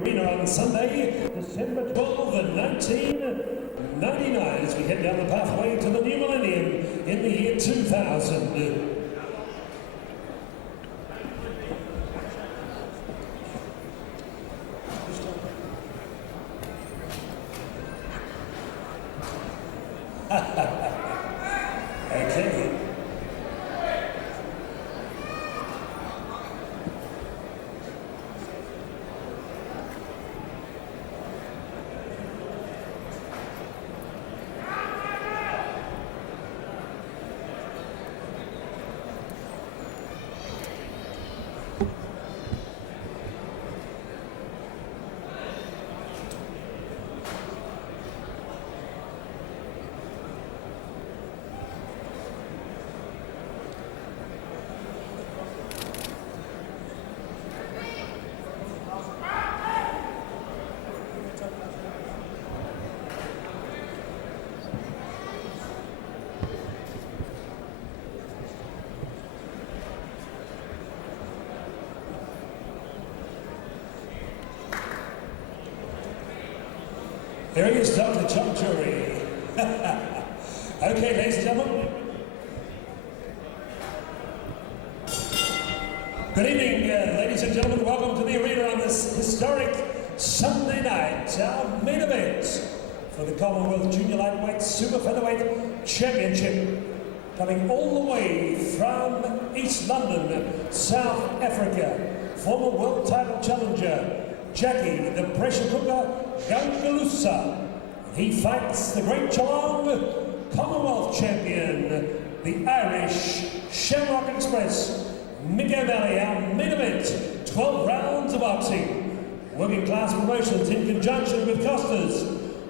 arena on Sunday, December 12, 1999, as we head down the pathway to the new millennium in the year 2000. Okay. There he is, Dr. John Jury. Okay, ladies and gentlemen. Good evening, ladies and gentlemen. Welcome to the arena on this historic Sunday night. Our main event for the Commonwealth Junior Lightweight Super Featherweight Championship. Coming all the way from East London, South Africa. Former world title challenger, Jackie, the pressure cooker, Gunguluza. He fights the great Geelong Commonwealth champion, the Irish Shamrock Express, Mick. Our main event, 12 rounds of boxing. Working Class Promotions in conjunction with Costas,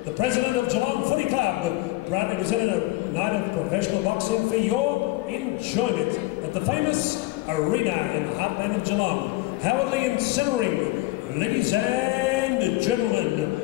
the president of Geelong Footy Club, proudly presented a night of professional boxing for your enjoyment at the famous arena in the heartland of Geelong. Howardly and centering. Ladies and gentlemen,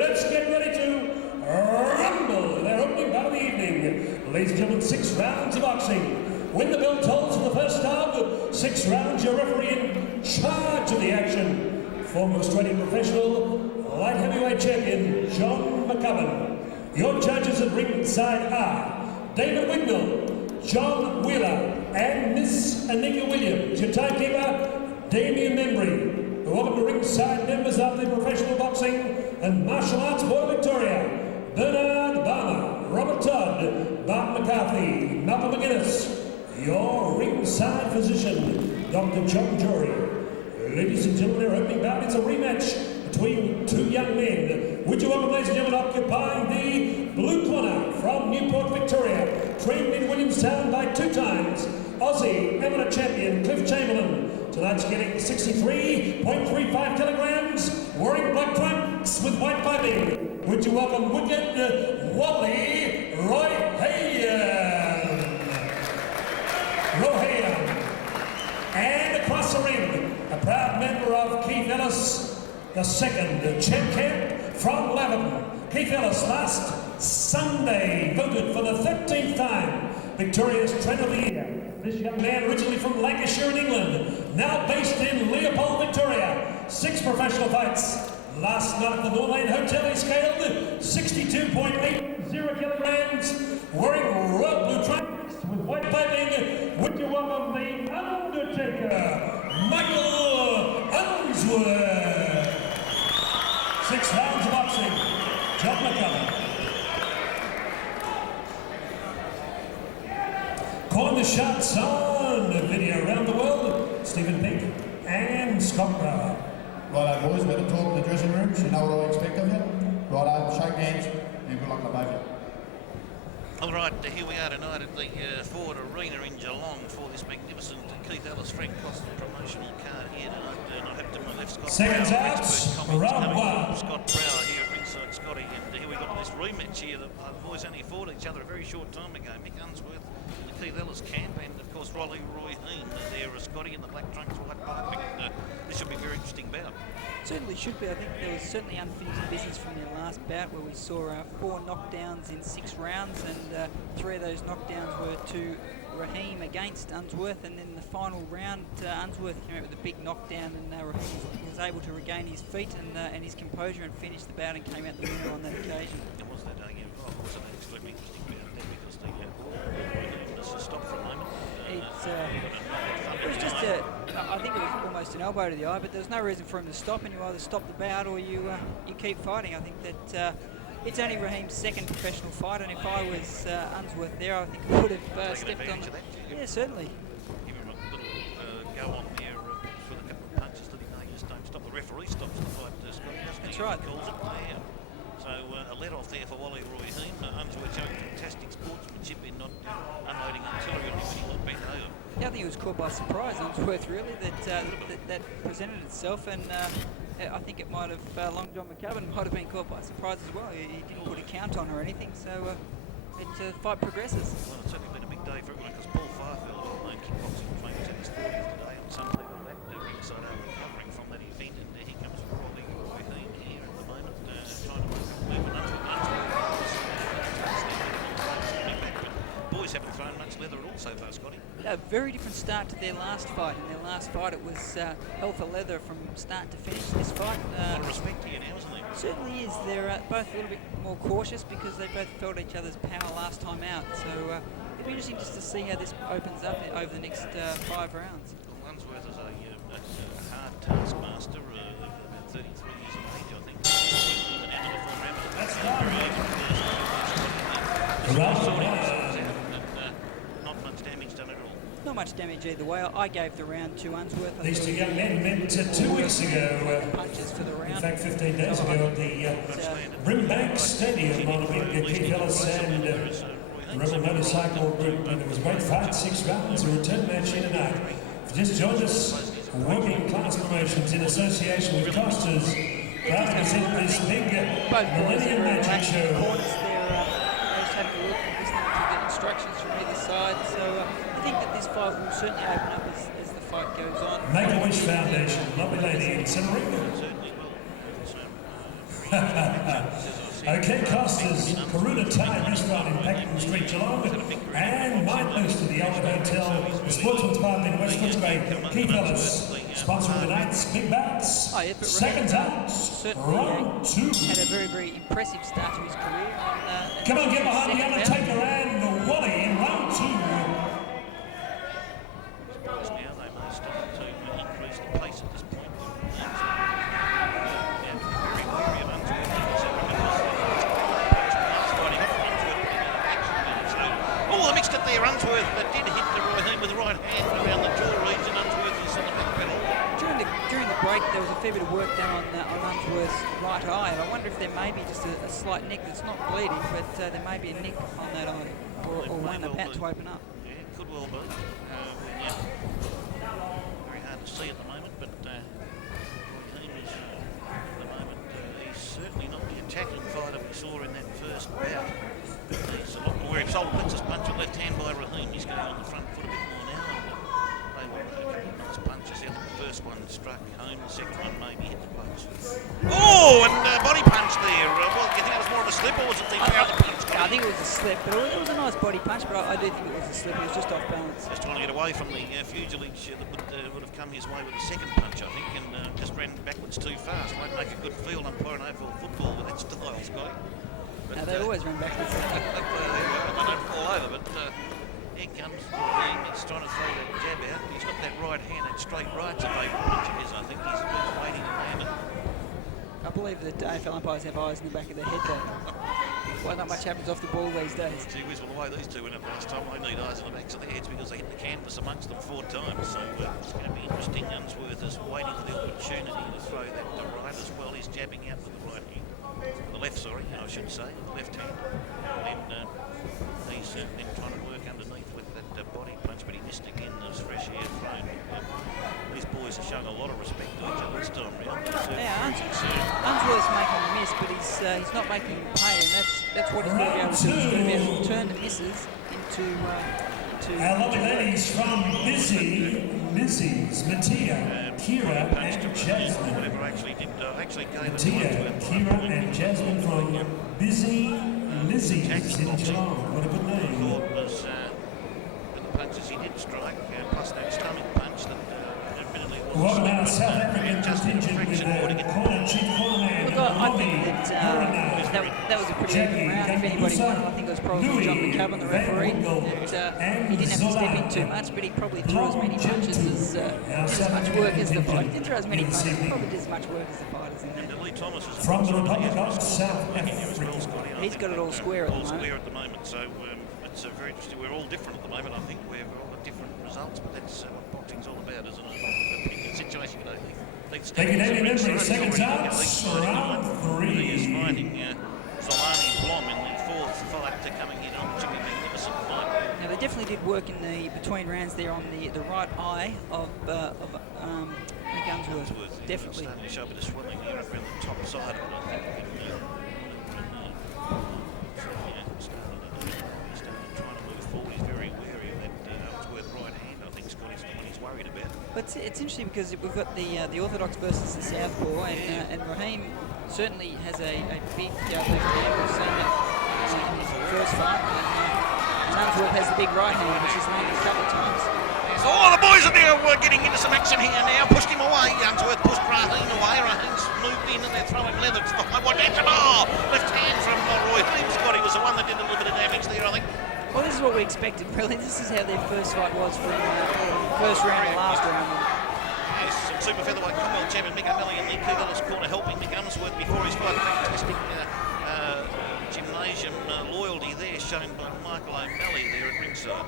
let's get ready to rumble in our opening bout of the evening. Ladies and gentlemen, 6 rounds of boxing. When the bell tolls for the first half, 6 rounds, your referee in charge of the action. Former Australian professional light heavyweight champion, John McCubbin. Your judges at ringside are David Winkel, John Wheeler, and Miss Anika Williams. Your timekeeper, Damien Membry. Welcome to ringside members of the Professional Boxing and Martial Arts Board of Victoria, Bernard Barmer, Robert Todd, Bart McCarthy, Malcolm McGuinness. Your ringside physician, Dr. John Jury. Ladies and gentlemen, our opening bout is a rematch between 2 young men. Would you welcome, ladies and gentlemen, occupying the blue corner from Newport, Victoria, trained in Williamstown by 2 times Aussie amateur champion Cliff Chamberlain. Tonight's getting 63.35 kilograms, wearing black trunks with white piping. Would you welcome wicked Wally Rohayem. And across the ring, a proud member of Keith Ellis II, champ camp from Laverton. Keith Ellis last Sunday voted for the 13th time Victoria's Trainer of the Year. This young man originally from Lancashire in England, now based in Leopold, Victoria. 6 professional fights. Last night at the North Lane Hotel he scaled 62.80 kilograms, wearing royal blue trunks with white piping. Would you welcome the Undertaker, Michael Unsworth. 6 rounds of boxing. John McCubbin. Calling the shots on video around the world, Stephen Peake and Scott Brower. Righto boys, better talk in the dressing rooms, you know what I expect of you. Righto, shake hands and good luck to both of you. All right, here we are tonight at the Ford Arena in Geelong for this magnificent Keith Ellis Frank Cross promotional card here tonight. And I have to my left Scott Seconds Brower, out, round 1. Scott Brower here at ringside, Scotty, and here we got this rematch here. The boys only fought each other a very short time ago. Mick Unsworth in the Keith Ellis camp, and of course Rohayem there, Scotty in the black trunks, white piping. This should be a very interesting bout. Certainly should be. I think there was certainly unfinished business from their last bout where we saw 4 knockdowns in 6 rounds, and 3 of those knockdowns were to Rohayem against Unsworth, and then the final round, Unsworth came out with a big knockdown, and Raheem was able to regain his feet and his composure and finish the bout and came out the winner on that occasion. It was that, it was an extremely interesting bout there because the just stopped for a moment. It was just I think it was almost an elbow to the eye, but there was no reason for him to stop, and you either stop the bout or you keep fighting. I think that it's only Raheem's second professional fight, and if I was Unsworth there, I think I would have stepped on. Yeah, certainly. Give him a little go on there with a couple of punches that he may just don't stop. The referee stops the fight. That's right. Calls it there. So a let off there for Wally Rohayem. Unsworth showing fantastic sportsmanship in not unloading artillery on him when he was bent over. Yeah, I think he was caught by surprise, Unsworth, really, that presented itself, and I think it might have, Long John McCubbin might have been caught by surprise as well. He didn't put a count on or anything, so the fight progresses. Well, it's certainly been a big day for everyone because Paul Firefield, a well-known kickboxing trainer, had his 40th today on Sunday with that ringside over recovering from that event, and he comes from Wally Rohayem here at the moment, trying to move an boys haven't thrown much leather at all so far, Scotty. A very different start to their last fight. In their last fight, it was hell for leather from start to finish. This fight, A lot of respect here now, isn't there? certainly is. They're both a little bit more cautious because they both felt each other's power last time out. So it'll be interesting just to see how this opens up over the next 5 rounds. Well, Unsworth is a hard taskmaster, about 33 years of age, I think. That's right. Not much damage done at all. Not much damage either way. I gave the round to Unsworth. These two young men met 2 weeks ago. Punches for the round. In fact, 15 days ago at the Rimbank Stadium on Keith Ellis and the Rebel Motorcycle Group. And it was a great fight, 6 rounds, a return match here tonight. Just joined us, Working Class Promotions in association with Costas. Proud to present this big Millennium Magic Show. Corners there, just having a look and listening to the instructions from either side. So I think that this fight will certainly open up as the fight goes on. Make-A-Wish Foundation, lovely lady in Centering. Certainly will. Okay, Costas, Karuna Thai Restaurant in Pakenham Street, Geelong, and Mind Boost to the Albert Hotel, the Sportsman's Pub in West Footscray, Keith Ellis, sponsoring tonight's Big Bats. Oh, yeah, but Second out, certainly round 2. had a very, very impressive start to his career. And, Come on, get behind the second Undertaker round. and Wally in round 2. Now they may start to increase the pace at this point. And very wary of Unsworth. Oh, they mixed it there. Unsworth did hit the Rohayem with the right hand around the jaw region. Unsworth is on the back pedal. During the break, there was a fair bit of work done on Unsworth's right eye, and I wonder if there may be just a slight nick that's not bleeding, but there may be a nick on that eye, or one about to open up. Yeah, could well be. Very hard to see at the moment, but Rohayem is at the moment. He's certainly not the attacking fighter we saw in that first bout. He's a lot more. He sold Blitz's punch with left hand by Rohayem. He's going on the front foot a bit more now. They were a couple of nice punches. I think the first one struck home, the second one maybe hit the post. Oh, and body punch there. Well, do you think it was more of a slip or was it the power of the punch? I think it was a slip, but it was a nice body punch, but I do think it was a slip. He was just off balance. Just trying to get away from the fugilage that would have come his way with the second punch, I think, and just ran backwards too fast. Won't make a good field umpire in AFL football with that style, Scotty. Now, they always run backwards. They don't fall over, but here comes Rohayem. He's trying to throw that jab out. He's got that right hand, that straight right's a favourite punch of his, I think. He's waiting to name it. I believe that AFL umpires have eyes in the back of their head, though. Well, not much happens off the ball these days. Gee whiz, well, the way these two went up last time, they need eyes in the backs of their heads because they hit the canvas amongst them 4 times. So it's going to be interesting. Unsworth is waiting for the opportunity to throw that to right as well. He's jabbing out with the right hand. The left, sorry, I should say, left hand. And he's been trying to work underneath with that body punch, but he missed again. There's fresh air thrown. These boys are showing a lot of respect to each other this time round. Yeah, Unsworth's making a miss, but he's not making him pay, and that's what he's got to be able to do. He's got to be able to turn the misses into Our lovely ladies from Lizzie's, Mattia, Kira and Jasmine. Whatever actually did, gave Mattia, Kira and Jasmine from Busy Lizzie's in Geelong. What a good name. Thought was with the punches he did strike, plus that stomach punch that admittedly was Welcome now, slick, South African just in a contingent with fraction more to get corner chief cornerman. Look, I think that was a pretty even round. If anybody won, I think it was probably John McCubbin, the referee. He didn't have to step in too much, but he probably threw as many punches as much work as the fight. He didn't throw as many punches, he probably did as much work as the fighters in there. From the Republic of South Africa. He's got it all square at the All moment. square at the moment, so it's very interesting. We're all different at the moment. I think we've all got different results, but that's what boxing's all about, isn't it? A pretty good situation today. Thank you, David Emery. Second chance, round 3. He is fighting Xolani Blom in the fourth fight coming in on Jimmy Magnificent fight. Now they definitely did work in the between rounds there on the right eye of Mick Unsworth. Definitely. Starting to show a bit of swelling here around the top side of it, I think. Started trying to move forward. He's very wary of that Unsworth right hand. I think Scotty's the one he's worried about. But it's interesting because we've got the Orthodox versus the Southpaw, and Rohayem certainly has a big left hand. We've seen that in his first fight. And Unsworth has the big right hand, which he's landed a couple of times. Oh, the boys are there getting into some action here now. Pushed him away. Unsworth pushed Rohayem away. Rohayem's moved in and they're throwing leather to the high one. Oh, left hand from Rohayem. Scotty was the one that did a little bit of damage there, I think. Well, this is what we expected, really. This is how their first fight was from first round and last round. Yes, some super featherweight Commonwealth champion Mick Unsworth in the Kickboxing corner helping Mick Unsworth before his fight. Fantastic gymnasium loyalty there shown by Michael O'Malley there at ringside.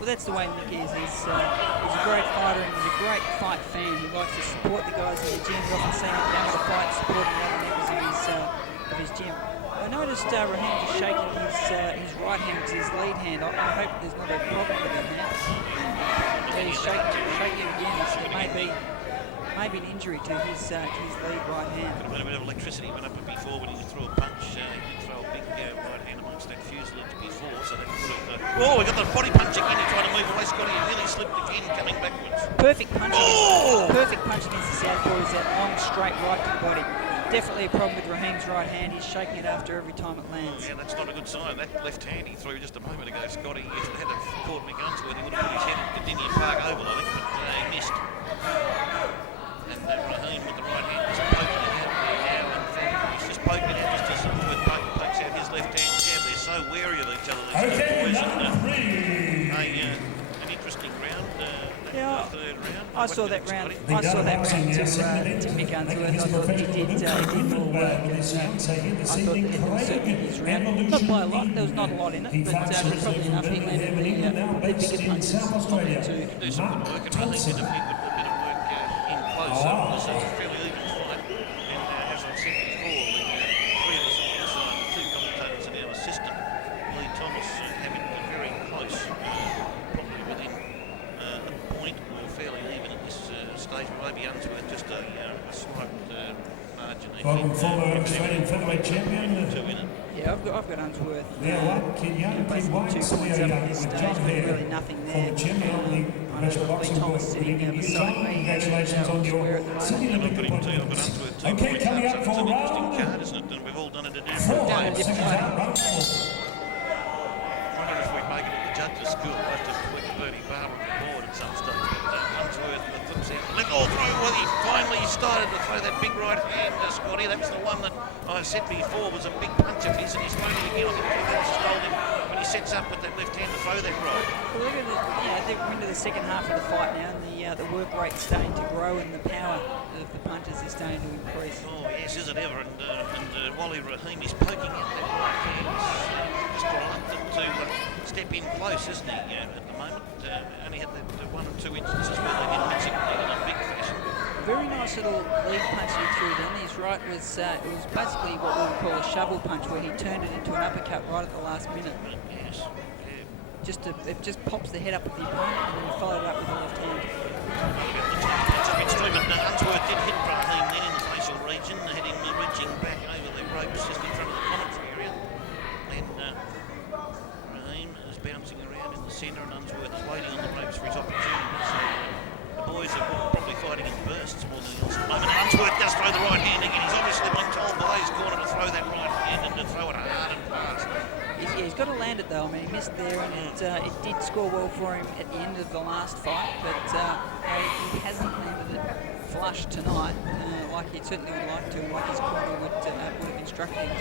Well, that's the way Mick is. He's a great fighter and he's a great fight fan. He likes to support the guys in the gym. He's often seen him down at the fight supporting the other members of his gym. I noticed Rohayem just shaking his right hand with his lead hand. I hope there's not a problem with that now. Yeah, he's shaking it again. It may be an injury to his lead right hand. Could have been a bit of electricity went up before when he threw a punch. He did throw a big right hand amongst that fuselage before, so that could have... Oh, we got the body punch again. He tried to move away. Scotty nearly slipped again, coming backwards. Perfect punch. Perfect punch against the Southpaw is that long, straight right to the body. Definitely a problem with Rohayem's right hand. He's shaking it after every time it lands. Yeah, that's not a good sign. That left hand he threw just a moment ago, Scotty, if it had caught Mick Unsworth, he would have put his head in Virginia Park Oval, I think, but he missed. And Rohayem with the right hand just poking it out there now, and he's just poking it out just as Unsworth pokes out his left hand jab. They're so wary of each other, these two boys. An interesting round. Yeah, Third round. I saw that round. I saw that round to Mick Unsworth. I thought he did more work. I thought that it was certainly his round. Not by a lot. There was not a lot in it, but probably enough. He landed the bigger punches. Probably two. Do some good work, and I think did a bit of work in close. So it was a fairly even fight. And as I said before, the three of us on the side, the two commentators and our assistant, Lee Thomas, having a very close, probably within a point or fairly even at this stage. Maybe Unsworth just a slight margin. Welcome former Australian featherweight champion. Two in it. Yeah, I've got Unsworth. Kid Young, Kid White, 2 points up at this stage, but really nothing there. I know Lee Thomas sitting down beside me. Congratulations on your Sydney Olympic appointment. Okay, coming up for round card, isn't it? And we've all done it a different 4. Done it a different way. Round 4. I wonder if we make it at the judges' school. We'll have to click Bernie Barber on the board at some stage. But Unsworth flips out. Let all through. Well, he finally started to throw that big right hand to Scotty. That was the one that I said before was a big punch of his, and he's throwing it again. I think Kickboxing has told him when he sets up with that left hand to throw that right. Well, look at they're into the second half of the fight now, and the work rate's starting to grow, and the power of the punches is starting to increase. Oh yes, is it ever? And Wally Rohayem is poking out that right hand. He's reluctant to step in close, isn't he? At the moment, only had that 1 or 2 instances where they didn't mix it in a big fashion. Very nice little lead punch he threw then. His right was it was basically what we would call a shovel punch, where he turned it into an uppercut right at the last minute. Yes. Yeah. It just pops the head up with the opponent, and then he followed it up with the left hand. Unsworth did hit Rohayem then in the facial region, had him reaching back over the ropes just in front of the commentary area. Then Rohayem is bouncing around in the centre, and Unsworth is waiting on the ropes for his opportunity. So the boys are probably fighting in bursts more than else at the moment. Unsworth does throw the right hand again. He's obviously been told by his corner to throw that right hand and to throw it hard and fast. He's he's got to land it though. I mean, he missed there, and it did score well for him at the end of the last fight, but he hasn't landed it flush tonight, like he certainly would like to, and like his corner would have instructed him to.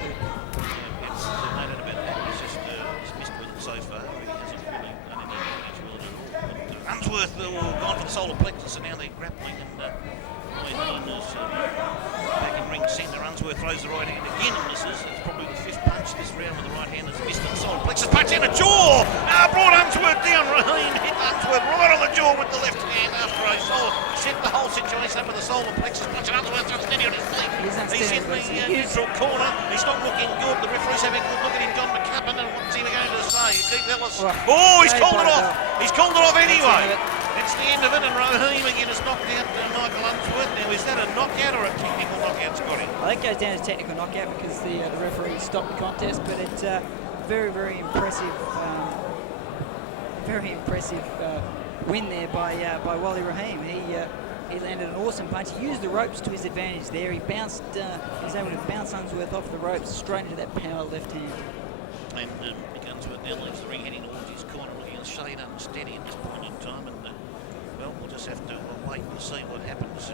It's landed a bit. He's just he's missed with it so far. He hasn't really done any damage with it at all. But Unsworth gone for the solar plexus, and now they're grappling, and Rohayem is back in ring centre. Unsworth throws the right hand again and misses. It's probably the fifth punch this round with the right hand that's missed the solar plexus. Punch in the jaw! Brought Unsworth down. Rohayem hit Unsworth right on the jaw with the left hand after he set the whole situation up with the solar plexus punch, and Unsworth's not steady on his feet. He's in the neutral corner. He's not looking good. The referee's having a good look at him, John McCubbin, and what's he going to say? Keith Ellis. Oh, he's called it off. He's called it off anyway. That's the end of it, and Rohayem again has knocked out Michael Unsworth. Now, is that a knockout or a technical knockout, Scotty? I think it goes down as technical knockout because the referee stopped the contest, but it's very, very impressive win there by Wally Rohayem. He landed an awesome punch. He used the ropes to his advantage there. He bounced. He was able to bounce Unsworth off the ropes straight into that power left hand. And Mick Unsworth now leaves the ring, heading towards his corner, looking shade unsteady at this point in time. And well, we'll just have to wait and see what happens with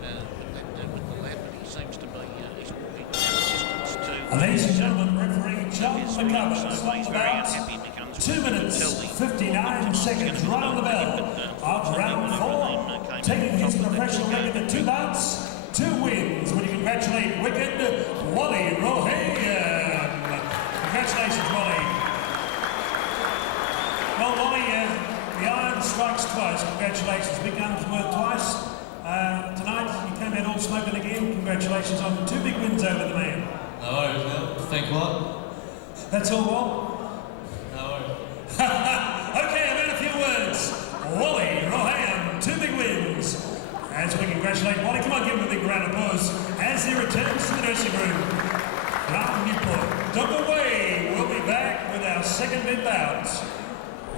the lad. But he seems to be he's walking assistance to. Ladies and gentlemen, referee John McCubbin So he's very unhappy, Mick Unsworth. 2 minutes, 59 seconds, right on the bell of round 4, taking his professional record to 2 bouts, 2 wins. Would you congratulate wicked Wally Rohayem? Congratulations, Wally. Well, Wally, the iron strikes twice. Congratulations. Mick Unsworth twice. Tonight, you came out all smoking again. Congratulations on 2 big wins over the man. No worries, Bill. Thanks a lot. That's all, Wall? Okay, about a few words. Wally Rohayem, 2 big wins. As we congratulate Wally, come on, give him a big round of applause as he returns to the dressing room. From Newport, don't away. We'll be back with our second big bout.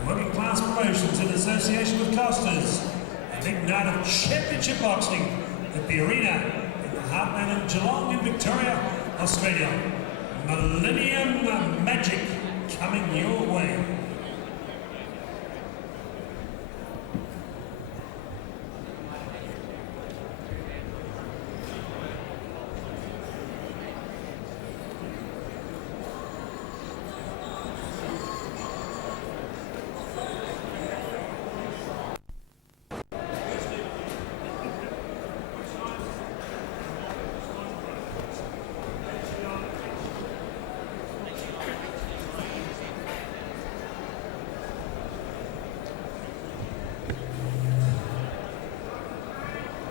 Working Class Promotions in association with Costas. A big night of championship boxing at the arena in the heartland of Geelong in Victoria, Australia. Millennium Magic coming your way.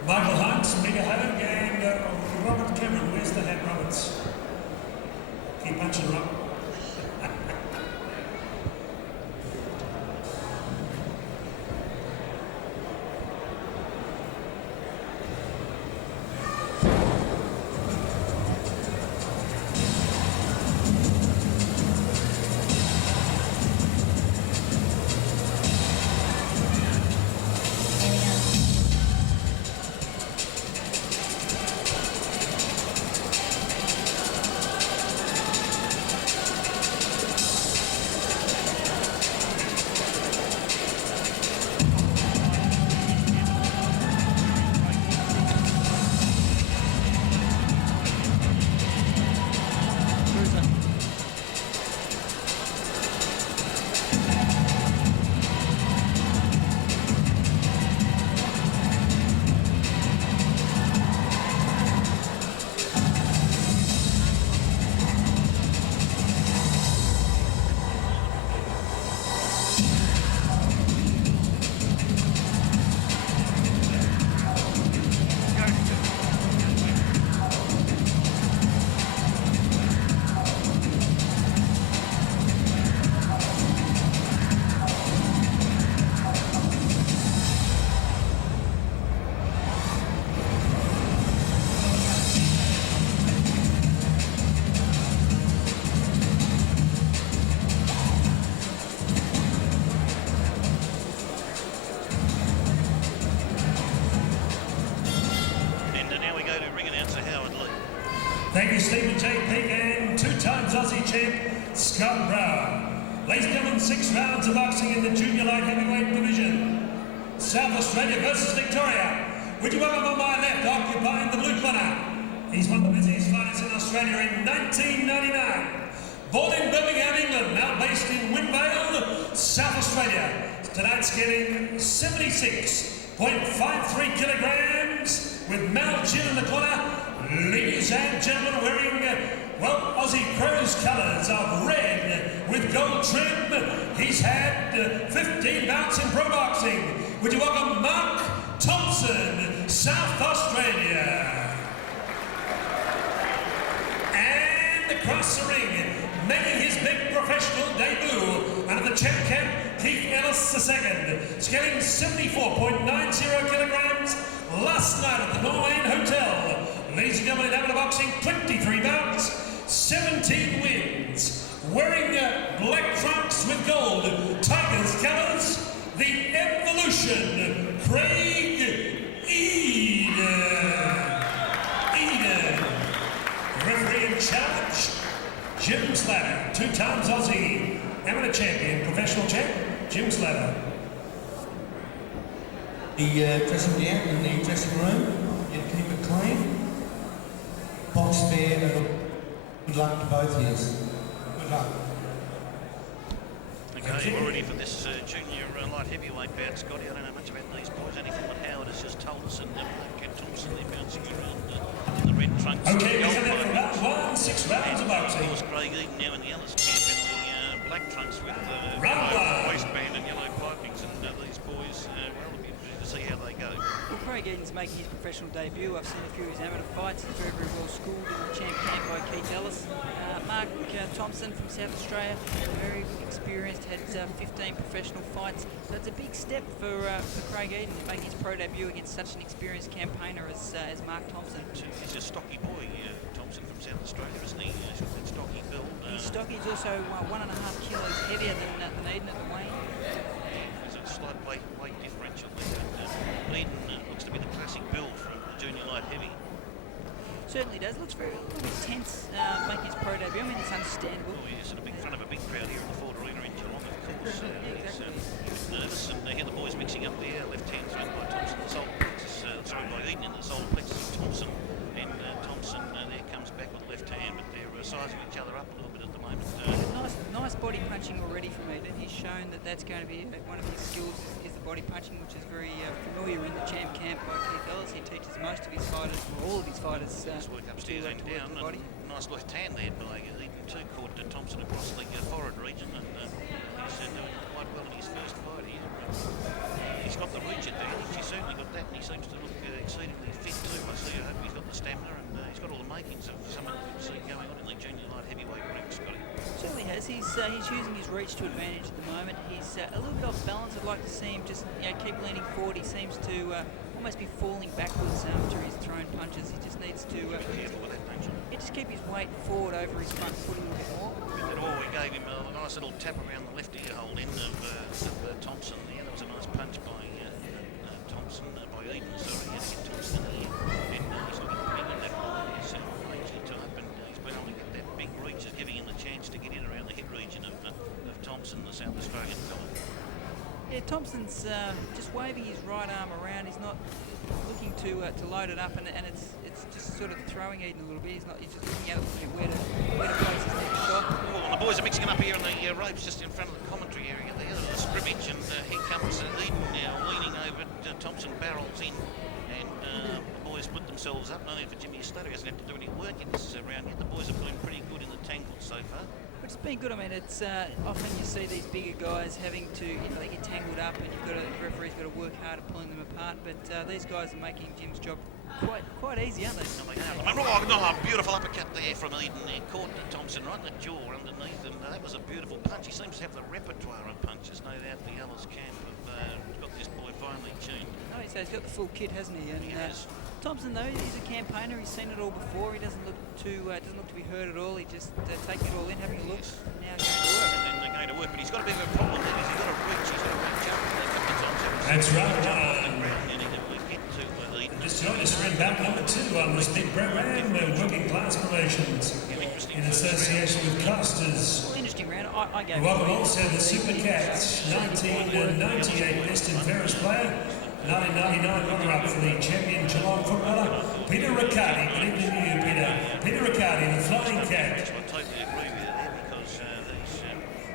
Michael Hunt, Mega Havoc, and Robert Cameron. Where's the head, Roberts? Keep punching, Rob. Thank you, Stephen J. Peak, and 2 times Aussie champ Scott Brown. Ladies and gentlemen, 6 rounds of boxing in the junior light heavyweight division. South Australia versus Victoria. Would you welcome on my left, occupying the blue corner? He's one of the busiest fighters in Australia in 1999. Born in Birmingham, England, now based in Winkel, South Australia. Tonight's getting 76.53 kilograms with Mal Chin in the corner. Ladies and gentlemen, wearing, Aussie Crows colours of red with gold trim. He's had 15 bouts in pro boxing. Would you welcome Mark Thompson, South Australia. And across the ring, making his big professional debut under the champ camp, Keith Ellis II, scaling 74.90 kilograms last night at the Norwayne Hotel. Ladies and gentlemen, in amateur boxing, 23 bouts, 17 wins. Wearing black trunks with gold, Tigers colours, the Evolution, Craig Eden. Referee in charge, Jim Slatter, 2 times Aussie amateur champion, professional champ, Jim Slatter. The dressing down in the dressing room, you keep it clean. Box fair, and good luck to both years. Good luck. Okay, we're ready for this junior light heavyweight bout. Scotty, I don't know much about these boys, anything that Howard has just told us, and Thompson, they're bouncing around in the red trunks. Okay, we're coming for round 1, 6 rounds of boxing. Of course, Craig Eden now in the Ellis camp in the black trunks with Round waistband and yellow pipings, and these boys, well, it'll be interesting to see how they go. Well, Craig Eden's making his professional debut. I've seen a few of his amateur fights. He's very, very well schooled in the champ camp by Keith Ellis. Mark Thompson from South Australia, very experienced, had 15 professional fights. So it's a big step for Craig Eden to make his pro debut against such an experienced campaigner as Mark Thompson. He's a stocky boy, Thompson from South Australia, isn't he? He's got that stocky build. He's stocky. He's also 1.5 kilos heavier than Eden at the weigh. There's a slight weight differential there. Eden looks to be the classic build from the junior light heavy. Certainly does. Looks very a little bit tense making his pro debut. I mean, it's understandable. Oh, he's in front of a big crowd here in the Ford Arena in Geelong, of course. Exactly. He's nervous, and here the boys mixing up there. Left hand thrown by Thompson, the solar plexus, by Eden in the solar plexus of Thompson. And Thompson there comes back with the left hand, but they're sizing each other up a little bit at the moment. Nice body punching already from Eden. He's shown that that's going to be one of his skills is the body punching, which is very familiar in the champ camp by Keith Ellis. He teaches most of his fighters, or all of his fighters, work upstairs and to down. work the body. Nice left hand there by Eden too, caught Thompson across the forehead region, and he's doing quite well in his first fight here. He's got the reach advantage. He's certainly got that, and he seems to look exceedingly fit too. I see. I hope he's got the stamina, and he's got all the makings of something that we've seen going on in the junior light heavyweight ranks. Scotty. Certainly has. He's using his reach to advantage at the moment. He's a little bit off balance. I'd like to see him just keep leaning forward. He seems to almost be falling backwards after he's thrown punches. He just needs to Careful with that, don't you? just keep his weight forward over his front foot a little bit more. We gave him a nice little tap around the left ear hole end of Thompson there. That was a nice punch by Thompson, by Eden, sorry. Had to get Thompson there. And he's looking big in that ball there, so rangy type, and he's been able to get that big reach, is giving him the chance to get in around the hip region of Thompson, the South Australian fellow. Yeah, Thompson's just waving his right arm around. He's not looking to load it up, and it's just sort of throwing Eden a little bit. He's just looking at it where to place his next shot. Oh, and the boys are mixing up here in the ropes just in front of the commentary area there, the scrimmage, and here comes Eden now leaning over. Thompson barrels in, and the boys put themselves up. Only for Jimmy Slater, he doesn't have to do any work in this round yet. The boys have been pretty good in the tangles so far. But it's been good. I mean, it's often you see these bigger guys having to, they get tangled up, and the referee's got to work hard at pulling them apart. But these guys are making Jim's job quite easy, aren't they? Oh, beautiful uppercut there from Eden. There caught Thompson right in the jaw underneath, and that was a beautiful punch. He seems to have the repertoire of punches. No doubt the Ellis camp have got this boy finely tuned. Oh, so he's got the full kit, hasn't he? And, he has. Thompson, though, he's a campaigner. He's seen it all before. He doesn't look to be hurt at all. He just taking it all in, having a look, and now going to work. And then they're going to work, but he's got a bit of a problem there. He's got to reach. He's got to reach up. That's right. And he can get to Eden. Just joined us for bout number 2 on this big program, Working Class Promotions. Giving in association with Costers. Interesting round. I gave Welcome also the Super Cats, 1998 best and fairest player, 1999 runner-up for the champion Geelong footballer, Peter Riccardi. Good evening to you, Peter. Peter Riccardi, the Flying Cat. I totally agree with you there because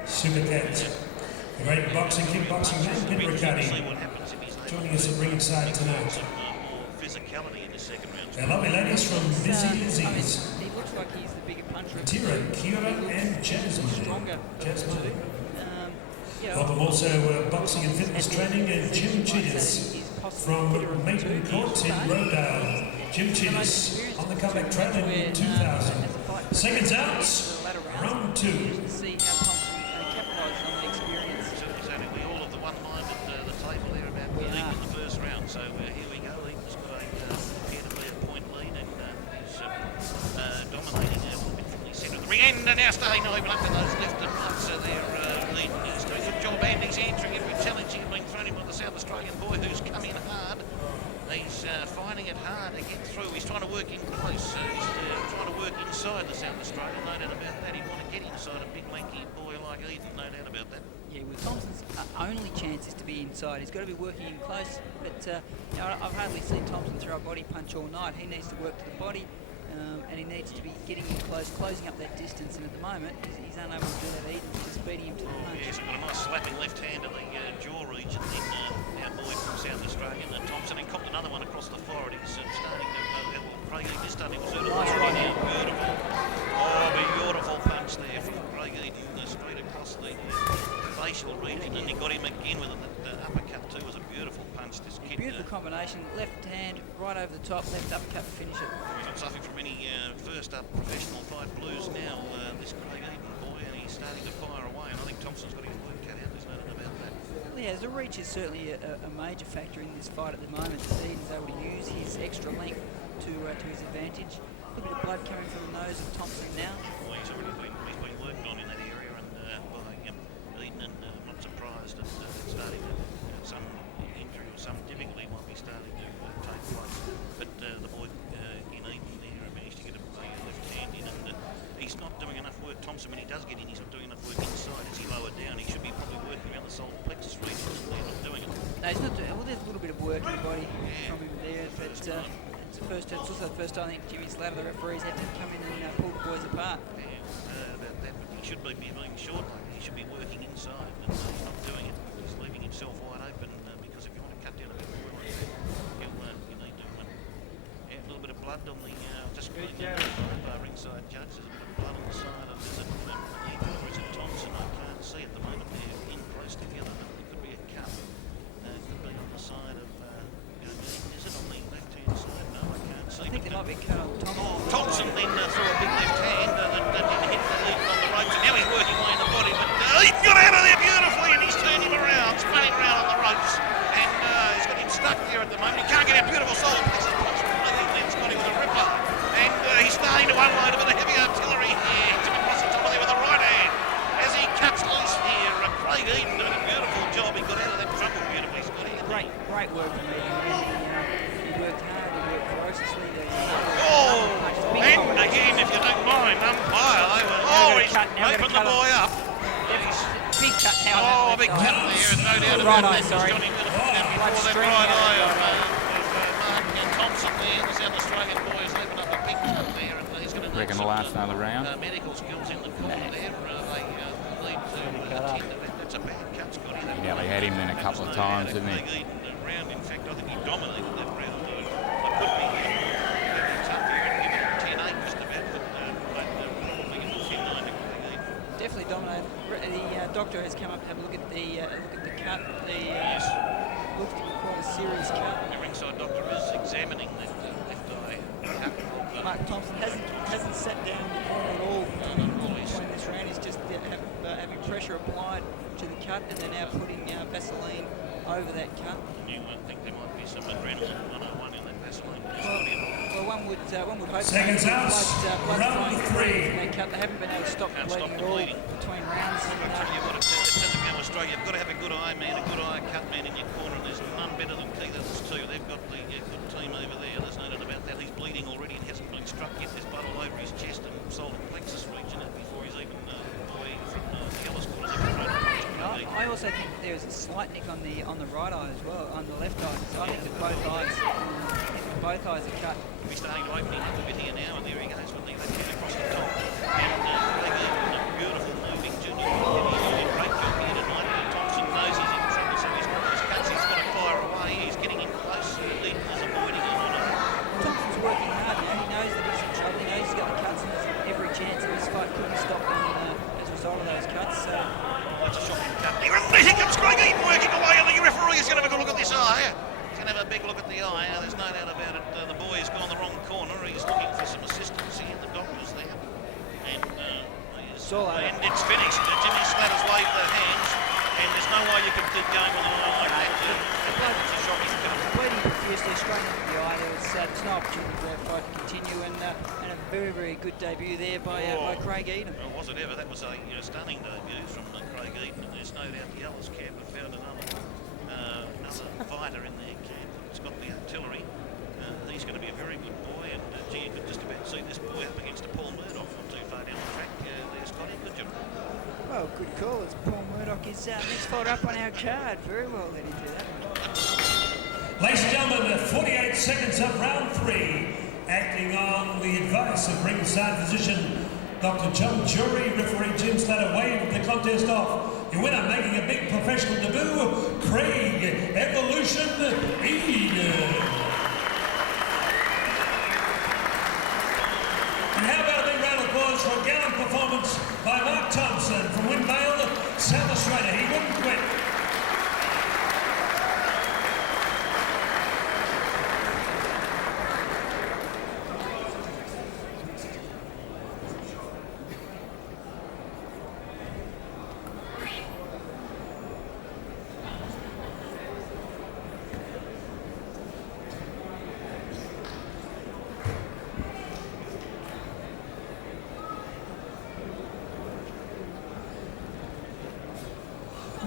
these Super Cats. The great boxing, kickboxing man, Peter Riccardi, see what happens if he's able joining us at ringside tonight. some more physicality in the second round. Our lovely ladies from Busy I mean, Lizzie's, he looks like he's the bigger puncher. Tira, Kira and Jasmine. Stronger. Jasmine. You know, Welcome also boxing and fitness training and Jim Cheetahs from Maitland Court in Rodale. Jim Cheetahs on the comeback trail in 2000. Seconds out, round 2. see how Thompson capitalised on the experience. Certainly, we all have the one-minded the table there about winning in the first round. So here we go. Heath's got appear to be a point lead and he's dominating a little bit from the centre of the ring. And now staying over up to those left and rights there. He's doing a good job and he's answering every challenge here being thrown in by the South Australian boy who's come in hard. He's finding it hard to get through. He's trying to work in close. He's trying to work inside the South Australian. No doubt about that. He want to get inside a big lanky boy like Heath. No doubt about that. Yeah, well, Thompson's only chance is to be inside. He's got to be working in close, but you know, I've hardly seen Thompson throw a body punch all night. He needs to work to the body, and he needs to be getting in close, closing up that distance. And at the moment, he's unable to do that. He's just beating him to the punch. Yes, got a nice slapping left hand to the jaw region. Then our boy from South Australia, Thompson, and copped another one across the forehead. He's starting to Craig Eden is starting to sort of Nice right now. Beautiful. Oh, beautiful punch there from Craig Eden straight across the facial region, and he got him again with it. That uppercut too was a beautiful punch. This kid. Beautiful combination. Left hand right over the top, left uppercut to finish it. He's not suffering from any first up professional fight blues now. This Craig Eden boy, and he's starting to fire away. And I think Thompson's got his work cut out. There's no doubt about that. Yeah, the reach is certainly a major factor in this fight at the moment. Eden's able to use his extra length to his advantage. A little bit of blood coming from the nose of Thompson now. Well, he's been working on in that area, and Eden, and I'm not surprised that it's starting to some injury or some difficulty might be starting to take place. But the boy in Eden there managed to get a left hand in, and he's not doing enough work. Thompson, when he does get in, he's not doing enough work inside. As he lowered down, he should be probably working around the solar plexus region. He's not doing it. No, he's not doing. Well, there's a little bit of work in the body from him there, but it's also the first time I think Jimmy Slater, the referees, had to come in and pull the boys apart. Yeah, about that, but he should be being short like that. He should be working inside, but he's not doing it. He's leaving himself wide open because if you want to cut down a bit more like that, you need to a little bit of blood on the just ringside judge. There's a bit of blood on the side of Heath or is it Thompson? I can't see at the moment. They're in close together. It could be a cut. It could be on the side of is it on the left hand side? No, I can't see. I think there might be a cut on Thompson. Thompson then threw a big left hand that didn't hit the Heath on the ropes, and now he's working away in the body, but Heath got out of there beautifully, and he's turned him around, spinning around on the ropes, and he's got him stuck there at the moment. He can't get a beautiful solar plexus punch from Heath, then he's got him with a ripper, and he's starting to unload a bit of heavy artillery here, hits him across the top of there with the right hand, as he cuts loose here. Craig Eden doing a beautiful job. He got out of that trouble beautifully. He's got in there. Great work from Eden. He worked hard, he worked ferociously. And again, if you don't mind, umpire, he's opened the boy up. Big cut now. Oh, big cut there, no doubt about that. Johnny Middleton before that right eye of Mark Thompson there. The South Australian boy has opened up a big cut there, and he's going to need some another round. Medical skills in the corner there. They need to attend to that. That's a bad cut, Scotty. He nearly had him then a couple of times, didn't he? Round, in fact, I think he dominated that round. I could be tough here and give it 10-8 just about, but probably in the 10-9 to Craig Eden. Definitely dominated. The doctor has come up to have a look at the cut. Yes. Looks to be quite a serious cut. The ringside doctor is examining that left eye cut. Mark Thompson hasn't sat down at all between this round. He's just having pressure applied to the cut and then now putting Vaseline over that cut. You think there might be some adrenaline 101 in that Vaseline? Well, one would hope. Seconds out. Round 3. They haven't been able to stop bleeding at all between rounds. I tell you what, it doesn't go astray. You've got to have a good eye man, a good eye cut man in your corner, and there's none better than Keith. There's two. They've got the good team over there. There's no doubt about that. He's bleeding already and hasn't been struck yet. There's blood all over his chest and solar plexus slight nick on the right eye as well, on the left eye. So I think that both eyes are cut. We're starting to open up a bit here now, and there he goes with the left hand across the top. And again, a beautiful moving junior. He's doing a great job here tonight. Thompson knows he's in trouble, so he's got his cuts. He's got to fire away. He's getting in close. Heath is avoiding him. Thompson's working hard now. He knows that he's in trouble. He knows he's got the cuts, and there's every chance that his fight couldn't stop him as a result of those cuts. So. Oh, it's a shocking cut. Here comes Craig Heath working away, and the referee is going to have a good look at this eye. He's going to have a big look at the eye. There's no doubt about it. The boy has gone the wrong corner. He's looking for some assistance here. The doctor's there. And it's finished. Jimmy Slatter's waved the hands, and there's no way you can keep going with an eye like that. It's a shocking cut. Bleeding profusely straight into the eye. There's no opportunity for that fight to continue, and a very, very good debut there by Craig Eden. Well, was it ever? That was a stunning debut from Craig Eden, and there's no doubt the Ellis camp have found another fighter in their camp. It's got the artillery. He's going to be a very good boy, and gee, you could just about see this boy up against a Paul Murdoch not too far down the track. There's Scotty, could you? Well, good call. It's Paul Murdoch. His next fight up on our card. Very well let him do that. Ladies and gentlemen, 48 seconds of round 3. Acting on the advice of ringside physician Dr. John Jury, referee Jim Slater waved the contest off. Your winner, making a big professional debut, Craig Evolution Eden. And how about a big round of applause for a gallant performance by Mark Thompson from Winkel, South Australia. He wouldn't quit.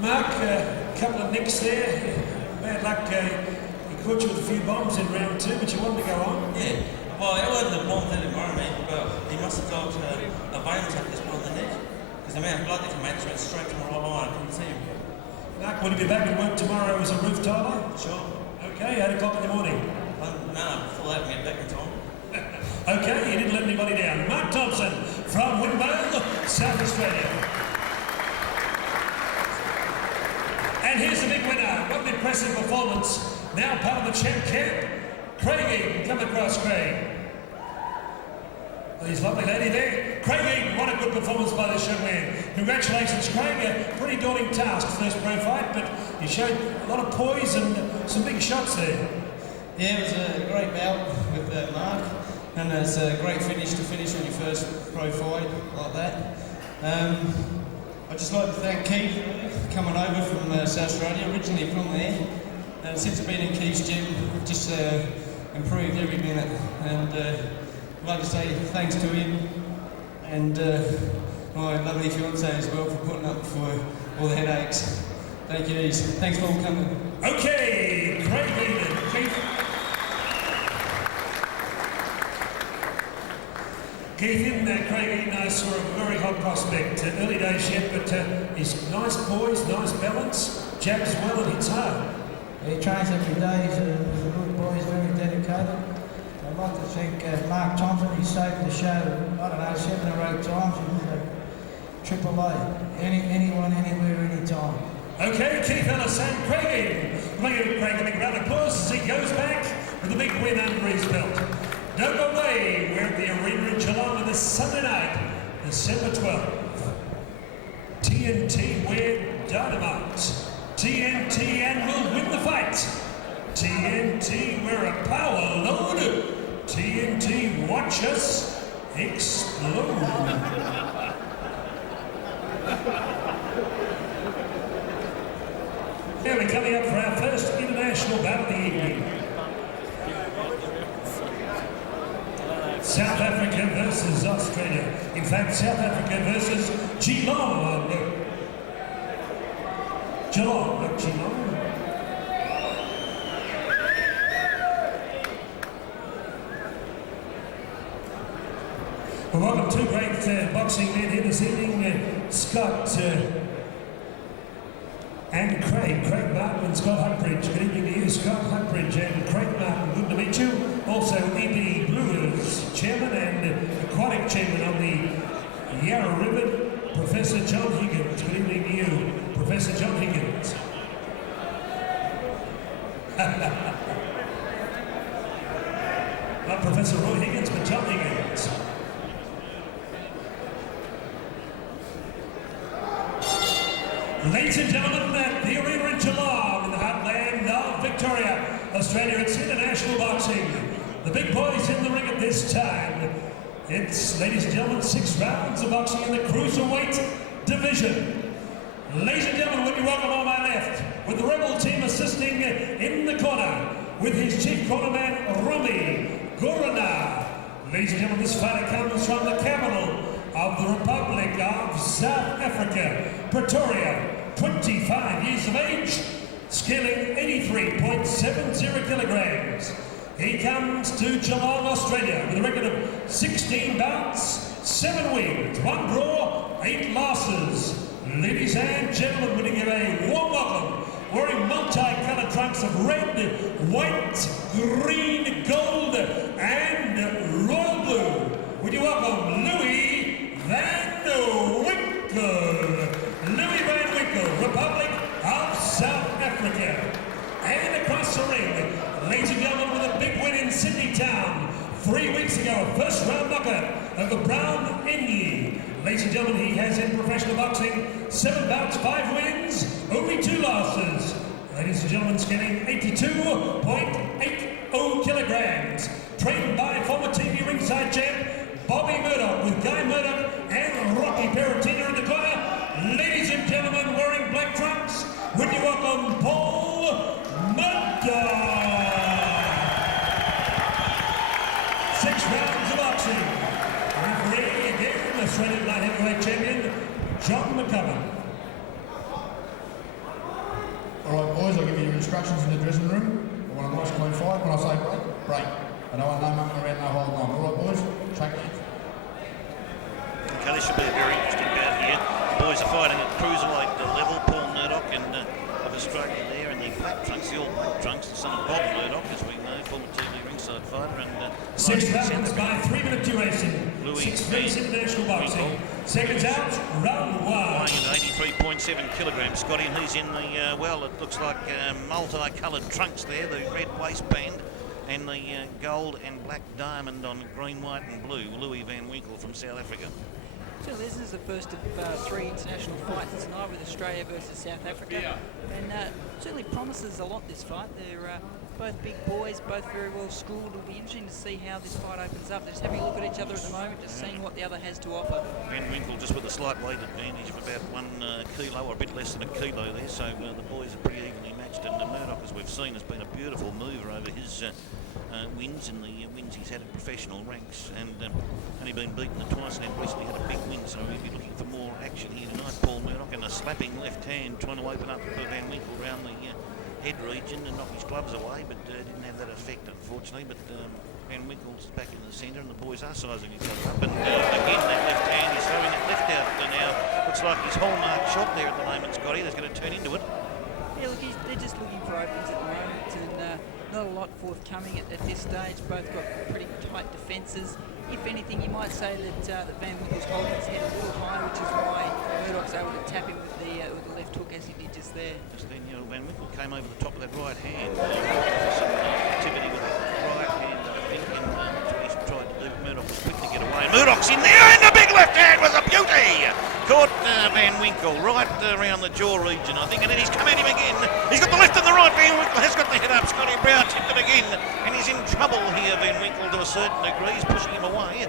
Mark, a couple of nicks there. Bad luck. He caught you with a few bombs in round 2, but you wanted to go on. Yeah, well, it wasn't the bomb that environment, but he must have got a vein attack that's on the neck. Because the amount of blood that came out went straight to my right eye. I couldn't see him. Mark, will you be back at work tomorrow as a roof tiler? Sure. Okay, 8 o'clock in the morning. No, before that, we get back in time. Okay, you didn't let anybody down. Mark Thompson from Winkel, South Australia. And here's the big winner. What an impressive performance. Now part of the champ camp, Craig Eden. Come across, Craig. He's lovely lady there. Craig Eden, what a good performance by this young man. Congratulations, Craig. A pretty daunting task, first pro fight, but you showed a lot of poise and some big shots there. Yeah, it was a great bout with Mark, and it's a great finish to finish on your first pro fight like that. I'd just like to thank Keith coming over from South Australia, originally from there. And since I've been in Keith's gym, I've just improved every minute. And I'd like to say thanks to him and my lovely fiancée as well for putting up for all the headaches. Thank you, thanks for all coming. Okay, Craig Eden. Keith, in Craig Eden, I saw a very hot prospect. Early days yet, but he's nice poise, nice balance, jabs well and hits hard. He trains every day, he's a good boy, he's very dedicated. I'd like to thank Mark Thompson, he saved the show, I don't know, 7 or 8 times. He was a triple A, anyone, anywhere, anytime. Okay, Keith Ellis and Craig Eden. We're going to Craig a big round of applause as he goes back with a big win under his belt. Don't go away, we're at the arena in Geelong on this Sunday night, December 12th. TNT, we're dynamite. TNT and we'll win the fight. TNT, we're a power load. TNT, watch us explode. Now we're coming up for our first international bout of the evening. South Africa versus Australia. In fact, South Africa versus Geelong. Geelong, not Geelong. Well, welcome two great boxing men here this evening. Scott and Craig Martin and Scott Huntbridge. Good evening to you, Scott Huntbridge and Craig Martin. Good to meet you. Also, EB Brewers Chairman and Aquatic Chairman on the Yarra River, Professor John Higgins. Good evening to you, Professor John Higgins. Not Professor Roy Higgins, but John Higgins. Ladies and gentlemen, at the arena in Geelong, in the heartland of Victoria, Australia, it's international boxing. The big boys in the ring at this time. It's, ladies and gentlemen, 6 rounds of boxing in the cruiserweight division. Ladies and gentlemen, would you welcome on my left, with the Rebel team assisting in the corner, with his chief cornerman, Rumi Gurana. Ladies and gentlemen, this fighter comes from the capital of the Republic of South Africa, Pretoria, 25 years of age, scaling 83.70 kilograms. He comes to Geelong, Australia, with a record of 16 bouts, 7 wins, 1 draw, 8 losses. Ladies and gentlemen, would you give a warm welcome, wearing multi-coloured trunks of red, white, green, gold, and royal blue. Would you welcome Louis Van Winkel. Louis Van Winkel, Republic of South Africa. And across the ring, ladies and gentlemen, with a big win in Sydney Town 3 weeks ago, a first round knockout of the Brown Indy. Ladies and gentlemen, he has in professional boxing 7 bouts, 5 wins, only 2 losses. Ladies and gentlemen, scaling 82.80 kilograms. Trained by former TV ringside champ Bobby Murdoch, with Guy Murdoch and Rocky Peretina in the corner. Ladies and gentlemen, wearing black trunks, would you welcome Paul Murdoch. 6 rounds of boxing. Referee again, Australian light heavyweight champion, John McCubbin. All right, boys, I'll give you your instructions in the dressing room. I want a nice clean fight. When I say break, break. I don't want no mucking around, no holding on. All right, boys, shake hands. Okay, this should be a very interesting bout here. The boys are fighting at cruiserweight level. Paul Murdoch and of Australia there in the black trunks, the all black trunks, the son of Bob Murdoch, as we know, former TV ringside fighter. And 6 rounds by 3-minute duration. Louis 6 minutes international boxing. Seconds out, round 1. Weighing at 83.7 kilograms, Scotty, and he's in the, well, it looks like multi-coloured trunks there, the red waistband and the gold and black diamond on green, white and blue. Louis Van Winkel from South Africa. So this is the first of 3 international fights tonight with Australia versus South Africa, and certainly promises a lot, this fight. They're both big boys, both very well schooled. It'll be interesting to see how this fight opens up. They're just having a look at each other at the moment, just seeing what the other has to offer. Van Winkel just with a slight weight advantage of about 1 kilo, or a bit less than a kilo there, so the boys are pretty evenly matched. And Murdoch, as we've seen, has been a beautiful mover over his wins and the wins he's had in professional ranks, and only been beaten twice and then recently had a big win, so we'll be looking for more action here tonight. Paul Murdoch, and a slapping left hand trying to open up for Van Winkel around the head region and knock his gloves away, but didn't have that effect, unfortunately. But Van Winkel's back in the centre, and the boys are sizing each other up, and again that left hand, he's throwing it left out now. Looks like his hallmark shot there at the moment, Scotty. That's going to turn into it. Yeah, look, they're just looking for openings at the moment, and not a lot forthcoming at this stage. Both got pretty tight defences. If anything, you might say that Van Winkel's holding his head a little higher, which is why Murdoch's able to tap him with the left hook as he did just there. Just then, you know, Van Winkel came over the top of that right hand. Some activity with the right hand, I think, and that's what he's tried to do. Murdoch was quick to get away. Murdoch's in there, and the big left hand was a beauty! Caught Van Winkel right around the jaw region, I think, and then he's come at him again. He's got the left and the right. Van Winkel has got the head up. Scotty Brown tipped it again, and he's in trouble here, Van Winkel, to a certain degree. He's pushing him away.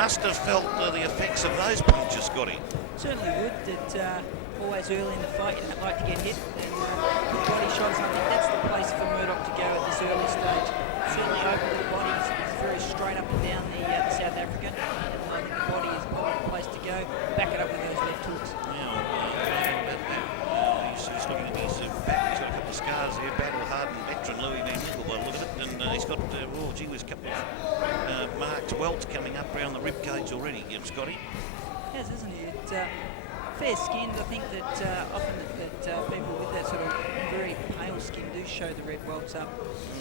Must have felt the effects of those punches, Scotty. Certainly would. That always early in the fight, you don't like to get hit, and the body shots, I think that's the place for Murdoch to go at this early stage. Certainly open to the body, he's very straight up and down the South African, and I think the body is the place to go. Back it up with those left hooks. He's looking at his back. He's got a couple of scars there. Battle-hardened veteran Louis Van Winkel by the look of it, and he's got gee whiz, a couple of marked welts coming up around the rib cage already. Scotty. Yes, isn't he? fair-skinned. I think that often that people with that sort of very pale skin do show the red welts up.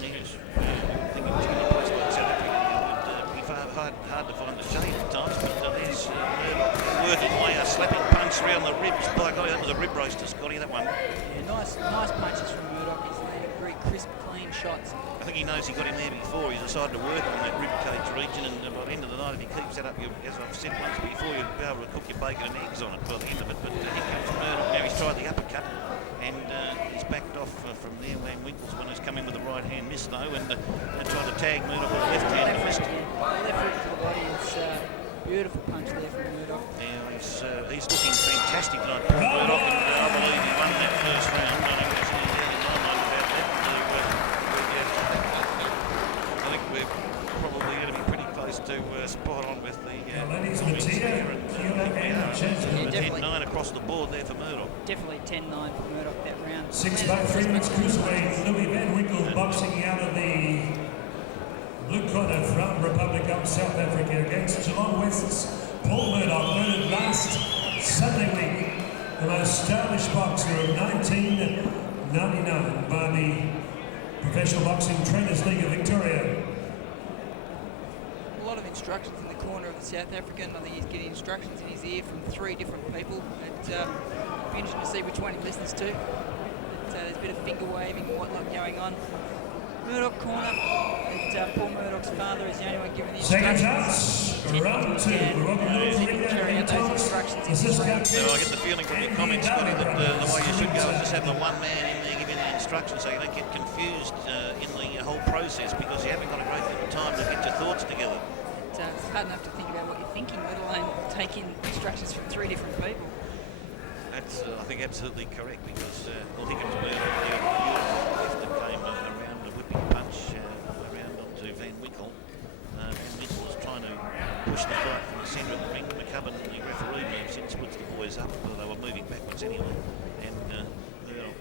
Yes. I think it was going to place like South Africa. It would be hard to find the shade at times, but there's working away a slapping punch around the ribs. By golly, that was a rib roaster, Scotty, that one. Yeah, nice punches from Murdoch. He's landing very crisp, clean shots. I think he knows he got in there before. He's decided to work on that rib cage region, and by the end of the night, if he keeps that up, as I've said once before, you'll be able to cook your bacon and eggs on it by the end of it. But here comes Murdoch. Now he's tried the uppercut, and he's backed off from there. Van Winkel's one who's come in with the right hand, missed though, and tried to tag Murdoch with the left hand. Left hook to the body. It's beautiful punch there from Murdoch. Now he's looking fantastic tonight, Paul Murdoch, and I believe he won that first round. I think there's any doubt in my mind about that. I think we're probably going to be pretty close to spot on with the ladies, Mattia, Yeah, definitely. 10-9 across the board there for Murdoch. Definitely 10-9 for Murdoch that round. 6 by 3 minutes cruiserweight. Louis Van Winkel boxing out of the blue corner from Republic of South Africa against Geelong West's Paul Murdoch, voted last Sunday week the most stylish boxer of 1999 by the Professional Boxing Trainers League of Victoria. A lot of instructions in the corner of the South African. I think he's getting instructions in his ear from 3 different people. It'll be interesting to see which one he listens to. There's a bit of finger waving and whatnot going on. Murdoch corner. Paul Murdoch's father is the only one giving the Second instructions. touch, round 2. Welcome to Carrying out those instructions in his round. So I get the feeling from your comments, Scotty, that the way you should go is just have the one man in there giving the instructions so you don't get confused in the whole process, because you haven't got a great deal of time to get your thoughts together. It's hard enough to think about what you're thinking, let alone take in instructions from 3 different people. That's, I think, absolutely correct, because well, here comes Murdoch, the beautiful left that came around the whipping punch around onto Van Winkel. Van Winkel was trying to push the fight from the centre of the ring. McCubbin, the referee, moves in, splits the boys up, but they were moving backwards anyway. And Murdoch,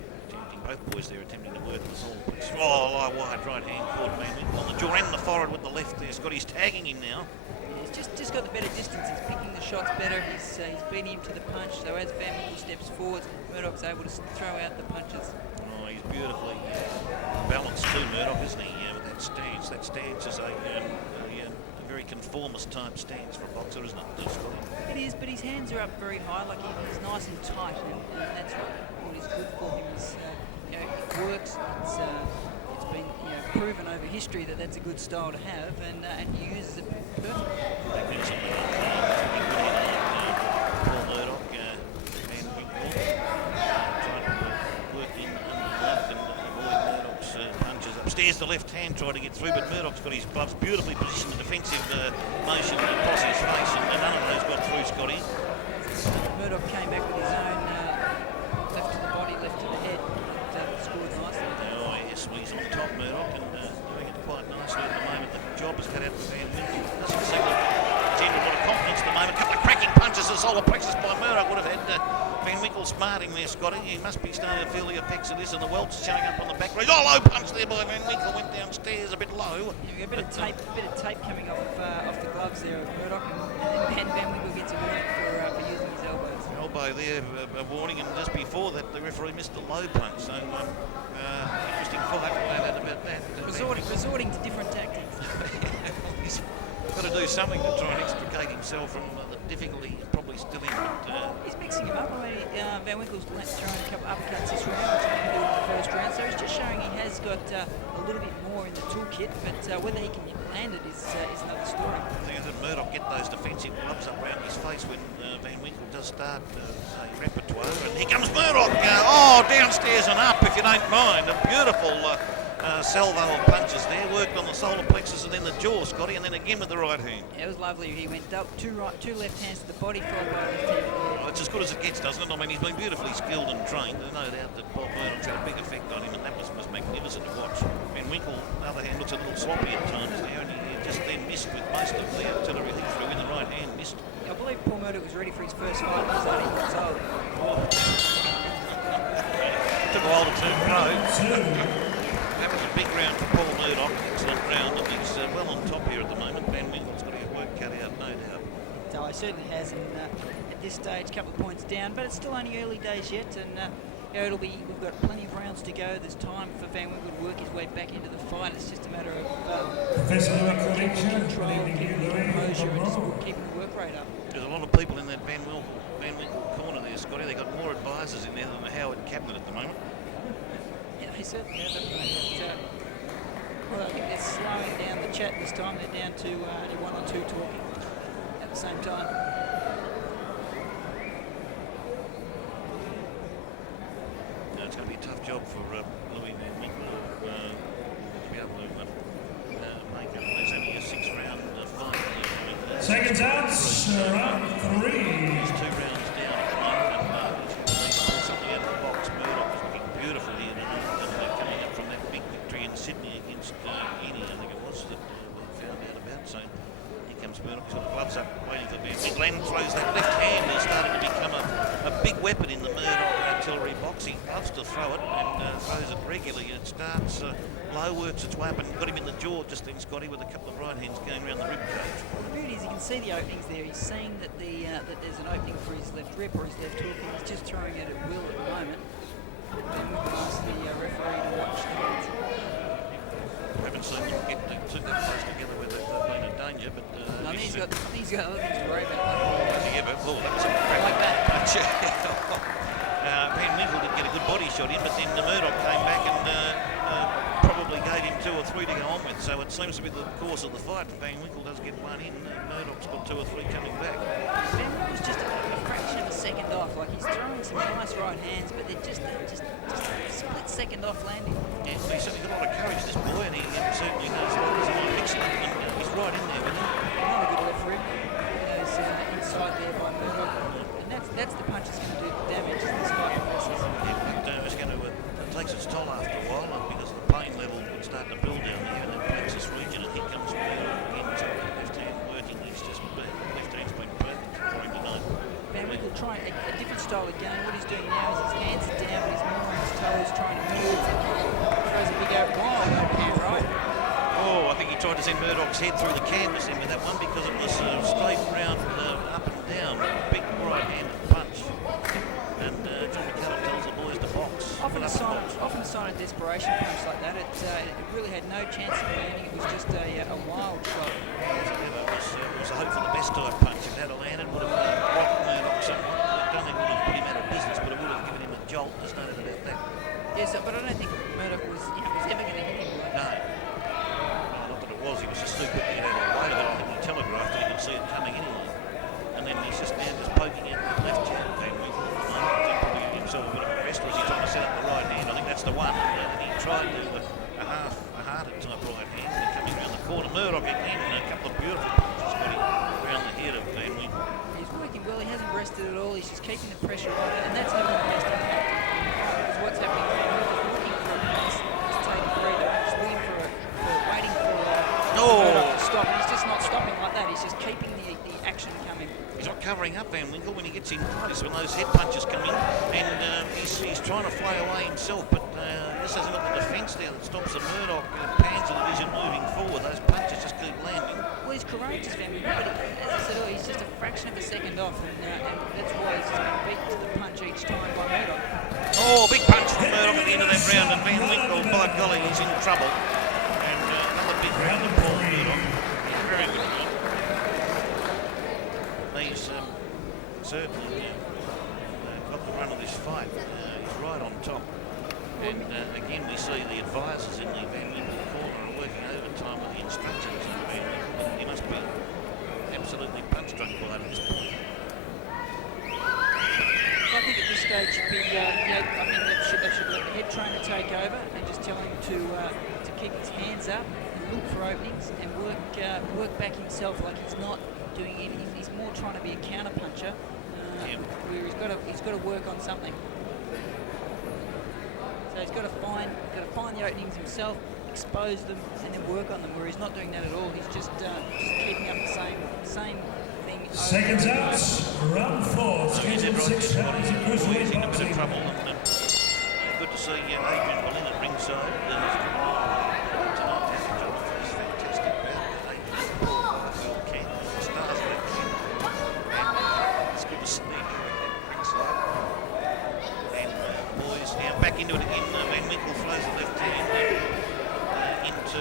both boys there attempting to work the whole. Oh, wide right hand caught Van Winkel on the jaw and the forehead with the left there. Scotty's tagging him now. He's just got the better distance. He's picking the shots better. He's beating him to the punch. So as Van Winkel steps forward, Murdoch's able to throw out the punches. Oh, he's beautifully balanced too, Murdoch, isn't he? With that stance. That stance is a very conformist type stance for a boxer, isn't it? It is, but his hands are up very high. Like he's nice and tight, and that's what is good for him. Is it works. It's been proven over history that that's a good style to have, and he uses it perfectly. Paul Murdoch, Van Winkel, trying to work in underneath and avoid Murdoch's punches. Upstairs, the left hand tried to get through, but Murdoch's got his gloves beautifully positioned, a defensive motion across his face, and none of those got through, Scotty. Murdoch came back with his own left to the body, left to the head, scored nicely. Oh yes, he's on top, Murdoch, and doing it quite nicely at the moment. The job is cut out for Van Winkel. Doesn't seem like he's in a lot of confidence at the moment. A couple of cracking punches to solar plexus by Murdoch would have had Van Winkel smarting there, Scotty. He must be starting to feel the effects of this, and the welts showing up on the back. Oh, low punch there by Van Winkel, went downstairs a bit low. Yeah, a bit of tape coming off the gloves there of Murdoch, and then Van Winkel gets a warning for using his elbows. Elbow there, a warning, and just before that, the referee missed the low punch. So interesting fight. We'll add about that. Resorting to different tactics. He's got to do something to try and extricate himself from the difficulty he's probably still in. But, he's mixing him up. I mean, Van Winkel's throwing a couple of uppercuts this round, which he didn't do in the first round. So he's just showing he has got a little bit more in the toolkit, but whether he can land it is another story. The thing is that Murdoch get those defensive gloves up around his face when Van Winkel does start a repertoire. And here comes Murdoch. Downstairs and up, if you don't mind. A beautiful salvo of punches there. Worked on the solar plexus and then the jaw, Scotty, and then again with the right hand. Yeah, it was lovely. He went two left hands to the body, followed by a left hand. Well, it's as good as it gets, doesn't it? I mean, he's been beautifully skilled and trained. There's no doubt that Bob Murdoch's had a big effect on him, and that was magnificent to watch. Van Winkel, on the other hand, looks a little sloppy at times there, and he just then missed with most of the artillery he threw in. The right hand missed. I believe Paul Murdoch was ready for his first fight. He's 18 years old. Took a while to turn pro. That was a big round for Paul Murdoch. Excellent round, and he's well on top here at the moment. Van Winkel's got his work cut out, no doubt. So He certainly has, and at this stage, a couple of points down, but it's still only early days yet, and we've got plenty of rounds to go. There's time for Van Winkle to work his way back into the fight. It's just a matter of Professor keeping control, keeping the composure, and just keeping the work rate up. There's a lot of people in that Van Winkle corner there, Scotty. They've got more advisors in there than the Howard cabinet at the moment. Yeah, they certainly have, haven't they? Well, I think they're slowing down the chat this time. They're down to only one or two talking at the same time. No, it's going to be a tough job for Louis Van Winkle to be able to make it. There's only a 6-round fight. Seconds out, round 3. He's 2 rounds down at the moment, and he's pulled something out of the box. Murdoch was looking beautiful here tonight, coming up from that big victory in Sydney against Guinea, I think it was, that we found out about. So here comes Murdoch, he's got the gloves up, waiting for Van Winkle, and throws that left hand. Is starting to become a big weapon in the Murdoch artillery box. He loves to throw it and throws it regularly, and it starts low, works its way up, and got him in the jaw just then, Scotty, with a couple of right hands going around the rib cage. The beauty is you can see the openings there. He's seeing that that there's an opening for his left rip or his left hook, and he's just throwing it at will at the moment. Then we can ask the referee to watch the hands. I haven't seen them get too close together where they've been in danger, but I think he's got other things to worry about. Yeah, but that was a cracking punch. Van Winkle did get a good body shot in, but then the Murdoch came back and probably gave him 2 or 3 to go on with. So it seems to be the course of the fight. Van Winkle does get one in. Murdoch's got 2 or 3 coming back. Van Winkle's just a fraction of a second off. Like, he's throwing some nice right hands, but they're just a split second off landing. Yeah, he's certainly got a lot of courage, this boy, and he certainly knows he's mixing it, and he's right in there with him. Not a good left rib. Goes inside there by Murdoch. And that's the punch that's going to do the damage in this fight. Yeah, it's going to it takes its toll after a while, because the pain level would start to build down there in that plexus region, and here comes Murdoch again, so left hand working. He's just left hand's been perfect for him tonight. Van Winkle trying a different style of game. What he's doing now is his hands are down, but he's more on his toes, trying to move. Throws a big wild overhand right. Oh, I think he tried to send Murdoch's head through the canvas then with that one, because it was straight round, up and down, big right-handed punch. And John McCallum tells the boys to box. Often a sign of desperation punch like that. It really had no chance of landing. It was just a wild shot. It was a hope for the best type punch. If it had landed, it would have rocked Murdoch somewhat. I don't think it would have put him out of business, but it would have given him a jolt. There's no doubt about that. Yes, but I don't think Murdoch was ever going to hit him. No. Not that it was. He was just too quickly out of the way of it. I think he telegraphed that he could see it coming anyway. And then he's just now poking out the left jab. Van Winkle at the moment. I think probably giving himself a bit of a rest, or is he trying to set up the right hand? I think that's the one. And he tried to a hearted type right hand. And coming around the corner, Murdoch again, and a couple of beautiful punches got him around the head of Van Winkle. He's working well. He hasn't rested at all. He's just keeping the pressure on it, and that's having the best impact. Because what's happening? Van Winkle's looking for a pace. He's taking freedom. He's waiting for Murdoch to stop, and he's just not stopping like that. He's just keeping the action coming. He's not covering up Van Winkle when he gets in place when those head punches come in, and he's trying to fly away himself, but this hasn't got the defence there that stops the Murdoch Panzer division moving forward. Those punches just keep landing. Well, he's courageous, Van Winkle, but as I said earlier, he's just a fraction of a second off, and that's why he's just been beaten to the punch each time by Murdoch. Oh, big punch from Murdoch at the end of that round, and Van Winkle, by golly, he's in trouble. And another big round of Paul Murdoch. Very good round. He's certainly got the run of this fight. He's right on top. And again, we see the advisors in the Van Winkle corner are working overtime with the instructions on Van Winkle. He must be absolutely punch-drunk by this point. I think at this stage should be, I think they should let the head trainer take over and just tell him to keep his hands up and look for openings and work back himself. Like, he's not doing anything. He's more trying to be a counter puncher. Where he's got to work on something. So he's got to find the openings himself, expose them, and then work on them. Where he's not doing that at all. He's just keeping up the same thing. Seconds out, round 4. Scheduled 6 rounds of cruiserweight boxing. Trouble. And, good to see Adrian Berlin at ringside. Tonight, fantastic bout. Stars into it again. Van Winkel throws the left hand into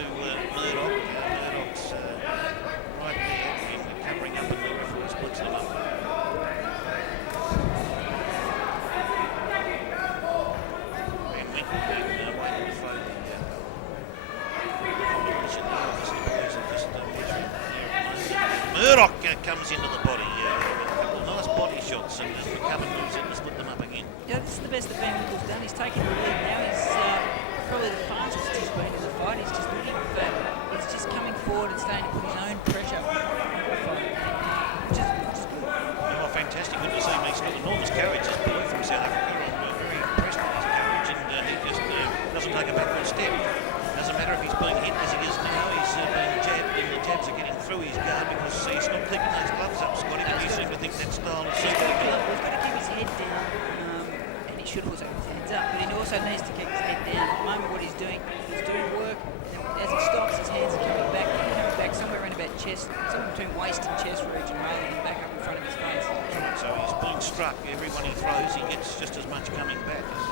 Murdoch. Murdoch's right there, and covering up, and the referee splits them up. Van Winkel then waiting to throw the combination there. Obviously, the boys are just measuring there at the moment. Murdoch comes into the body. A couple of nice body shots, and McCubbin moves in to split them up again. Yeah, this is the best that Van Winkel's done. He's taken the lead now. He's probably the fastest he's been in the fight. He's just looking for, he's just coming forward and starting to put his own pressure on the fight, which is good. Oh, fantastic. Good to see him. He's got enormous courage, this boy from South Africa. I'm very impressed with his courage, and he just doesn't take a backward step. Doesn't matter if he's being hit as he is now. He's being jabbed, and the jabs are getting through his guard because he's not keeping those gloves up, Scotty, but you seem to think that style is He's suitable. got to keep his head down, and he should also keep his hands up, but he also needs to keep his head down. At the moment, what he's doing work, and as he stops, his hands are coming back somewhere around about chest, somewhere between waist and chest region, rather than back up in front of his face. So he's being struck. Every one he throws, he gets just as much coming back as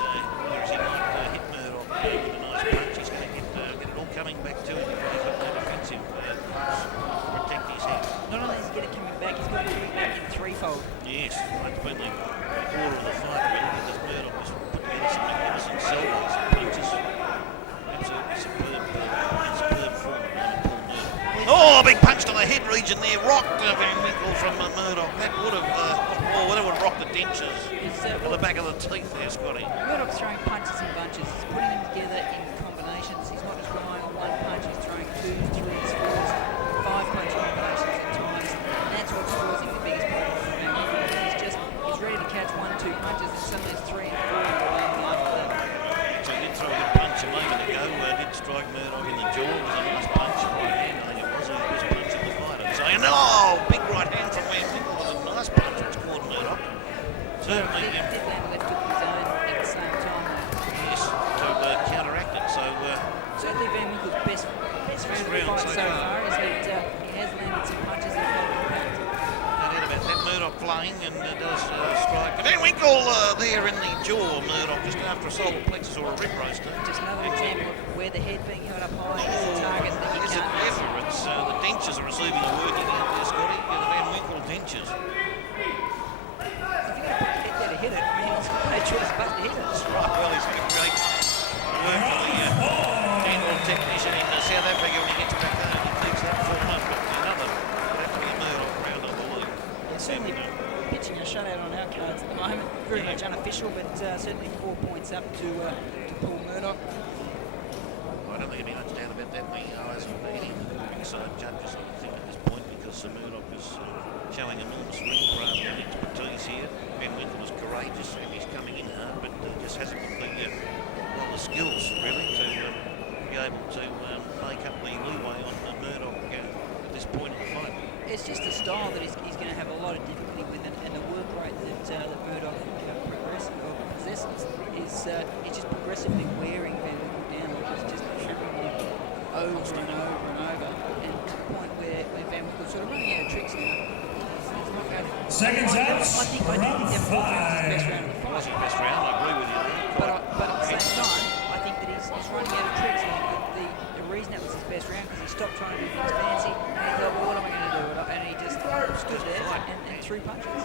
whereas he might hit Murdoch with a nice punch. He's going to get it all coming back to him. He's got no defensive punch to protect his head. Not only does he get it coming back, he's got it coming back in threefold. Yes, that's been the order of the fight, really, because Murdoch has put together some magnificent salvos and punches. Absolutely superb form of Paul Murdoch. Oh, a big punch to the head region there, rocked Van Winkel from Murdoch. That would have rocked the dentures to the back of the teeth there, Scotty. Murdoch's throwing punches in bunches. He's putting them together in combinations. He's not just relying on one punch. He's throwing 2, 3, 4, 5 punch combinations at times. And that's what's causing the biggest problem for Van Winkel. He's ready to catch 1, 2 punches, and suddenly it's 3 and 4 after that. So he did throw a punch a moment ago. Did strike Murdoch in the jaw. It was a nice punch, right hand. I think it was his best punch of the fight. And big right hand from Van Winkel was a nice punch which caught Murdoch. Certainly. He did land a left hook of his own at the same time. Yes, to counteract it. So certainly Van Winkel's best round of the fight so far is that he has landed some punches that have had impact. no doubt about that. Murdoch flying and does strike. Van Winkel there in the jaw. Murdoch just after a solar plexus or a rib roaster. Just another example of where the head being held up high is a target that he Is it can't miss. ever? It's the dentures are receiving a working out there, Scotty. The Van Winkel dentures. To hit it, I mean, it's no choice but to hit it. That's right. Well, he's had great work for the dental technician in South Africa when he gets back home. He keeps that form up, but another would have to be a Murdoch round on the loop. Yeah, certainly pitching a shutout on our cards at the moment. Very much unofficial, but certainly 4 points up to Paul Murdoch. I don't think there'd be much doubt about that in the eyes of any of the ringside judges, I think, at this point, because Murdoch is showing enormous ring craft and expertise here. Van Winkel is courageous and he's coming in hard, but just hasn't got the skills, really, to be able to make up the leeway on Murdoch at this point in the fight. It's just a style that he's going to have a lot of difficulty with, and the work rate that Murdoch possesses is he's just progressively wearing Van Winkel down. He's just tripping him over and over and over, and to the point where Van Winkel's sort of running out of tricks now. He's not going to... Seconds out, I think round Devon His best 5. round of the It was fight. his best round, I agree with you. But at the same time, I think that he's running out of tricks. I think that the reason that was his best round because he stopped trying to do things fancy, and he thought, well, what am I going to do? And he just stood there and threw punches.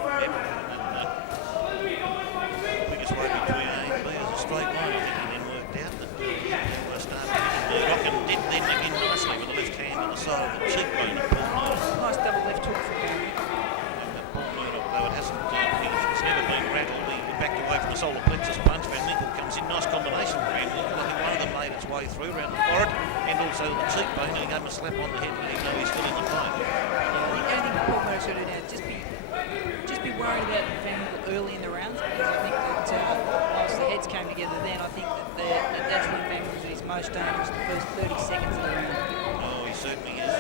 Quickest way between A and B is a straight line. I think he then worked out that he started hitting Murdoch and did then again nicely with the left hand on the side of the cheekbone of Paul Murdoch. Nice double left hook from Van Winkel. And Paul Murdoch, though it hasn't, it's never been rattled. He backed away from the solar plexus punch. Van Winkel comes in, nice combination for Van Winkel. I think one of them made its way through around the forehead and also the cheekbone, and he gave him a slap on the head, but he know he's still in the fight. I think anything that Paul Murdoch should have done, just be worried about Van Winkel early in the rounds, because I think that whilst the heads came together then, I think that that's when Van Winkel is most dangerous, the first 30 seconds of the round. Oh, he certainly is.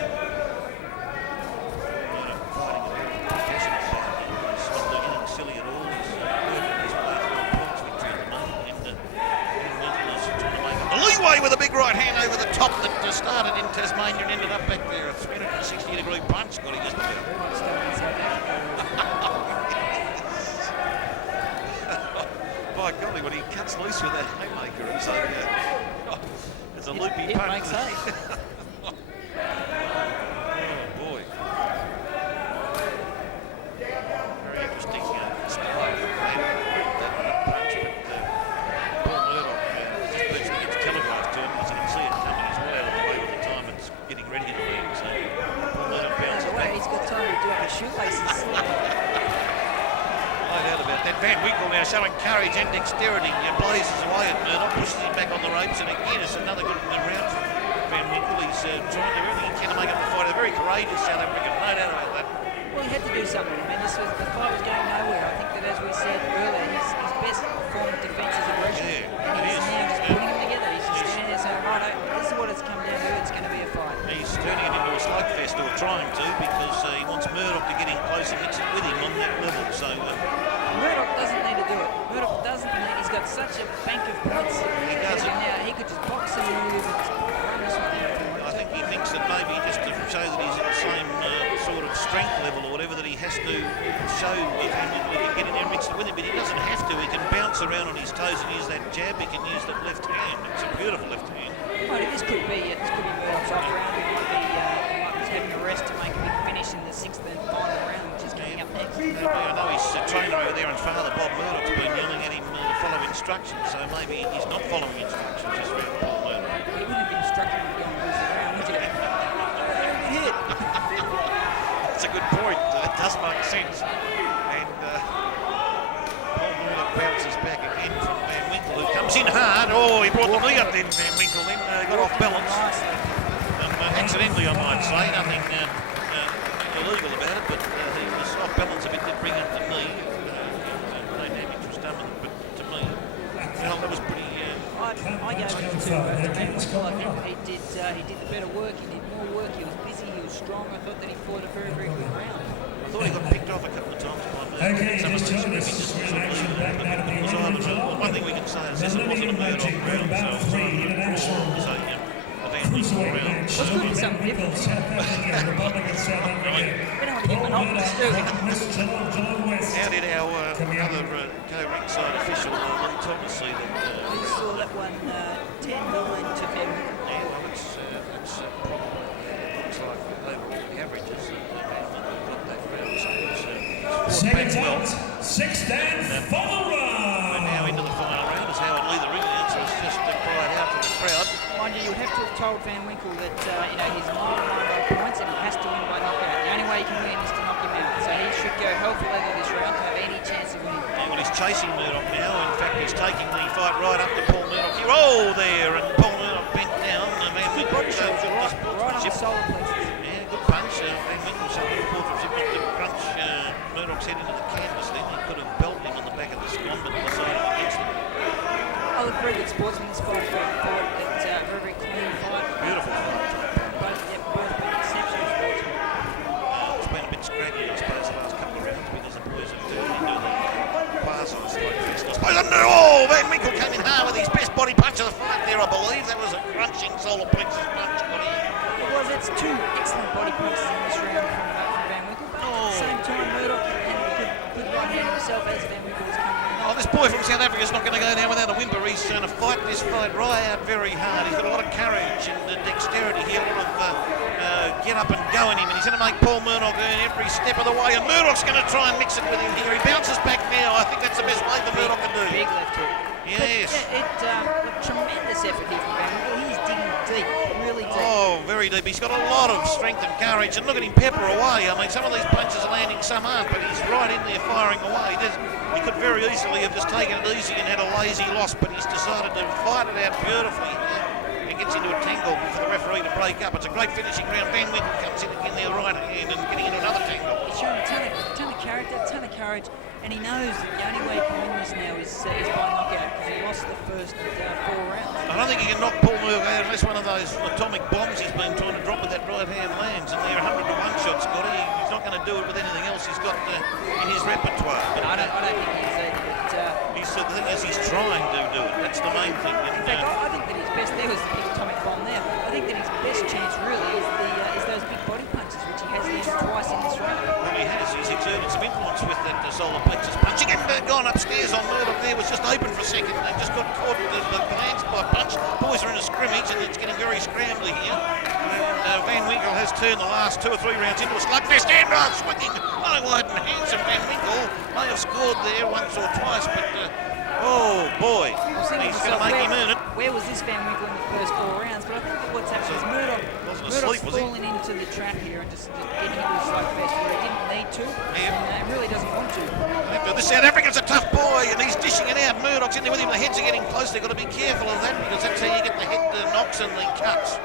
Fighting a very professional fight. He's not doing anything silly at all. He's working his way to a points victory at the moment, and Van Winkel is trying to make a leeway with a big right hand over the top that started in Tasmania and ended up back there. A 360-degree punch, Scotty, just about. Very much stuck in South Africa. By golly, Wally when he cuts loose with that haymaker. It's a loopy it punch. makes hay. Oh boy. Very interesting style of that punch, but Paul Murdoch just gets telegraphed to him because you can see it coming. He's well out of the way with the time it's getting ready to land. So Paul Murdoch bounces By the way, back. he's got time to do up his shoelaces. No doubt about that. Van Winkel now showing courage and dexterity. He blazes away at Murdoch, pushes him back on the ropes, and again it's another good round from Van Winkel. He's trying to do everything he can to make up the fight. A very courageous South African, no doubt about that. Well, he had to do something. I mean, the fight was going nowhere. I think that, as we said earlier, his best form of defence is aggression. Yeah, and it he's is. now just putting them together. He's just standing there saying, right, this is what it's come down to. It's going to be a fight. He's turning it into a slugfest, or trying to, because he wants Murdoch to get in close and mix it with him on that level. So Murdoch doesn't need to do it. Murdoch doesn't need. He's got such a bank of points. He doesn't. Now he could just box and move and just run this one out. I think he thinks that maybe just to show that he's at the same sort of strength level or whatever, that he has to show he can get in there and mix it with him, but he doesn't have to. He can bounce around on his toes and use that jab. He can use that left hand. It's a beautiful left hand. Right, this could be Murdoch's off round. He might be just having a rest to make a big finish in the 6th and final round, which is coming up next. I know his trainer over there and father, Bob Murdoch's been yelling at him to follow instructions, so maybe he's not following instructions, just for Paul Murdoch. He wouldn't have instructed him to go and lose the round, would you? Hit. That's a good point. It does make sense. And Paul Murdoch bounces back again from Van Winkel, who comes in hard. Oh, he brought the knee up then, Van Winkel. Then got off balance. Accidentally, I might say. Nothing illegal about it, but he was off balance a bit, did bring up the knee. No damage was done with it, but to me, that was pretty... I gave it to Van Winkel. I think he did the better work. He did more work. He was busy. He was strong. I thought that he fought a very, very good round. I thought he got picked off a couple of times by Murdoch. Okay, Some of just those join us. scrimmages We're in sort of action back now to the was Olympic either, Geelong. one thing we can say is this, The it wasn't a Olympic Murdoch Magic round, Bout so 3 international it was a Van Winkel cruiserweight round. match. Let's look at Van something Winkel, different. South Africa, Republic of South Africa. We don't want to get monotonous, do we? Geelong West. How did our other co-ringside official, Lee Thomas, see that? We saw that one 10-9 to Van Winkel. Yeah, well, it's probably looks like overall the averages Van Winkel got that round, so it's fought Second back well. out, 6th and final We're now round. into the final round, as Howard Lee, the ring announcer, has just cried out to the crowd. Mind you, you'd have to have told Van Winkel that he's more than by points and he has to win by knockout. The only way he can win is to knock him out. So he should go hell for leather this round to have any chance of winning. Yeah, well, he's chasing Murdoch now. In fact, he's taking the fight right up to Paul Murdoch here. Oh, there, and Paul Murdoch bent down. Van Winkel Body shot, showed right on the sportsmanship. solar plexus. Yeah, good punch. Van Winkel showed good sportsmanship. Not to crunch Murdoch's head into the canvas then. He could have belted him on the back of the scone, but decided against it. Oh, look, very good sportsman. This fight, it's a very, very clean fight. Beautiful fight. Both been exceptional sportsmen. It's been a bit scrappy, I suppose, the last couple of rounds because the boys have turned into the quasi-slugfest, I suppose. And oh, Van Winkel came in hard with his best body punch of the fight there, I believe. That was a crunching solar plexus punch. Well, that's two excellent body punches in this round from Van Winkel. But at the same time, Murdoch had a good right hand himself as Van Winkel was coming in. Oh, this boy from South Africa is not going to go down without a whimper. He's going to fight this fight right out very hard. He's got a lot of courage and dexterity here, a lot of get up and go in him, and he's going to make Paul Murdoch earn every step of the way. And Murdoch's going to try and mix it with him here. He bounces back now. I think that's the best way for Murdoch to do. Big left hook. Yes. But, look, tremendous effort here from Van Winkel. He's digging deep, really deep. Oh, very deep. He's got a lot of strength and courage, and look at him pepper away. I mean, some of these punches are landing, some aren't, but he's right in there firing away. He could very easily have just taken it easy and had a lazy loss, but he's decided to fight it out beautifully. He gets into a tangle for the referee to break up. It's a great finishing round. Van Winkel comes in again there right hand and getting into another tangle. He's shown a ton of character, a ton of courage, and he knows that the only way he can win this now is by knockout, because he lost the first 4 rounds. I don't think he can knock Paul Murdoch out unless one of those atomic bombs he's been trying to drop with that right hand lands, and they're 100 to 1 shots, Scotty. He's not going to do it with anything else he's got in his repertoire. But I don't think he is either, but... the thing is, he's trying to do it. That's the main thing. In fact, I think that his best there was the big atomic bomb there. I think that his best chance really is those big body punches, which he has landed twice in this round. Well, he has. He's exerted some influence with that solar plexus punch. Again, gone upstairs on Murdoch there, was just open for a second and just got caught the glance by a punch. Boys are in a scrimmage and it's getting very scrambly here. And Van Winkel has turned the last 2 or 3 rounds into a slugfest and swinging long, wide and handsome. Van Winkel may have scored there once or twice, but oh boy, he's going to make him earn it. Where was this Van Winkel in the first 4 rounds? But I think that what's happened is Murdoch's falling into the trap here and just getting into a slugfest where he didn't need to, and really doesn't want to. The South African's a tough boy and he's dishing it out. Murdoch's in there with him, the heads are getting close. They've got to be careful of that because that's how you get the head knocks and the cuts.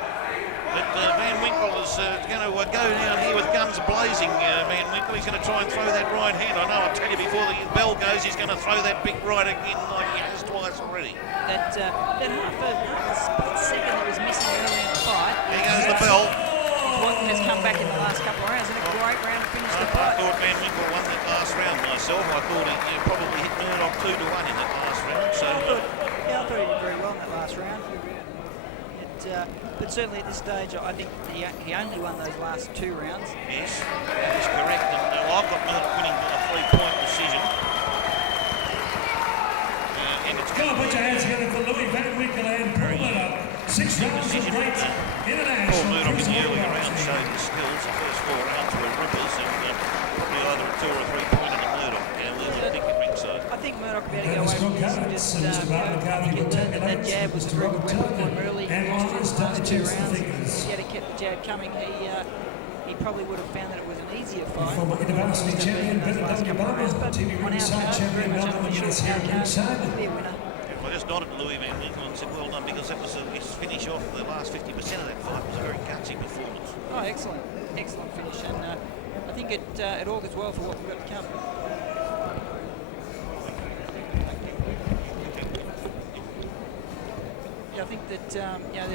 But Van Winkel is going to go down here with guns blazing. Van Winkel, he's going to try and throw that right hand. I know I tell you before the bell goes, he's going to throw that big right again like he has twice already. That split second that was missing earlier in the fight. Here goes the bell. What has come back in the last couple of rounds and a great round to finish the I fight. thought Van Winkel won that last round myself. I thought he probably hit Murdoch 2-1 in that last round. So I thought he did very well in that last round. But certainly at this stage, I think he only won those last 2 rounds. yes, that is correct. And I've got Murdoch winning by a 3-point decision. And it's Come on, put your hands together for Louis Van Winkel and Paul Murdoch. 6 rounds of great international. Paul Murdoch in the earlier round showed the skills. The first 4 rounds were rippers and probably either a 2 or a 3-pointer to Murdoch. We'll think it ringside. I think Murdoch better go over this and just that jab was the real weapon for him early. And Lost his last 2 rounds. fingers. If he had kept the jab coming, he probably would have found that it was an easier fight. Former University champion, Those last couple of rounds, but TV on our ringside card, very champion, much Malcolm up for McGuinness sure. here at ringside. Be a winner. I just nodded to Louis Van Winkel and said well done because that was his finish off the last 50% of that fight. It was a very gutsy performance. Oh, excellent finish, and I think it augurs well for what we've got to come. Yeah, I think that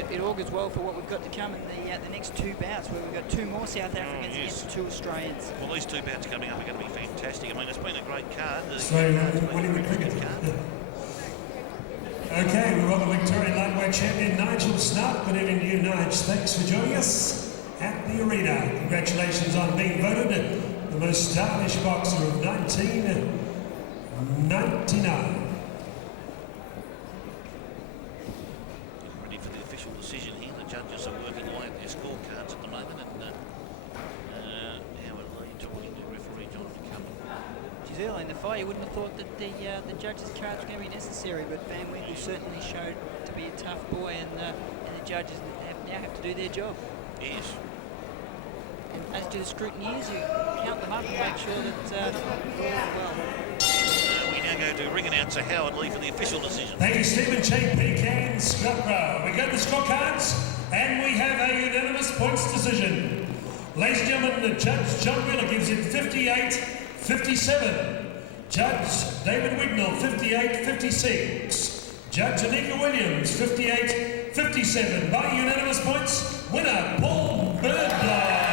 it augurs well for what we've got to come in the next 2 bouts, where we've got 2 more South Africans against 2 Australians. Well, these 2 bouts coming up are going to be fantastic. I mean, it's been a great card. Winning the cricket. Okay, we've got the Victorian lightweight champion Nigel Snout. Good evening to you, Nige. Thanks for joining us at the arena. Congratulations on being voted the most stylish boxer of 1999. Ready for the official decision here. The judges are working away at their scorecards at the moment, and Howard Lee talking to referee Jonathan Cummins. Geez, early in the fight, you wouldn't have thought that the judges' cards were going to be necessary, but Van Winkel certainly showed to be a tough boy, and the judges now have to do their job. Yes. As do the scrutineers, you count them up and make sure that all is well. We now go to ring announcer Howard Lee for the official decision. Thank you, Stephen J. Pecan, Scarborough. We go to the scorecards, and we have a unanimous points decision. Ladies and gentlemen, the Judge John Miller gives it 58-57. Judge David Wignall, 58-56. Judge Anika Williams, 58-57. By unanimous points, winner Paul Murdoch.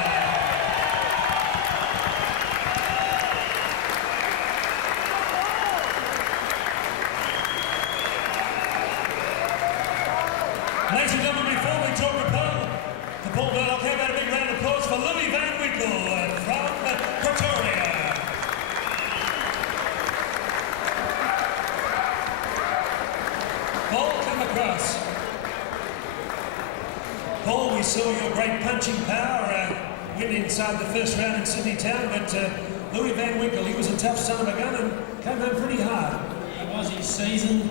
Ladies and gentlemen, before we talk to Paul Murdoch, how about a big round of applause for Louis Van Winkel from Pretoria. Paul, come across. Paul, we saw your great punching power win inside the first round in Sydney Town, but Louis Van Winkel, he was a tough son of a gun and came home pretty hard. It was his season. He's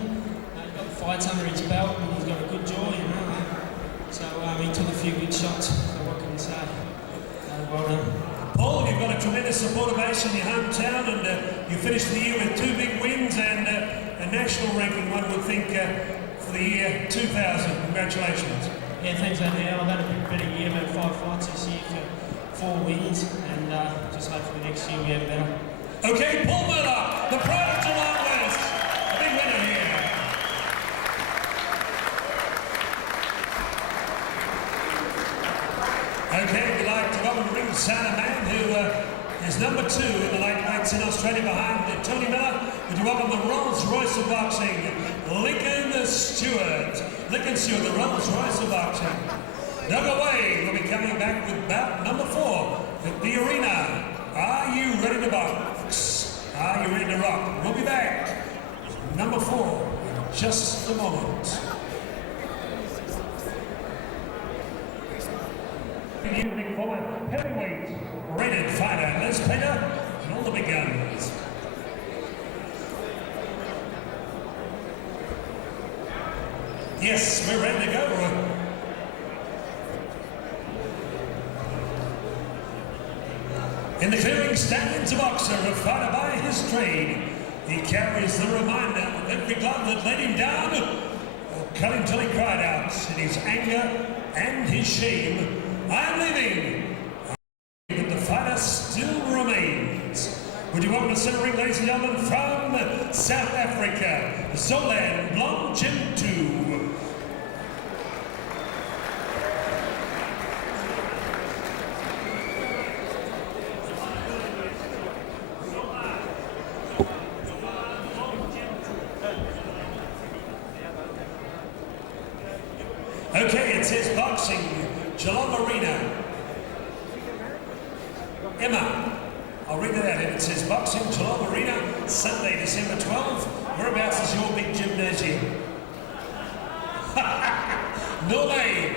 got fights under his belt and he's got a good jaw, you know. So he took a few good shots. So what can you say? Well done. Paul, you've got a tremendous supporter base in your hometown, and you finished the year with 2 big wins and a national ranking, one would think, for the year 2000. Congratulations. Yeah, thanks, Andy. I've had a better year, about 5 fights this year for 4 wins, and just hopefully next year we have better. Okay, Paul Murdoch, the pride of Geelong West, a big winner here. Okay, we'd like to welcome to ringside a man who is number 2 in the lightweights in Australia behind Tony Miller. Would you welcome the Rolls Royce of boxing, Lincoln Stewart. Lincoln Stewart, the Rolls Royce of boxing. Doug Away will be coming back with bout number 4 at the arena. Are you ready to box? we're ready to rock. We'll be back. Number 4, in just a moment. Evening forward, heavyweight, rated fighter, Les Peter, and all the big guns. Yes, we're ready to go. In the clearing stands a boxer, a fighter by his trade. He carries the reminder of every glove that let him down or cut him till he cried out in his anger and his shame. I'm leaving, but the fighter still remains. Would you welcome to center ring, ladies and gentlemen, from South Africa, Xolani Ngemntu. Okay, it says boxing, Geelong Arena. Emma, I'll read that out. It says boxing, Geelong Arena, Sunday, December 12. Whereabouts is your big gymnasium? No lane.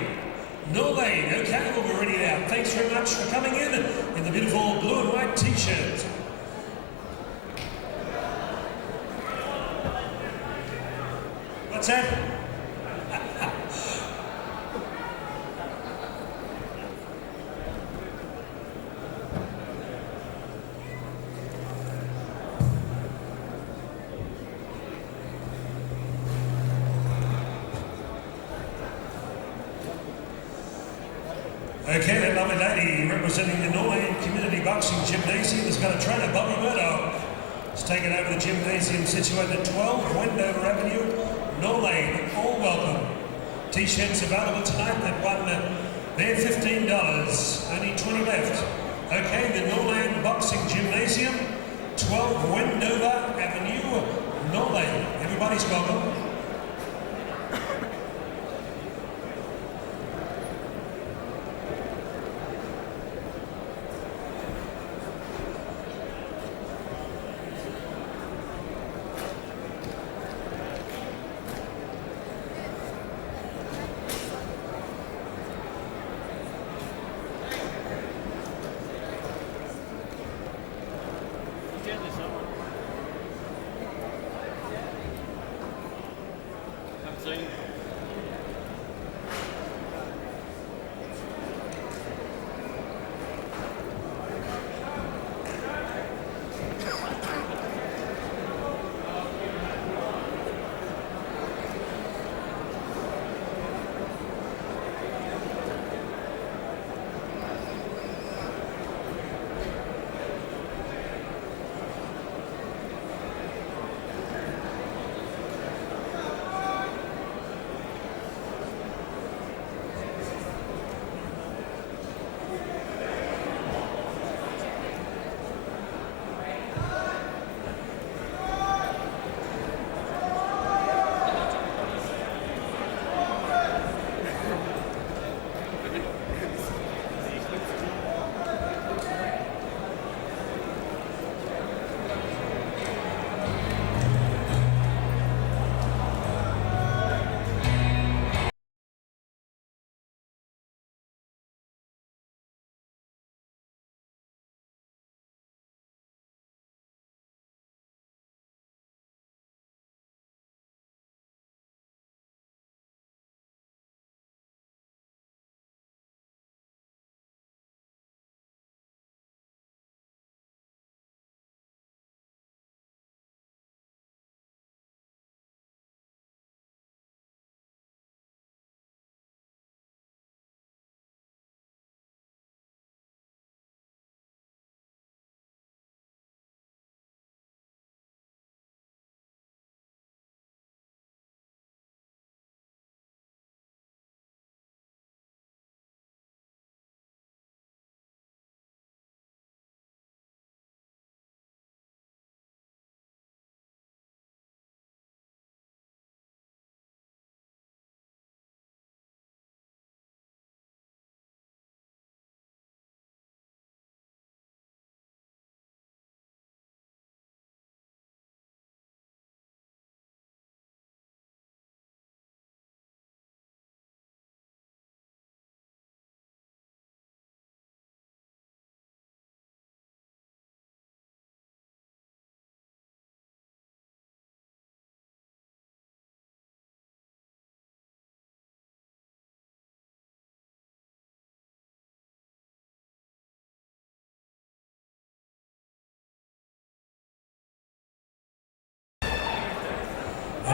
Okay, well, we're ready now. Thanks very much for coming in the beautiful blue and white t-shirt. What's that? Okay, that lovely lady representing the Norland Community Boxing Gymnasium is going to trainer Bobby Murdoch. He's taken over the gymnasium situated at 12 Wendover Avenue, Norlane. All welcome. T-shirts available tonight that one, they're $15, only 20 left. Okay, the Norland Boxing Gymnasium, 12 Wendover Avenue, Norlane. Everybody's welcome.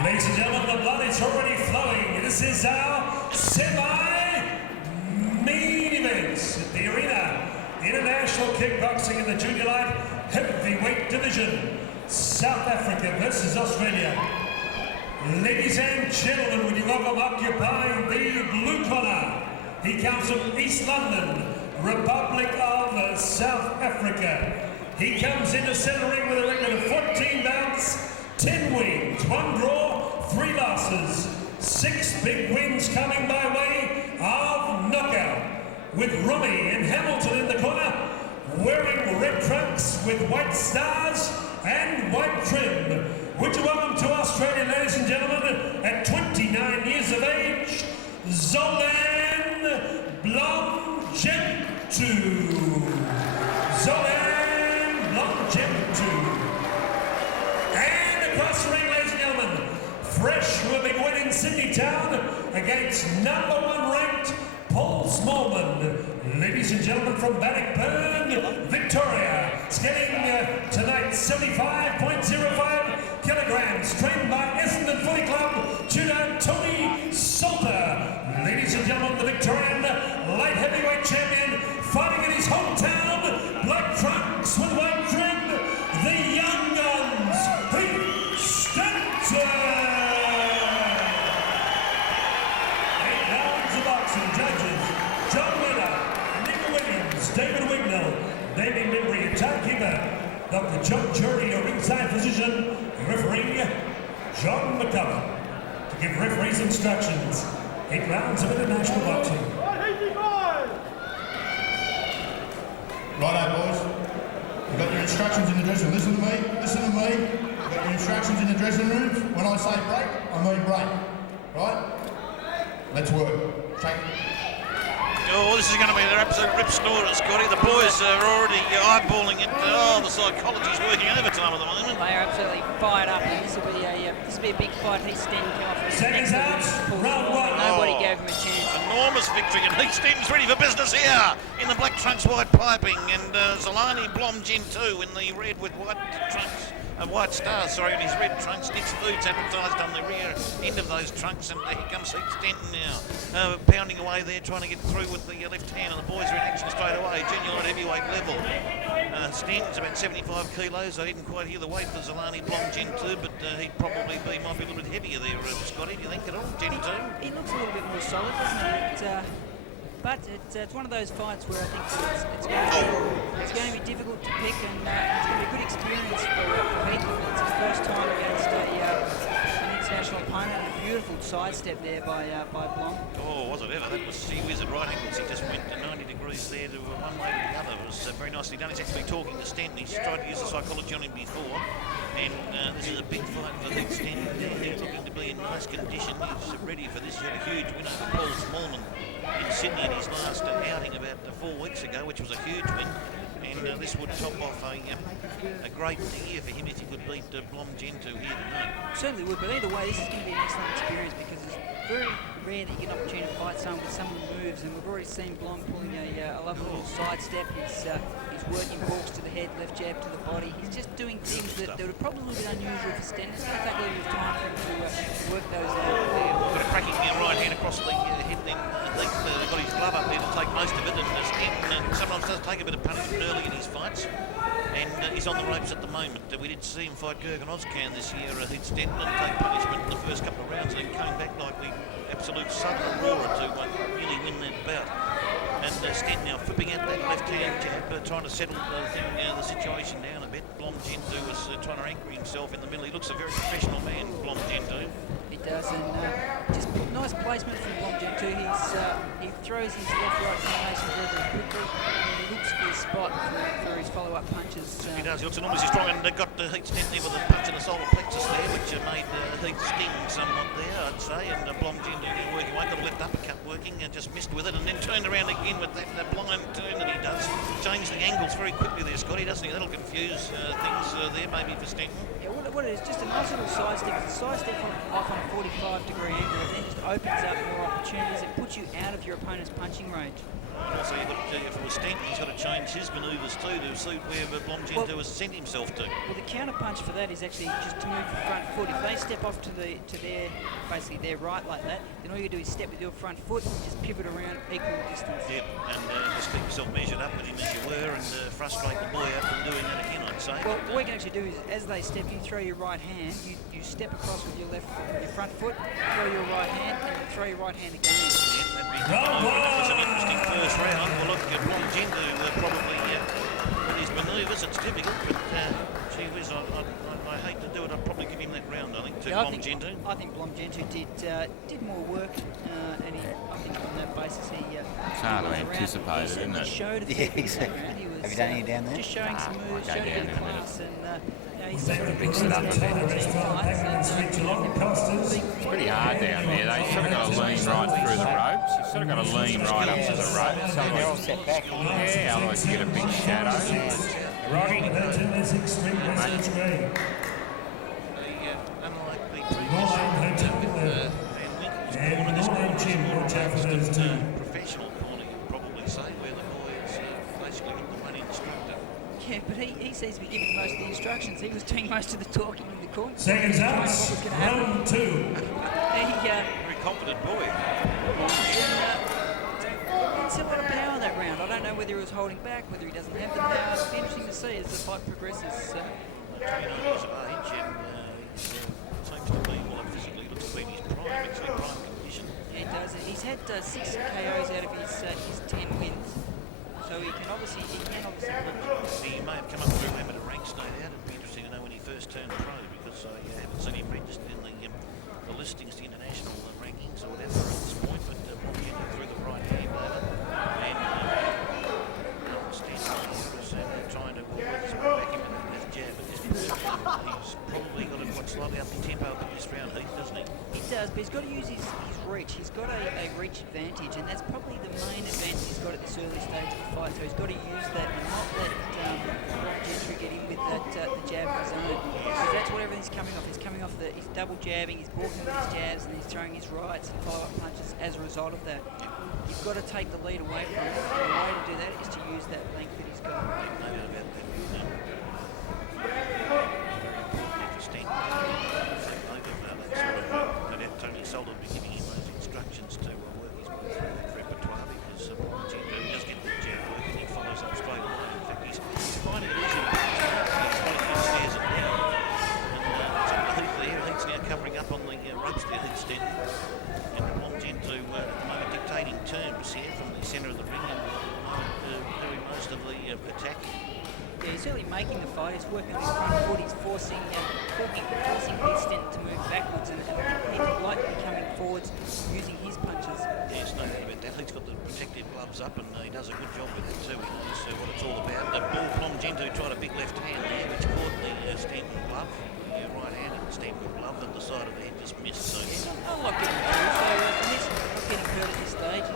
Ladies and gentlemen, the blood is already flowing. This is our semi-main event at the arena. International Kickboxing in the junior light heavyweight division. South Africa versus Australia. Ladies and gentlemen, would you welcome occupying the blue corner. He comes from East London, Republic of South Africa. He comes into center ring with a record of 14 bouts, 10 wins, 1 draw, 3 losses, 6 big wins coming by way of knockout. With Rummy and Hamilton in the corner, wearing red trunks with white stars and white trim. Would you welcome to Australia, ladies and gentlemen, at 29 years of age, Xolani Ngemntu. Xolani Ngemntu. And across the ring, ladies and gentlemen, fresh from a big win in Sydney Town against #1 ranked Paul Smallman. Ladies and gentlemen, from Bannockburn, Victoria, skating tonight 75.05 kilograms, trained by Essendon Footy Club, tutor Tony Salter. Ladies and gentlemen, the Victorian light heavyweight champion, fighting in his hometown, black trunks with white trim, the Young Guns, Heath, Stenton. 8 rounds of boxing, judges, John Winner, David Winkel, naming memory and timekeeper, Dr. John Jury, a ringside physician, referee John McCullough. To give referees instructions, 8 rounds of international boxing. Righto, boys. You've got your instructions in the dressing room. Listen to me, listen to me. You've got your instructions in the dressing room. When I say break, I mean break. Right? Let's work. Take. Oh, this is going to be their absolute rip snorter, Scotty. The boys are already eyeballing it. Oh, the psychology's working overtime at the moment. They are absolutely fired up, and this will be a big fight. Heath Stenton came off his Seconds out, round 1. Nobody gave him a chance. Enormous victory, and Heath Stenton's ready for business here in the black trunks, white piping, and Xolani Ngemntu in the red with white trunks. White stars, sorry, in his red trunks. Nick's Foods advertised on the rear end of those trunks, and here comes Heath Stenton now, pounding away there, trying to get through with the left hand, and the boys are in action straight away, junior light heavyweight level. Stenton's about 75 kilos. I didn't quite hear the weight for Xolani Ngemntu, but he'd probably might be a little bit heavier there, Scotty. Do you think at all, Ngemntu? He looks a little bit more solid, doesn't he? But it's one of those fights where I think it's going to be difficult to pick, and it's going to be a good experience for Heath. It's his first time against an international opponent, and a beautiful sidestep there by Blom. Oh, was it ever? That was sea wizard right angles. He just went to 90 degrees there to one way to the other. It was very nicely done. He's actually talking to Stenton. He's tried to use the psychology on him before. And this is a big fight for Heath Stenton. He's looking to be in nice condition. He's ready for this. He had a huge win over Paul Smallman in Sydney in his last outing about 4 weeks ago, which was a huge win. And this would top off a great year for him if he could beat Ngemntu here tonight. Certainly would, but either way, this is going to be an excellent experience because it's very rare that you get an opportunity to fight someone with some of the moves, and we've already seen Blom pulling a lovely little sidestep. He's working hooks to the head, left jab to the body. He's just doing things that are probably a little bit unusual for Stenton. It's going to take a little bit of time for him to work those out. Got a cracking right hand across the head then. Heath got his glove up there to take most of it, and Stenton sometimes does take a bit of punishment early in his fights. And he's on the ropes at the moment. We did see him fight Gergen Ozcan this year, Heath Stenton, and take punishment in the first couple of rounds, and then came back like the absolute southern roarer to really win that bout. And Stenton now flipping out that left-hand jab, trying to settle the situation down a bit. Ngemntu was trying to anchor himself in the middle. He looks a very professional man, Ngemntu. He does, and just nice placement from Ngemntu. He throws his left-right combination very, very quickly, and he looks for the spot for his follow-up punches. He does. He looks enormously strong, and got Heath Stenton there with a punch in the solar plexus there, which made Heath sting somewhat there, I'd say. And Ngemntu working away, got a left uppercut uppercut working and just missed with it, and then turned around again with that blind turn that he does. Changed the angles very quickly there, Scotty, doesn't he? That'll confuse things there maybe for Stenton. Yeah, what it is, just a nice little side step. It's a side step off on a 45-degree angle, and then just opens up more opportunities. It puts you out of your opponent's punching range. And also, you've got to, if it was Stenton, he's got to change his manoeuvres too to suit where Gunguluza has sent himself to. Well, the counter punch for that is actually just to move the front foot. If they step off to their basically their right like that, then all you do is step with your front foot and just pivot around equal distance. Yep, and just keep yourself measured up with him as you were, and frustrate the boy out from doing that again, I'd say. Well, what you can actually do is, as they step, you throw your right hand, you step across with your front foot, throw your right hand, and throw your right hand again. Yep, that was an interesting first round. Well, look, Gunguluza probably, with his manoeuvres, it's difficult, but gee whiz, I hate to do it. I'd probably give him that round, I think, to Gunguluza. I think Gunguluza did more work, and I think on that basis he... It's hard to anticipate, isn't it? Showed it exactly. Have you done any down there? Just showing some moves, showing a bit of class, and he's Mix it up a bit. It's pretty hard down there. They sort of got to lean right through the ropes. You sort of got to lean right up to the ropes. They're all set back. Yeah, otherwise you get a big shadow. Rocky. That's extreme message green. Unlike the previous professional corner, you'd probably say, where the boy is basically got the one instructor. Yeah, but he seems to be giving most of the instructions. He was doing most of the talking in the corner. Seconds out. Round 2. Very confident boy. It's a lot of power in that round. I don't know whether he was holding back, whether he doesn't have the power. It'll be interesting to see as the fight progresses. 20 years of age, and he seems to be, well, physically looks to be in his prime, actually prime condition. Yeah, he does. He's had 6 KOs out of his 10 wins. So he can obviously punch. He may have come up through amateur ranks, no doubt. It'd be interesting to know when he first turned pro, because I haven't seen him registered in the listings, the international rankings or whatever at this point, but Gunguluza through the right hand over, and Stenton was trying to work his way back into that left jab, but he's probably got to quite slightly up the tempo of this round, Heath, doesn't he? He does, but he's got to use his reach. He's got a reach advantage, and that's probably the main advantage he's got at this early stage of the fight. So he's got to use that and not let Gentry get in with the jab of his own. Because that's what everything's coming off. He's coming off he's double jabbing, he's balking with his jabs, and he's throwing his rights and follow-up punches as a result of that. You've got to take the lead away from him, and the way to do that is to use that length that he's got. No doubt about that. Tony Solid will be giving him those instructions to work his way through that repertoire, because Gunguluza does get the jab work and then follows up straight away. In fact, he's finding it easy to he's quite a few stairs it down. And Heath there, Heath's now covering up on the ropes there, Heath Stenton. And Gunguluza at the moment dictating terms here from the centre of the ring and doing most of the attack. Yeah, he's certainly making the fight. He's working on his front foot. He's forcing Heath Stenton to move backwards, and he's like to be coming forwards using his punches. Yes, no doubt about that. He's got the protective gloves up, and he does a good job with it too. He knows what it's all about. The ball Gunguluza tried a big left hand there, which caught the Stenton glove. The right-handed Stenton glove at the side of the head just missed. So he's not getting hurt. So he's not getting hurt at this stage.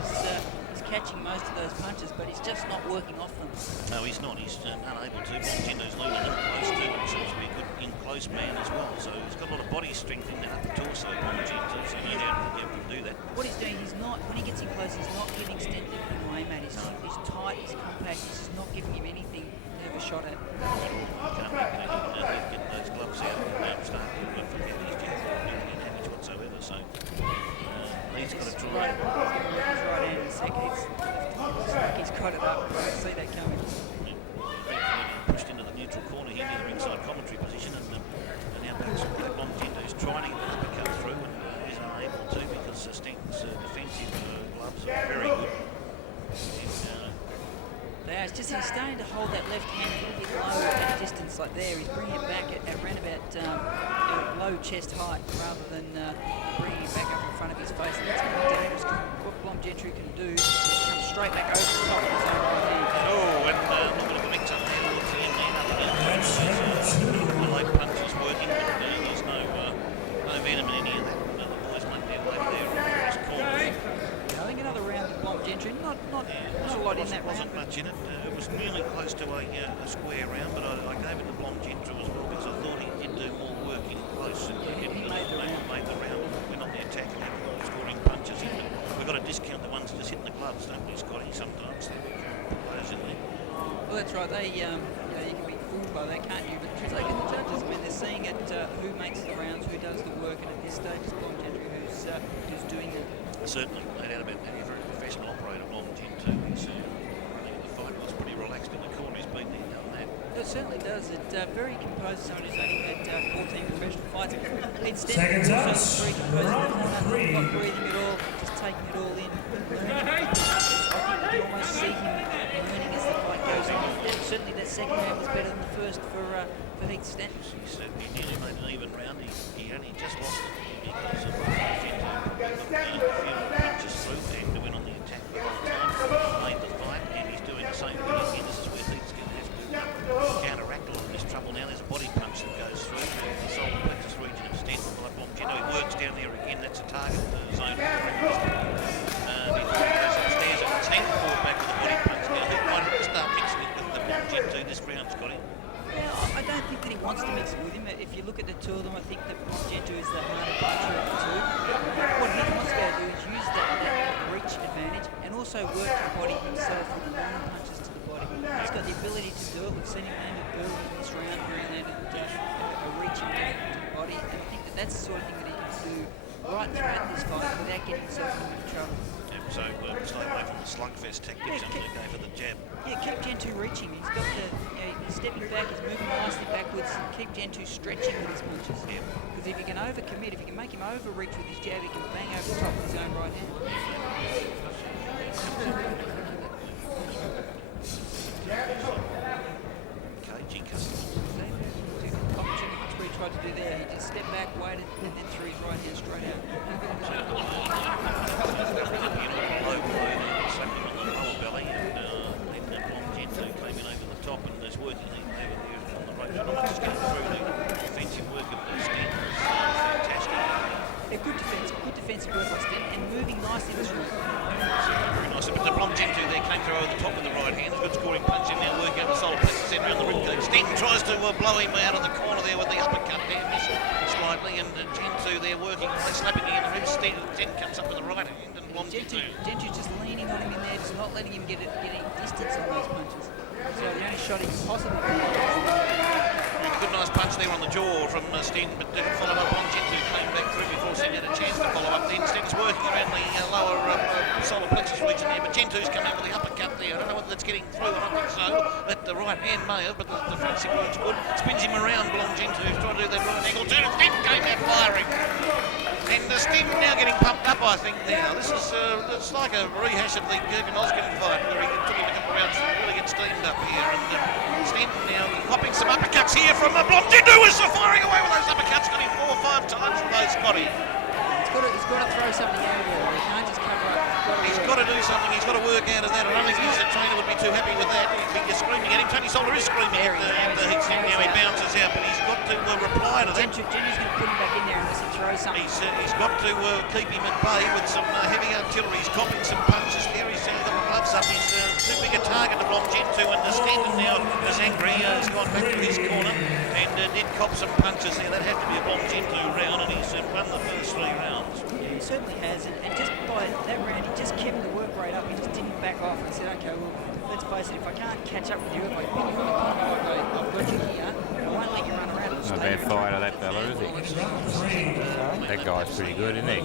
He's catching most of those punches, but he's just not working off them. No, he's not. He's unable to. Gunguluza's leaning in close to him. Seems to be a good in-close man as well. So he's got a lot of body strength in that upper torso, Gunguluza. So no doubt he'll be able to do that. What he's doing, when he gets in close, he's not giving Stenton anything to aim at. He's tight, he's compact, he's just not giving him anything to have a shot at. Can't make get those gloves out and start to forget his jab, not doing any damage whatsoever. So he's got to try. He's going to work his right hand in a sec. He's got it up. I can see that coming. Pushed into the neutral corner here near the ringside commentary position, and now back to Gunguluza's trying to get the uppercut through, and is unable to because Stenton's defensive gloves are very good. It's just he's starting to hold that left hand a little bit low at a distance like there. He's bringing it back at around about low chest height rather than bringing it back up in front of his face. And that's going to be dangerous because what Gunguluza can do is come straight back over the top of his own right hand. Oh, and look at the mix up there towards the end there. Nothing else. The late punch is working, but there's no venom in any of that. The boys make their way there on his corner. you can be fooled by that, can't you? But it's like the judges, I mean, they're seeing it, who makes the rounds, who does the work, and at this stage, it's Blom Gentry who's doing that. Certainly, no doubt about that. He's a very professional operator, Blom Gentry. He's running the fight. Was pretty relaxed in the corner. He's been there, done that. It certainly does. It very composed. Someone who's only had 14 professional fights. It's Seconds out. very composed. Round three. Not breathing at all, just taking it all in. I think you can almost see him learning as the fight goes on. And certainly that second round was better than the first for Heath Stenton. He certainly nearly made an even round. He only just lost it because of a few punches through and went on the attack the whole time. Made the fight, and he's doing the same thing again. This is where Heath's going to have to counteract a lot of this trouble now. There's a body punch that goes through the solar plexus region of Stenton by Blom Gentry. He works down there again. That's a target zone. Before he goes upstairs and Stenton falls back with a body punch. Now he might have to start mixing it with the Blom Gentry. This round's got him. Yeah, I don't think that he wants to mix it with him. If you look at the two of them, I think that Gentry is the harder puncher of the two. What he wants to go do is use that reach advantage and also work the body himself with the long punches to the body. He's got the ability to do it. We've seen him land a bill in this round where he landed a reach to the body. And I think that that's the sort of thing that he can do right throughout this fight without getting himself into trouble. So stay away from the slugfest tactics and go for the jab. Yeah, keep Gentry reaching. He's got the, he's stepping back, he's moving nicely backwards. Keep Gentry stretching with his punches. Because if you can overcommit, if you can make him overreach with his jab, he can bang over the top with his own right hand. Cagey customer. Opportunity, that's what he tried to do there. He just stepped back, waited, and then threw his right hand straight out. Low blow, slapped him on the lower belly, and then Blom Gentry came in over the top and is working over there on the ropes. Not just going through the defensive work of the Stenton was fantastic. Yeah, good defensive work by Stenton, and moving nicely this round. Very nice. But the Blom Gentry there came through over the top with the right hand. Good scoring punch in now, working out the solar plexus centre around the ribcage. Stenton tries to blow him out of the corner there with the uppercut there, missing slightly, and Gentry there working, slapping him in the ribs. Stenton comes up with the right hand, and Blom Gentry. Gentry's just leaning on him in there, just not letting him get any distance on those punches. So the only shot he can possibly Good nice punch there on the jaw from Stenton, but didn't follow up. Blom Gentry came back through before Stenton had a chance to follow up. Then Stenton's working around the lower solar plexus region there, but Gentry's come out with the uppercut there. I don't know whether that's getting through, I don't think so. That the right hand may have, but the defensive work's good. Spins him around, Blom Gentry, who's trying to do that right angle too. Stenton came out firing. And Stenton now getting pumped up, I think, now. This is it's like a rehash of the Gergen Oskin fight where he took him a couple of rounds to really get steamed up here. And Stenton now hopping some uppercuts here from Blom Gentry, who is firing away with those uppercuts. Got him 4 or 5 times from those, Scotty. He's got to throw something over there. He can't just cover up. He's got to do something. He's got to work out of that. I don't think his trainer would be too happy with that. He'd be screaming at him. Tony Solar is screaming at Heath. Now he bounces out, but he's got to reply to that. Gentry's going to put him back in there unless he throws something. He's got to keep him at bay with some heavy artillery. He's copping some punches here. He's got the gloves up. He's too big a target to Blom Gentry, and Stenton now is angry. He's gone back to his corner and did cop some punches there. That had to be a Blom Gentry round, and he's run the first 3 rounds. Yeah, he certainly has, and just by that round, he just kept the work rate up. He just didn't back off and said, okay, well, let's face it, if I can't catch up with you, if I pin you on the corner, I've got you here, I won't let you run around. Not a bad fighter, that fella, is he? That guy's pretty good, isn't he?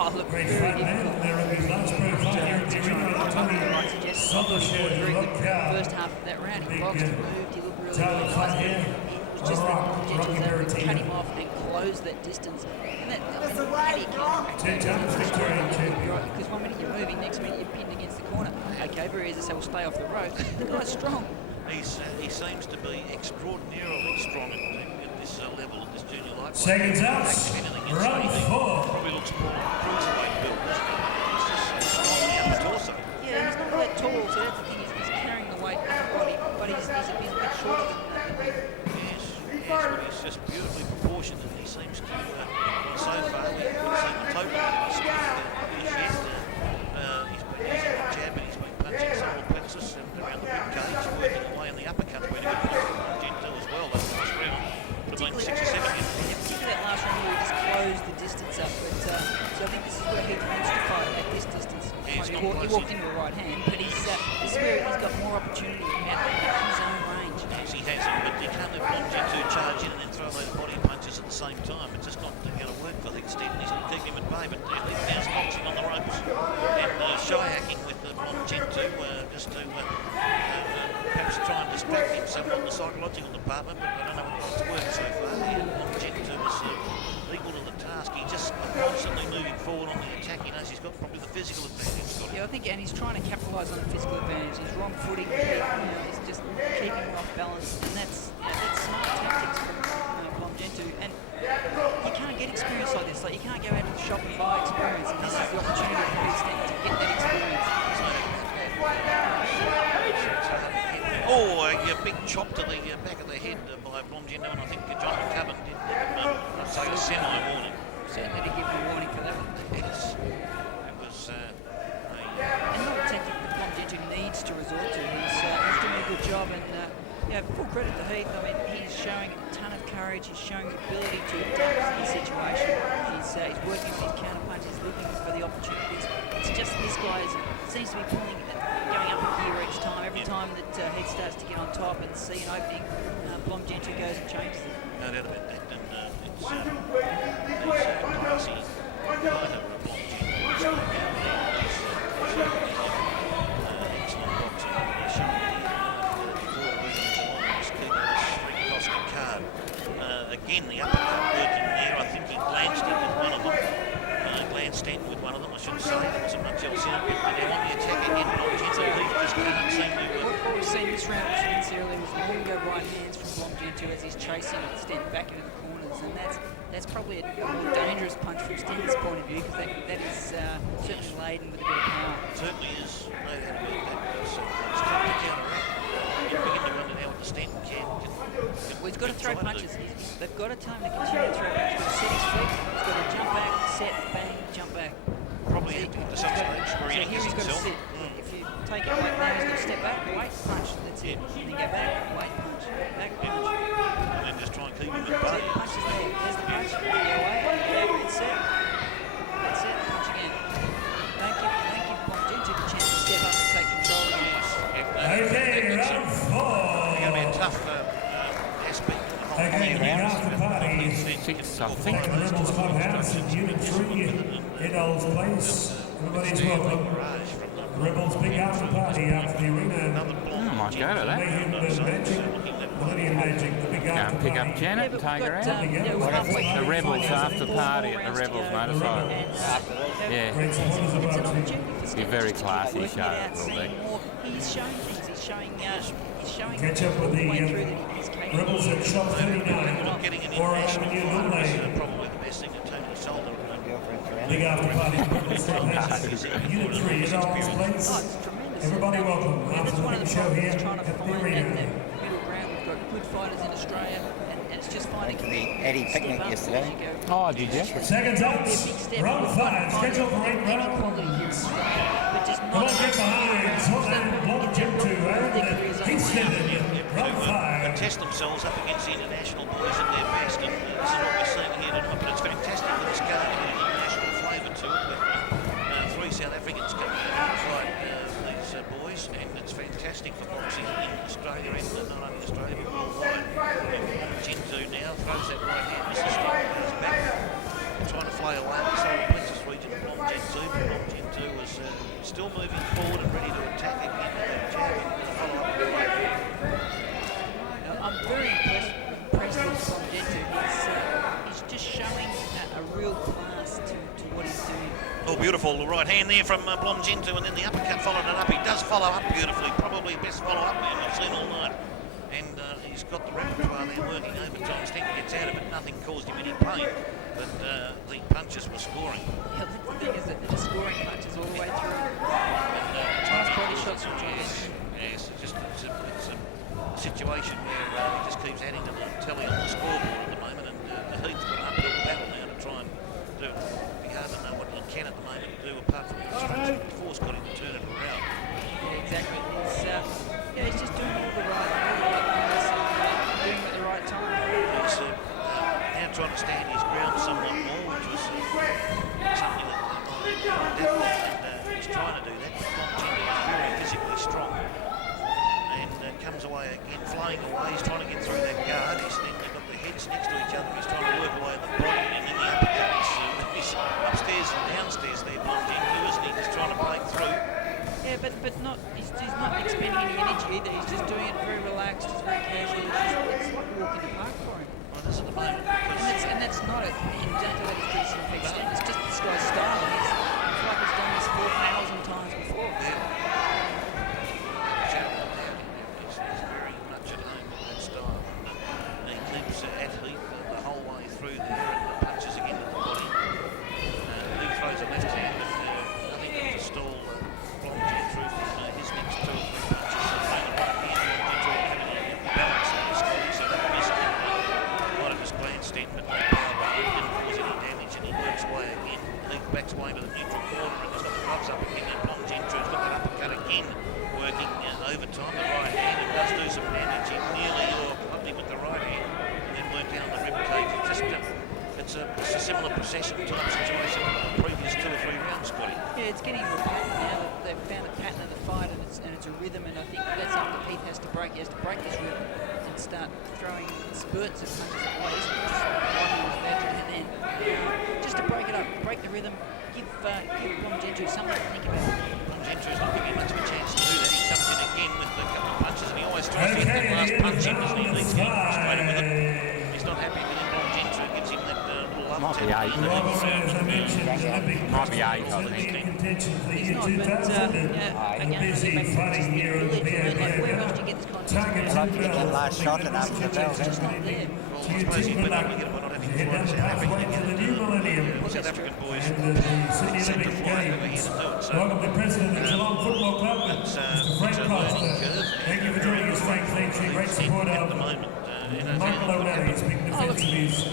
Oh, look, Great fight, man. There will be lunch break fight here at the arena. first half of that round, he boxed, moved, he looked really nice. It was just that Gentry was able to cut him off and close that distance. And how do you counteract? Because one minute you're moving, next minute you're pinned against the corner. Okay, very easy to say, well, stay off the road. The guy's strong. He seems to be extraordinarily strong at this level, at this junior lightweight. Seconds out, round 4. Probably looks more cruiserweight built. He's just strong in the upper torso. Yeah, he's not that tall, so that's the thing, he's carrying the weight of the body, but he's a bit shorter than that. Yes, but he's just beautifully proportioned, and he seems to, so far, we've seen the total of his strength yet. He's been using the jab, and he's been punching solar plexus and around the rib cage, working away in the uppercut, where he got Gentry as well. That last round would have been 6 or 7 hits. Yeah, particularly that last round where he just closed the distance up, but so I think this is where Heath wants to fight at this distance. Yeah, He walked into a right hand, but he's this is where he's got more opportunity at his own range. Yes, he has him, but you can't let Gunguluza charge in and then throw those body punches at the same time. It's just not going to work for Heath. Stenton. He's going to keep him at bay, but Heath now's boxing on the ropes and shy-hacking with Gunguluza just to perhaps try and distract him some on the psychological department, but I don't know whether it's worked so far. Gunguluza was equal to the task. He's just constantly moving forward on the attack. He knows he's got probably the physical advantage. Yeah, I think, and he's trying to capitalise on the physical advantage. He's wrong footing, he's just keeping him off balance, and that's smart tactics from Gunguluza. And you can't get experience like this. Like, you can't go out to the shop and buy experience, and this is the opportunity for Heath Stenton to get that experience. Oh, a big chop to the back of the head by Gunguluza, and I think John McCubbin did, I'd say, a semi-warning. Certainly to give him a warning for that one. Yes. It was and not a tactic that Gunguluza needs to resort to. He's doing a good job, and full credit to Heath. I mean, he's showing a ton of courage. He's showing the ability to adapt to the situation. He's working with his counter punches, looking for the opportunities. It's just this guy seems to be pulling, going up a gear each time. Every time that Heath starts to get on top and see an opening, Gunguluza goes and changes it. no doubt about that, and it's classy fighter Gunguluza. Excellent boxing. He's showing the card. Again, the uppercut working there. I think he glanced in with one of them. Glanced in with one of them, I should say. There wasn't much else in it, but they're on the attack again. Gunguluza. Heath just can't seem to... What we've seen this round, which we didn't see earlier, was the Winkel right hands from Gunguluza as he's chasing Stenton back into the corners, and that's probably a more dangerous punch from Stenton's point of view, because that is certainly laden with a bit of power. Certainly is. No doubt about that. It's tough to counteract. You begin to wonder now what the Stenton can well, he's got to throw punches. They've got to tell him to continue to throw punches. He's got to set his feet. He's got to jump back, set, bang, jump back. Probably have to get to some stage where he angers himself. If you take it right now, he's got to step back, wait, punch. That's it. And then go back, wait, punch. Back, punch. And then just try and keep him at bay. Punches there. There's the punch. Go away. That's it. That's it. Punch again. Don't give Gunguluza a chance to step up and take control of the Okay, round 4. It's going to be a tough aspect. Okay, after party. Six, I think. The Rebels Clubhouse in Unit 3, Edol's Place. Everybody's welcome. Rebels big after party after the arena. I might go to that. Mayhem Magic, Millennium Magic, the big Go after and pick party. up Janet and take her out. The Rebels after party at the Rebels motorcycle. Yeah. Great supporters of our team. Be a very classy show, it will be. He's showing things. He's showing Catch up with the Rebels at shop 39. Getting an Or international Avenue fight Lane. is probably the best thing to take the shoulder. Big after party. Rebels Clubhouse. Unit 3, Edol's Place. Everybody welcome. After the big show here trying to at the find arena. that middle ground. We've got good fighters in Australia, and it's just finding The Eddie picnic yesterday. Oh, did you? Seconds up. Round 5. Scheduled for 8 rounds. but just Come not on, get behind. Swatland, Gunguluza, and Heath Stenton. Round 5. Test themselves up against the international boys at their best, and this is what we're seeing here tonight. But it's fantastic that this card has an international flavour to it, with 3 South Africans coming out to fight these boys, and it's fantastic for boxing in Australia and not only Australia but worldwide. Gunguluza now throws that right hand, Mr. Stenton goes back, trying to fly away the solar plexus region of Gunguluza, but Gunguluza was still moving forward and ready to attack again with that jab and the follow-up. I'm very impressed with Gunguluza. He's just showing a real class to what he's doing. Oh, beautiful right hand there from Gunguluza, and then the uppercut followed it up. He does follow up beautifully, probably the best follow-up man I've seen all night. And he's got the repertoire there working overtime. Stenton gets out of it, nothing caused him any pain, but the punches were scoring. Yeah, the thing is that they're just scoring punches all the way through. Nice body shots from Gunguluza. Yes, it's a situation where he just keeps adding to the tally on the scoreboard at the moment, and Heath's got an uphill battle now to try and do it. Be hard to know what he can at the moment do apart from instruction. Force got him to turn it around. Yeah, exactly. He's just doing it the right things, doing it at the right time. He's now trying to stand his ground somewhat more, which was something that definitely, and he's trying to do that. Gunguluza is very physically away again, flying away. He's trying to get through that guard. He's then got the heads next to each other. He's trying to work away at the body, and then the uppercut. He's upstairs and downstairs there, Gunguluza, isn't he? Just trying to break through. Yeah, but not. He's not expending any energy either. He's just doing it very relaxed. He's very casual. It's like a walk in the park for him. Well, this is the moment. And that's not it. And don't let his criticism fix him. It's just this guy's style. It's like he's done this 4,000 times before. Yeah. He's very much at home with that style. And he keeps at Heath the whole way through there and punches again with the body. He throws a left hand, but nothing to stall Gunguluza from his next 2 or 3 punches. So playing the right hand, Gunguluza having a balance on his body, so that was quite of his grandstand, but no power didn't cause any damage, and he works away again. Heath backs away to the neutral corner, and he's got the gloves up again, and Gunguluza's got that uppercut again, working overtime, the right hand, and does do some damage. He nearly clubbed him with the right hand, and then went down the rib cage. It's a similar possession type situation to the previous 2 or 3 rounds, Scotty. Yeah, it's getting into a pattern now. They've found a pattern of the fight, and it's a rhythm, and I think that's something that Heath has to break. He has to break this rhythm and start throwing spurts of punches at ways, and then just to break it up, break the rhythm, give Gunguluza something to think about. Gunguluza's not giving much of a chance to do that. He comes in again with a couple of punches, and he always tries to get the last punch in, doesn't he? He's getting frustrated with it. He's not happy with it. Gunguluza gives him that little up. Might be 8. Might be 8, I think. He's not, but again, busy fighting year of the where else do you get this kind of Target Like to get that last shot and after the bell, It's don't not there. Well, I suppose he's been able to get it by not having Head down flights the out pathway to the new millennium. South African boys And the Sydney sent to Olympic fly over here Games. to do it. So Welcome the president of Geelong Football Club, Mr. Frank it's a learning Costa. curve. Thank you for joining us, Frank. Thanks for your great support at of the moment. Michael O'Malley's big defence of his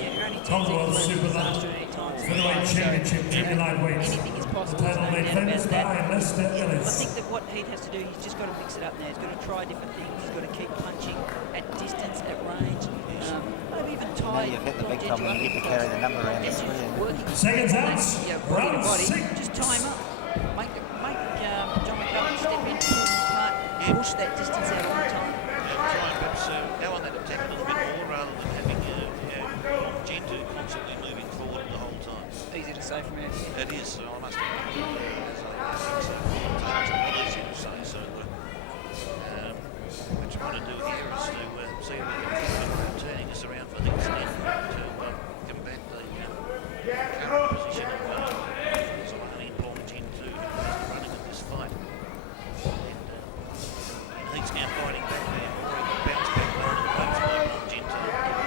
Commonwealth Super Featherweight Championship Junior Lightweights. Anything is possible. The title made famous by Lester I Ellis. think that what Heath has to do, he's just got to mix it up now. He's got to try different things. He's got to keep punching at distance, at range. Maybe even tie. you've hit the big time when you get to carry the number around the swing. Seconds out, round body. 6. Just tie him up. Make John McCullum step in, pull him apart, push that distance out all the time. Try and perhaps go on that attack a little bit more rather than having Gunguluza constantly moving forward the whole time. Easy to say from here. It is, so I must admit. It's not easy to say. So what you want to do here is to see if we can keep turning this around for Heath's end to combat the current position of Xolani and Gunguluza running at this fight. And Heath's now fighting back there. Bounce back line and both by Gunguluza.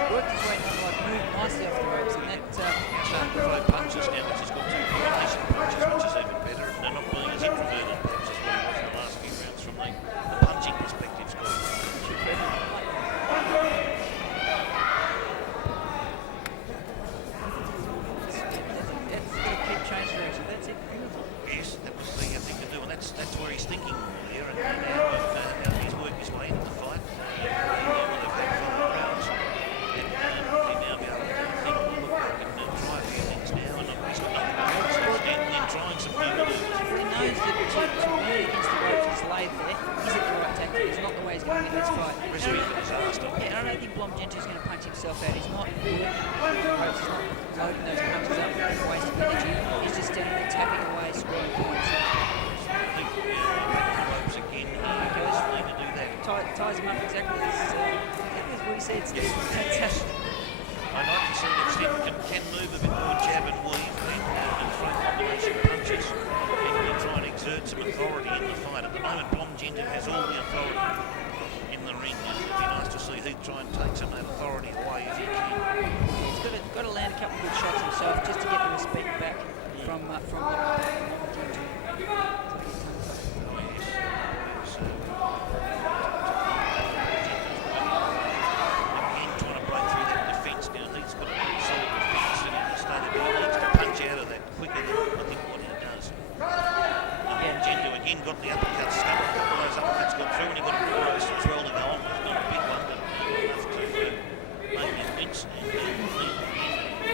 Worked his way down, like moved nicely off the ropes, and that. Starting to throw punches now, which has got 2 combination punches, which is even better. And they're not being as introverted perhaps as what he was in the last few rounds from the punching perspective. Yes, that was the thing to do, and that's where he's thinking there. And now he's worked his way into the fight. They've had 5 rounds, and he now be able to think, look, I can try a few things now, and he's got nothing to lose. So he's then trying some new moves. He knows that to move against the ropes is laid there. He's at the right tactic. It's not the way he's going to win this fight. Recipe for disaster. Yeah, and I don't think Gunguluza's going to punch himself out. He's not working the ropes. He's not loading those punches up, wasting energy. He's just standing there tapping away, scoring points. I think the ropes again. He does need to do that. Ties him up exactly as what he said. It's fantastic. I'd like to see that Stenton can move a bit more jab and weave and throw combination punches and try and exert some authority in the fight. At the moment, Gunguluza has all the authority in the ring. It would be nice to see Heath try and take some of that authority away if he can. He's got to land a couple of good shots himself just to get the respect back from Gunguluza. Got the uppercuts stuck, a couple of those uppercuts got through, and he got a close as well to go on. It's not a big one, but enough to make him wince and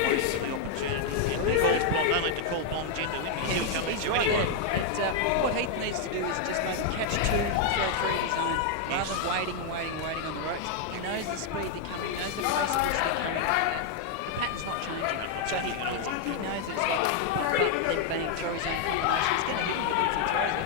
wait for the opportunity. And he calls Blom, only to call Gunguluza in. He'll come in. knows the speed they're coming, he knows the pace at which they're coming. The pattern's not changing. So he knows that it's going to pop up, then bang, throw his own combination. He's going to hit it if he throws it.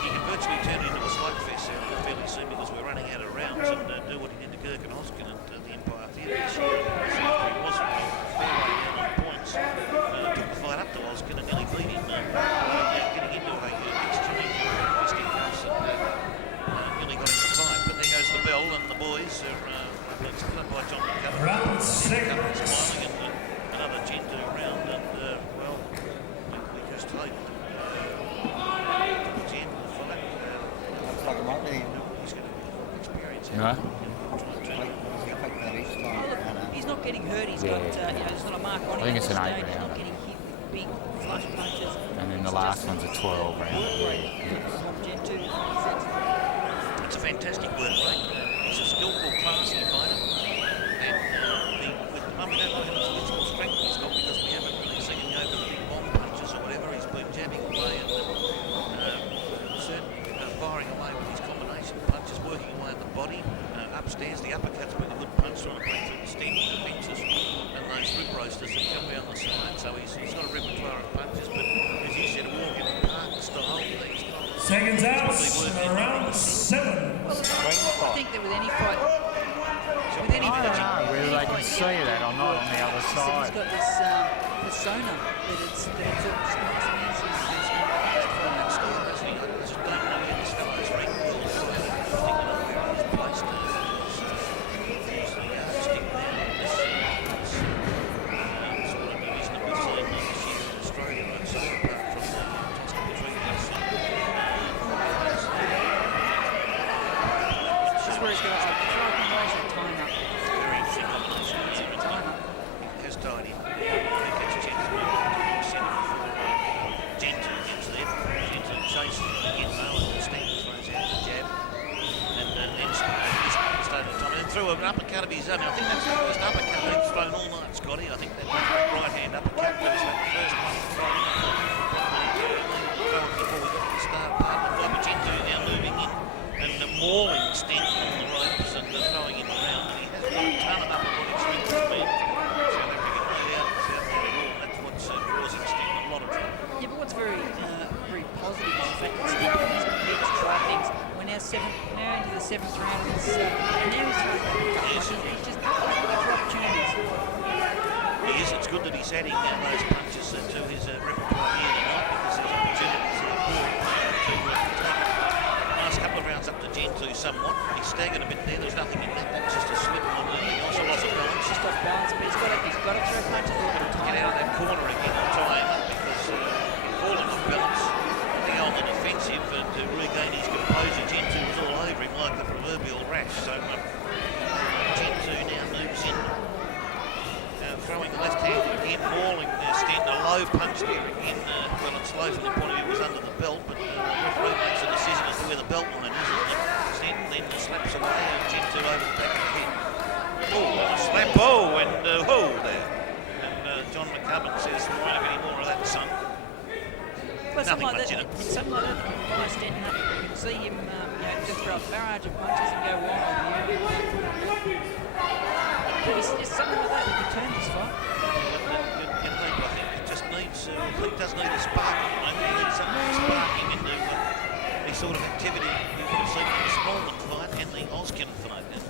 He can virtually turn into a slugfest fairly soon because we're running out of rounds and do what he did to Kirk and Hoskin at the Empire Theatre this year. He was fair way down on points. Took the fight up to Hoskin and nearly beat him. Getting into a exchange West Indies and nearly got him to fight. But there goes the bell and the boys are split up by John McCullum. Round 6. Smiling and another Gentoo round and well, we just take No. He's not getting hurt. He's got, there's not a mark on him. I think it's an 8 He's not round. getting hit big flush punches. And then the last one's a 12 round. It's a fantastic work rate. He's a skillful, classy fighter. And with the moment, we don't look at his physical strength he's got because we haven't really seen him go for the big bomb punches or whatever. He's been jabbing away and certainly firing away with his combination punches, working away at the body. Upstairs, the uppercut's been a good punch trying to break through the Stenton defences and those rib roasters that come down the side. So he's got a repertoire of punches, but as you said, a walk in the park style. He's got Seconds out, round 7. Well, I think that with any fight, I don't know whether they can see that or not on the other side. He's got this persona that it's just nice and easy. I just don't know where this fellow's ring will go. I think he's placed to usually stick down this sort of division that we've seen this year in Australia, I'd say, apart from the Tasman Treaties. This is where he's going to have to throw a combination of time up. Very interesting combination. Time up. Has tied him. He gets Gentoo moving centre for Gentoo gets there. Gentoo chases him again though, and Stenton throws out the jab. And then started time. And then threw an uppercut of his own. I think that's the first uppercut he's thrown all night, Scotty. I think that right hand uppercut that was that first one thrown in. Before we got to the start part of the Gentoo now moving in and mauling Stenton on the ropes and throwing him around. And he has got a ton of upper body strength to speed. South African laid out in South Africa. That's what's causing Stenton a lot of trouble. Yeah, but what's very positive is the fact that Stenton is prepared to try things. We're now into the 7th round, and now he's throwing punches. He's just looking for opportunities. He is. It's good that he's adding those punches to his repertoire here tonight because there's opportunities to take the last couple of rounds up to Gentoo somewhat. He's staggered a bit there. There's nothing in that. That's just a slip on early. Also loss of balance. Just off balance, but he's got to throw punches a little bit of time. Get out of that corner again and tie him up because falling off balance, being on the defensive to regain his composure. Gentoo was all over him like the proverbial rash. So Gentoo now moves in. Throwing the left hand again, mauling Stenton, a low punch there again. Well, it's low from the point of view it was under the belt, but the referee makes a decision as to where the belt line is, isn't it? Stenton then slaps away and Gentoo over the back of the head. Oh, and a slap, and there. And John McCubbin says, we won't have any more of that, son. Well, Nothing much in it. Something like that can fire Stenton up. You can see him just throw a barrage of punches and go wild. It's something like that that could turn this fight. I think it just needs, Heath does need a spark at the moment. He needs something sparking into the sort of activity you would have seen in the Smallman fight and the Hoskin fight. And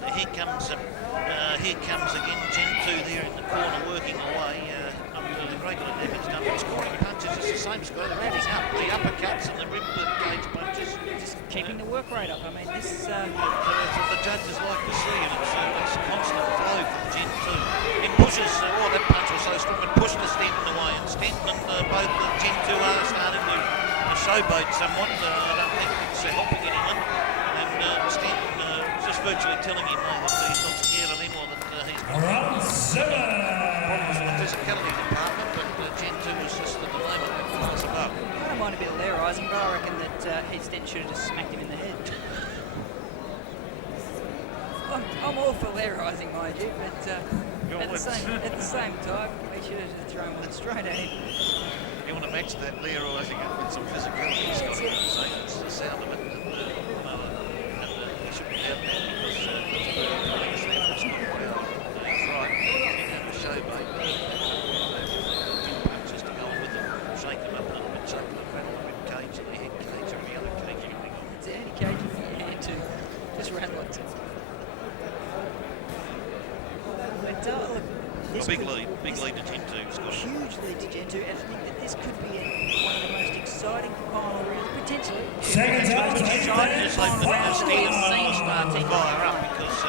here comes again Gentoo there in the corner working away. Not really great at damage done, but scoring punches is the same score. They're adding up the uppercuts and the rib cage punches. Just keeping the work rate up. I mean, this... That's what the judges like to see, and it's a constant flow from Gentoo. It pushes, that punch was so strong, it pushed the Stenton away, and Stenton and both Gentoo are starting to showboat somewhat. I don't think it's helping anyone. And Stenton just virtually telling him that he's not scared of him or that he's got Round 7. problems with the physicality department, but Gentoo was just at the moment that class above. I don't mind a bit of Lairising, but I reckon that Heath Stenton should have just smacked him in the head. I'm all for Lairising, mind you, but at the same time, we should have just thrown one straight at him. You want to match that Lairising up with some physicality, Scotty, it's the sound of it. He should be out there because it's very look, A big lead to Gentoo, Scott. huge lead to Gentoo, and I think that this could be one of the most exciting final rounds, potentially. Seconds out, Just hope that Stenton will start to fire up because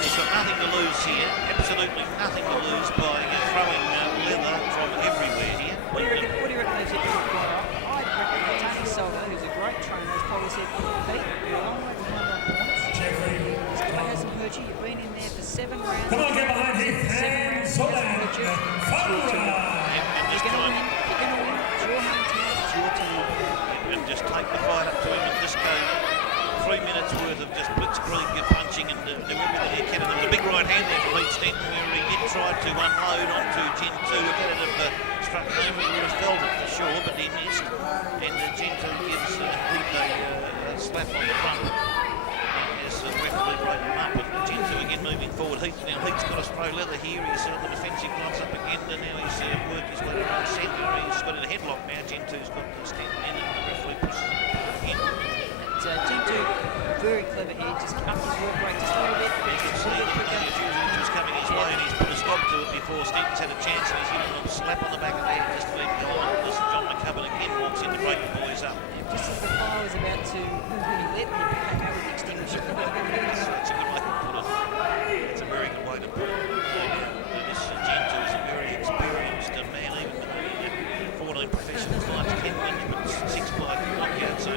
he's got nothing to lose here. Absolutely nothing to lose by throwing leather from everywhere here. What do you reckon they've said to fire up? I reckon that Tony Solder, who's a great trainer, has probably said, Pete, you're a long way behind on points. Jeffrey, This guy hasn't hurt you. You've been in there for 7 rounds. come on, get behind Heath. And Xolani. And just try You're going to win. It's your home team. It's your team. and just take the fight up to him and just go 3 minutes worth of just blitzkrieg punching and do everything he can. And there was a big right hand there from Heath Stenton where he did try to unload onto Gentoo. If it had struck home, he would have felt it for sure, but he missed. And Gentoo gives Heath a slap on the front. As the referee broke him up, and Gentoo again moving forward. Now Heath's got a throw leather here. He's the defensive gloves up again, and now he's worked his way around the centre. He's got a headlock now. Gentoo's got Stenton in, and the referee pushes him in. Gentoo, very clever here. Just up his work rate just a little bit. You can see it was coming his way, and he's put a stop to it before Stenton's had a chance, and he's given a little slap on the back of the head just to let him go on. This John McCubbin again walks in to break the boys up. Just as the fire was about to really lit, he came out with extinguisher. That's a good way to put it. It's a very good way to put it. This Gentoo is a very experienced man, even though 14 professional fights, 10 wins, but 6 by knockout. So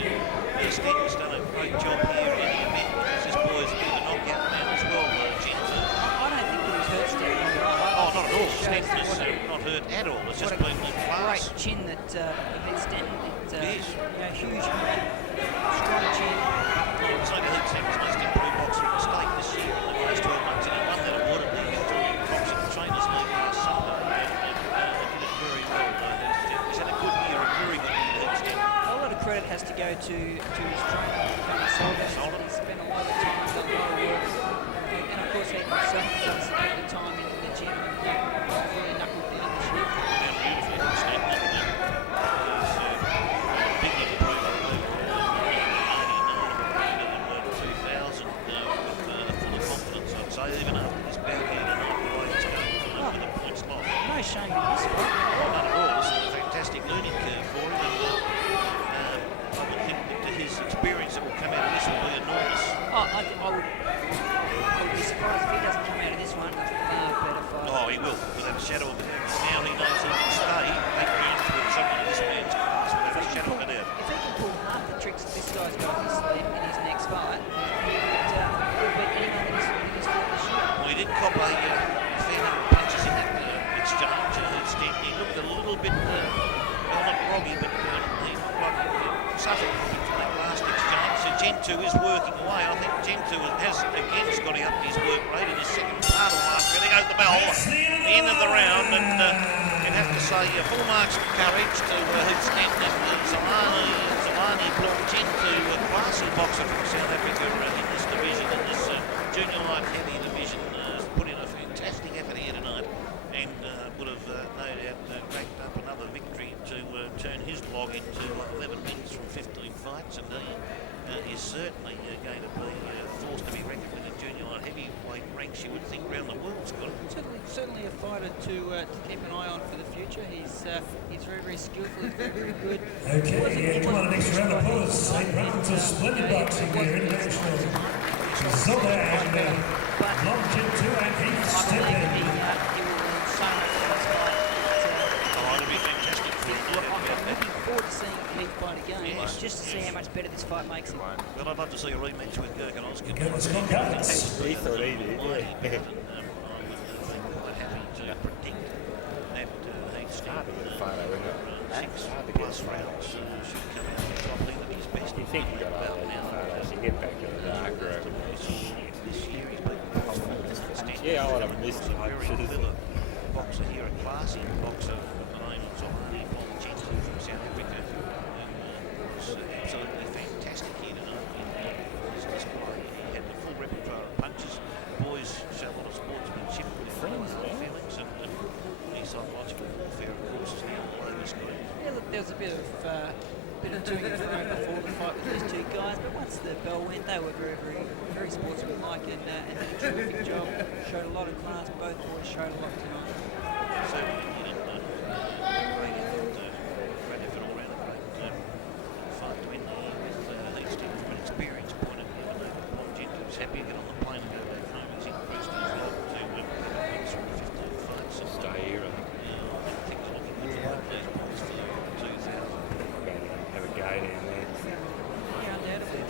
Stenton's done a great job here in the event because this boy is a bit of a knockout man as well, Gentoo. I don't think he was hurt, Stenton. Oh, not at all. Stenton is not hurt at all. It's just been the class. Great chin that Heath Stenton. Yes. Huge man, strong chin. It's like Heath Stenton's most improved boxer in the state this year in the last 12 months, and he won that award at the Boxing Trainers League last summer, and did it very well. He's had a good year, a very good year, Heath Stenton. A lot of credit has to go to his trainer, Tony Solder. He's spent a lot of time, done a lot of work, and of course he himself does spend the time in the gym and really knuckled down this year. And beautifully, Heath Stenton. Big little program, 2000 with full of confidence, I'd say, even after this bad year tonight, the way it's going with the points lost. No shame in this one. Not at all. This is a fantastic learning curve for him, and I would think that his experience that will come out of this will be enormous. I would be surprised if he doesn't come out of this one far better fight. Oh, he will, without a shadow of a doubt. Now he knows he can stay 8 rounds with someone in this man's class without a shadow of a doubt. If he can pull half the tricks that this guy's got up his sleeve in his next fight, he'll beat anyone that he's fought this year. Well, he did cop a fair number of punches in that exchange. He looked a little bit, well, not groggy, but he suffered from that last exchange. So Gentoo is working away. I think Gentoo has again Scotty up his work rate in his second part of the last round. There goes the bell, the end of the round, and you'd have to say full marks of courage to Heath Stenton and Xolani brought Gentoo, a classy boxer from South Africa in this division, in this junior light heavy division, put in a fantastic effort here tonight, and would have no doubt racked up another victory to turn his log into 11 wins from 15 fights, and he is certainly going to be a force to be reckoned with in junior light heavyweight ranks, you would think, around the world, Scott. Certainly a fighter to keep an eye on for the future. He's very, very skillful. He's very, very good. Okay, come on, next round of applause. 8 rounds of splendid boxing here international. Zola and Long Gentoo and Heath Stenton. He will learn so much from this fight. It'll be fantastic for him. I'm looking forward to seeing Heath fight again, Yes. just to see how much better this fight makes him. Well, I'd love to see a rematch with Gunguluza. Get the Scott Guts. He thought he did, yeah. I'm quite happy to predict that Heath Stenton, Photo, isn't it? 6+ rounds, should come out on top. I think that he's best. You think you got all those photos, you get back to the dark room. This year he's been Stenton. Yeah, I would have missed him. A very clever boxer here, a classy boxer of the name of Xolani, from Gentoo from South Africa. Was absolutely fantastic here tonight in his display. He had the full repertoire of punches. Boys show a lot of sportsmanship with feelings and the psychological warfare, of course, is now all over Scotty. Yeah, look, there was a bit of to and fro before the fight with these two guys, but once the bell went, they were very, very, very sportsmanlike and did a terrific job showed a lot of class. Both boys showed a lot tonight. Certainly did. Great effort, all round a great fight to end the year with Heath from an experience point of view. I know Ngemntu's happy to get on the plane and go back home. He's impressed as well to win sort of 15 fights. So Stay here, I think. things are looking good for those boys for 2000. Have a go down there. Yeah, undoubtedly.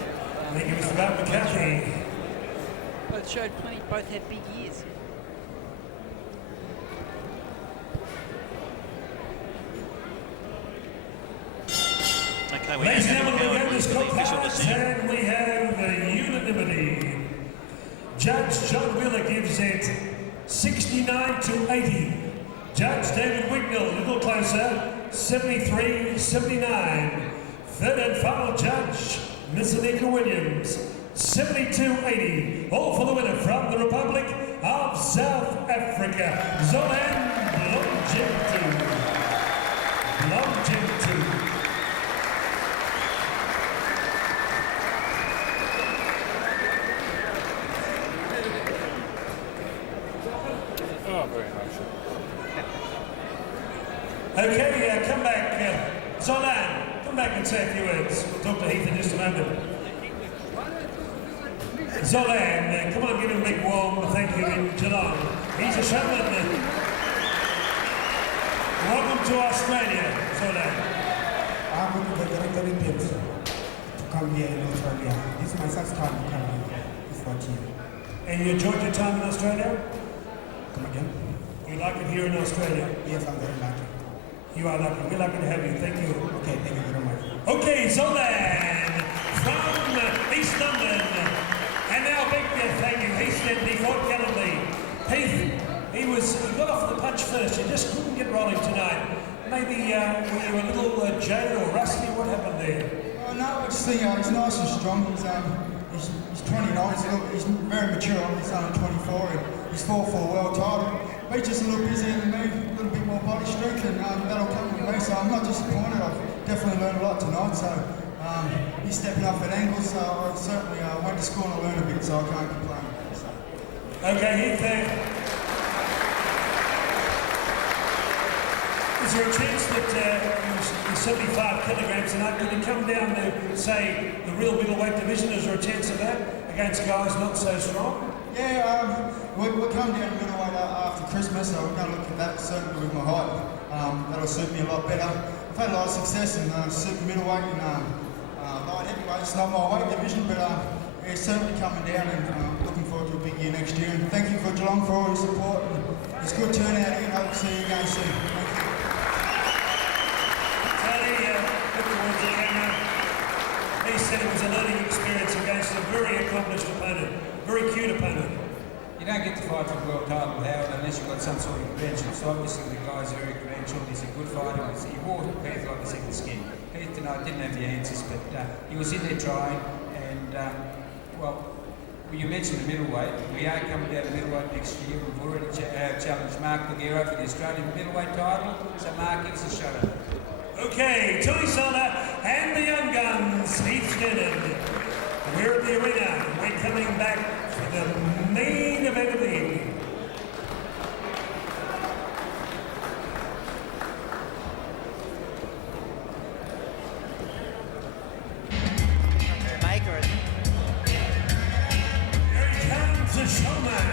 Thank you, Mr. Matt McCarthy. Both showed plenty. Both had big years. Okay, we Ladies and have gentlemen, we have this the official contest decision. and we have the unanimity. Judge John Wheeler gives it 69 to 80. Judge David Winkel, a little closer, 73-79. Third and final judge, Miss Anika Williams, 72-80. All for the winner from the Republic of South Africa, Xolani Ngemntu. Oh, very nice. Okay, come back. Xolani, come back and say a few words. We'll talk to Heath in just a moment. Xolani, come on, give him a big warm thank you in Geelong. He's a showman. Welcome to Australia, Xolani. I'm going to the director Indians to come here in Australia. This is my first time to come here before here. And you enjoyed your time in Australia? Come again? You like it here in Australia? Yes, I'm very lucky. You are lucky. We're lucky to have you. Thank you. Okay, thank you very much. Okay, Xolani from East London. And now big thank you. Heath Stenton, he fought gallantly. Heath, he got off the punch first. He just couldn't get rolling tonight. Maybe were you a little jaded or rusty? What happened there? Oh, no, I just think he's nice and strong. He's 29. He's very mature. He's only 24. And he's fought for a world title. But he's just a little busier than me, a little bit more body strength, and that'll come with me. So I'm not disappointed. I've definitely learned a lot tonight. So he's stepping up at angles. So I certainly went to school and learned a bit. So I can't complain. So. Okay, Heath. Is there a chance that you're 75 kilograms tonight? Could you come down to, say, the real middleweight division? Is there a chance of that against guys not so strong? Yeah, we'll come down to middleweight after Christmas, so we're going to look at that certainly with my height. That'll suit me a lot better. I've had a lot of success in super middleweight and light heavyweight. It's not my weight division, but it's certainly coming down and looking forward to a big year next year. And thank you for Geelong for all your support. And it's a good turnout here. Hope to see you again soon. Thank you. He said it was a learning experience against a very accomplished opponent, very cute opponent. You don't get to fight for the world title, Howard, unless you've got some sort of credential. So obviously the guy's very credentialed. He's a good fighter. He wore Heath like a second skin. Heath tonight didn't have the answers, but he was in there trying. And well, you mentioned the middleweight. We are coming down to middleweight next year. We've already challenged Mark Ligero for the Australian middleweight title. So Mark, give us a shot at it. Okay, Tony Sola and the Young Guns, Heath Stenton. We're at the arena. We're coming back for the main event of the evening. Here he comes, the showman.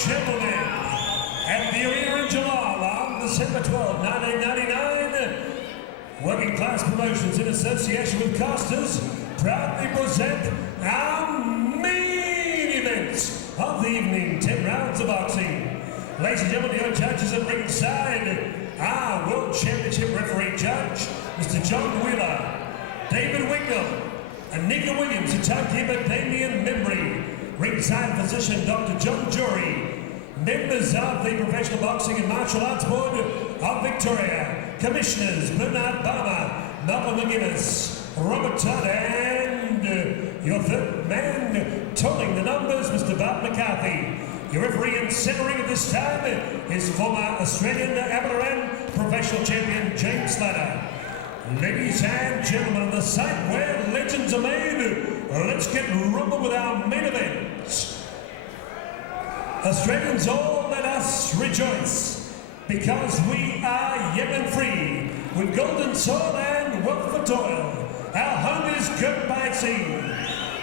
gentlemen, at the arena in Geelong on December 12, 1999, Working Class Promotions in association with Costas proudly present our main event of the evening, 10 rounds of boxing. Ladies and gentlemen, your judges at ringside, our World Championship referee judge, Mr. John Wheeler, David Winkel, Anika Williams, the timekeeper Damien Membry, ringside physician Dr. John Jury, members of the Professional Boxing and Martial Arts Board of Victoria, commissioners Bernard Barber, Malcolm McGuinness, Robert Todd, and your third man tolling the numbers, Mr. Bart McCarthy. Your referee and centering at this time is former Australian amateur and professional champion James Slater. Ladies and gentlemen, on the site where legends are made, let's get rumbled with our main event. Australians, all let us rejoice, because we are young and free, with golden soil and wealth for toil. Our home is girt by sea.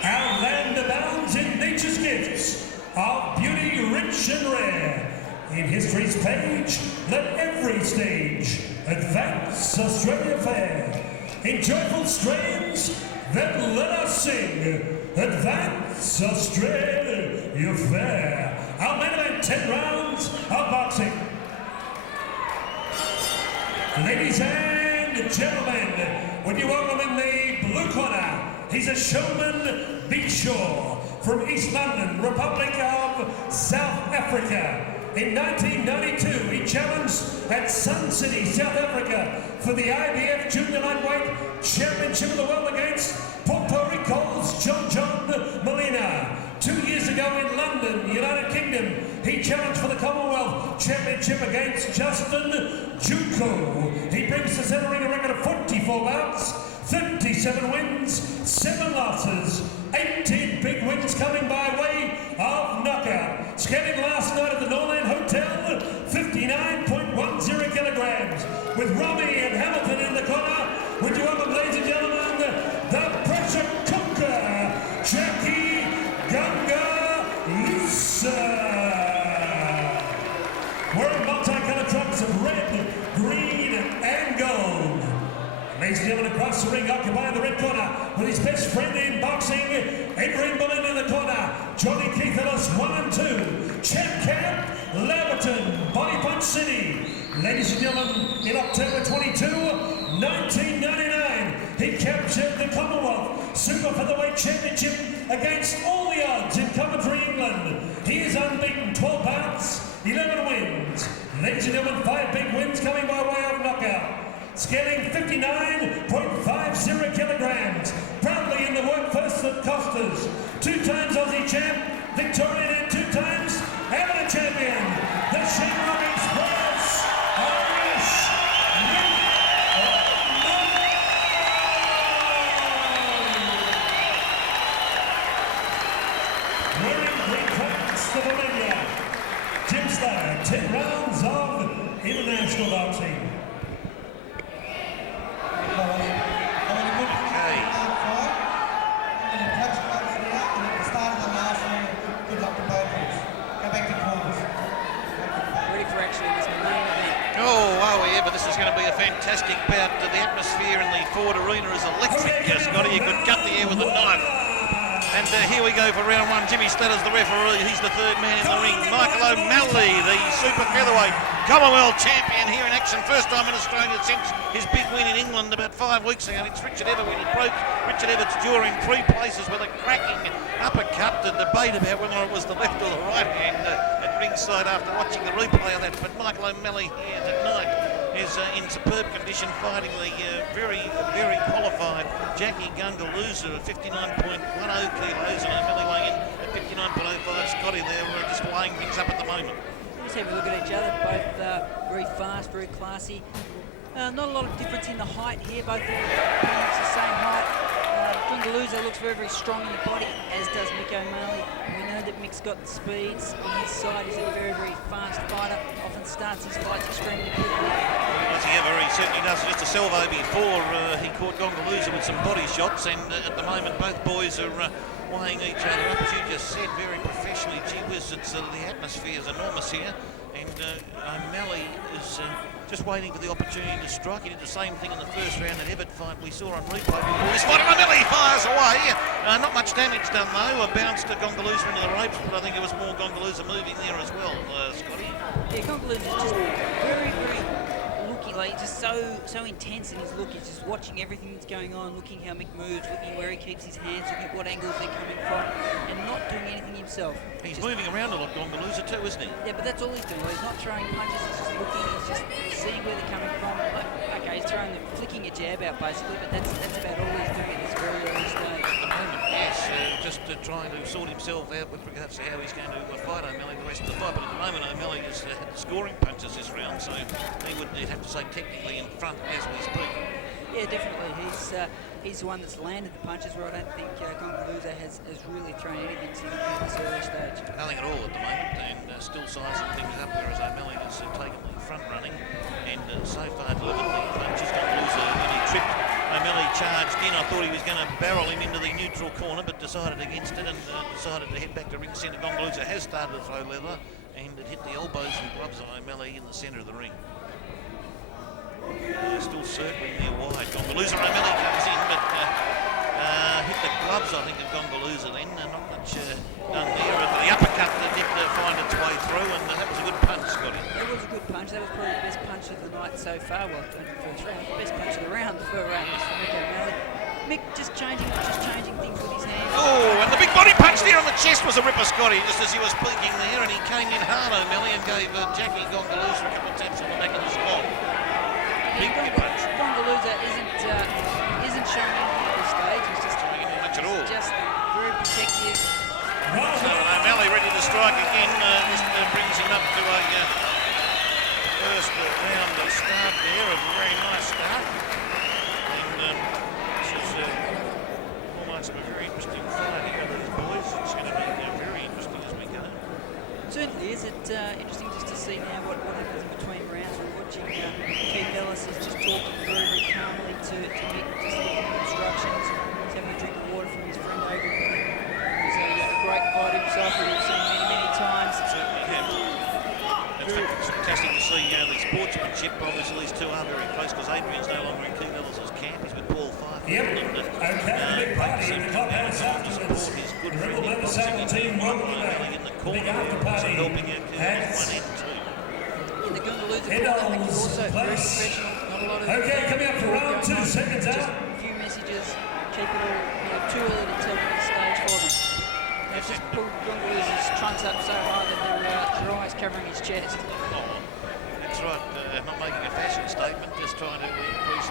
Our land abounds in nature's gifts of beauty rich and rare. In history's page, let every stage advance Australia fair. In joyful strains, then let us sing, advance Australia fair. Our main event, 10 rounds of boxing. Ladies and gentlemen, would you welcome in the blue corner, he's a showman, Big Shaw, from East London, Republic of South Africa. In 1992, he challenged at Sun City, South Africa, for the IBF Junior Lightweight Championship of the World against Puerto Rico's John Molina. 2 years ago in London, United Kingdom, he challenged for the Commonwealth Championship against Justin Juku. He brings to center ring a record of 44 bouts, 37 wins, 7 losses, 18 big wins coming by way of knockout. Skating last night at the Norland Hotel, 59.10 kilograms. With Robbie and Hamilton in the corner, would you welcome, ladies and gentlemen, the pressure cooker, Jackie Gunguluza. Wearing multicolored trunks of red, green, and gold. Ladies and gentlemen, across the ring, occupying the red corner, with his best friend in boxing, Adrian Boleyn in the corner, Johnny Keith Ellis 1 and 2, Champ Camp, Laverton, Body Punch City. Ladies and gentlemen, in October 22, 1999, he captured the Commonwealth Super Featherweight Championship against all the odds in Coventry, England. He is unbeaten, 12 bouts, 11 wins. Ladies and gentlemen, 5 big wins coming by way of knockout. Scaling 59.50 kilograms. Proudly in the work first at Costas. 2 times Aussie champ, Victorian and 2 times amateur champion. The Shamrock Express, Irish Mick. Wearing green trunks to Bolivia, Jim Slater, 10 rounds of international boxing. But this is going to be a fantastic bout. The atmosphere in the Ford Arena is electric, Scotty. You could cut the air with a knife. And here we go for round 1. Jimmy Slater's the referee. He's the third man in the ring. Michael O'Malley, the super featherweight Commonwealth champion, here in action. First time in Australia since his big win in England about 5 weeks ago. It's Richard Everett when he broke Richard Everett's jaw in 3 places with a cracking uppercut. The debate about whether it was the left or the right hand at ringside after watching the replay of that. But Michael O'Malley here tonight is in superb condition, fighting the very qualified Jackie Gunguluza at 59.10 kilos, and O'Malley weighing in at 59.05. Scotty, they're displaying things up at the moment. Just have a look at each other, both very fast, very classy. Not a lot of difference in the height here, both of them the same height. Gunguluza looks very, very strong in the body, as does Mick O'Malley. We know that Mick's got the speeds on his side. He's a very, very fast fighter, often starts his fights extremely quickly. Does he ever? He certainly does. Just a salvo before he caught Gunguluza with some body shots, and at the moment both boys are weighing each other up, as you just said, very professionally. Gee whiz, the atmosphere is enormous here, and O'Malley is just waiting for the opportunity to strike. He did the same thing in the first round, that Everett fight we saw on replay. This fight, O'Malley fires away. Not much damage done though. A bounce to Gunguluza into the ropes, but I think it was more Gunguluza moving there as well, Scotty. Yeah, Gunguluza is just very, very looking, like just so intense in his look. He's just watching everything that's going on, looking how Mick moves, looking where he keeps his hands, looking at what angles they're coming from, and not doing anything himself. He's just moving around a lot, Gunguluza too, isn't he? Yeah, but that's all he's doing. He's not throwing punches, he's just looking, he's just seeing where they're coming from. Like, okay, he's throwing them, flicking a jab out basically, but that's about all he's doing at this very early stage. At the moment, yes, just trying to sort himself out with regards to how he's going to fight O'Malley the rest of the fight. But at the moment, O'Malley has had the scoring punches this round, so he would have to say technically in front as we speak. Yeah, definitely. He's the one that's landed the punches, where I don't think Gunguluza has really thrown anything significant at this early stage. Nothing at all at the moment, and still sizing things up, whereas O'Malley has taken the front running, and so far delivered the punches. Gunguluza nearly tripped. O'Malley charged in. I thought he was going to barrel him into the neutral corner, but decided against it and decided to head back to ring centre. Gunguluza has started to throw leather, and it hit the elbows and gloves on O'Malley in the centre of the ring. Still circling there wide. Gunguluza, O'Malley comes in, but hit the gloves, I think, of Gunguluza then. Not much done there. The uppercut that did find its way through, and that was a good punch, Scotty. It was a good punch. That was probably the best punch of the night so far. Well, in the first round, best punch of the round for Mick O'Malley. Mick just changing things with his hands. Oh, and the big body punch there on the chest was a ripper, Scotty, just as he was peeking there, and he came in hard, O'Malley, and gave Jackie Gunguluza a couple of taps on the back of the skull. Big punch. Gunguluza isn't showing anything at this stage. He's just much at all. Just very protective. So O'Malley ready to strike again. This brings him up to a first round start there, a very nice start. And this is almost a very interesting fight here, these boys. It's going to be very interesting as we go. Certainly is. It interesting just to see now what happens in between rounds. We're watching Keith Ellis is just talking very, very calmly to Mick, just looking at instructions. He's having a drink of water from his friend over there. He's a great fighter himself, that we've seen many, many times. Certainly have. It's fantastic to see the sportsmanship. Obviously, these two are very close because Adrian's no longer in Keith Ellis' camp. He's with Paul Fife. Yep. Okay, big party in the clubhouse afterwards. The Rebel Motorcycle team welcome in the corner, big after party helping out one and two. In the Gunguluza corner, I think he's also very professional. Not a lot of okay, coming up for round 2, seconds out. Just a few messages. Keep it all too early to tell at this stage for them. They've just pulled Gunguluza's trunks up so high that their eyes covering his chest. Oh, that's right. Not making a fashion statement, just trying to increase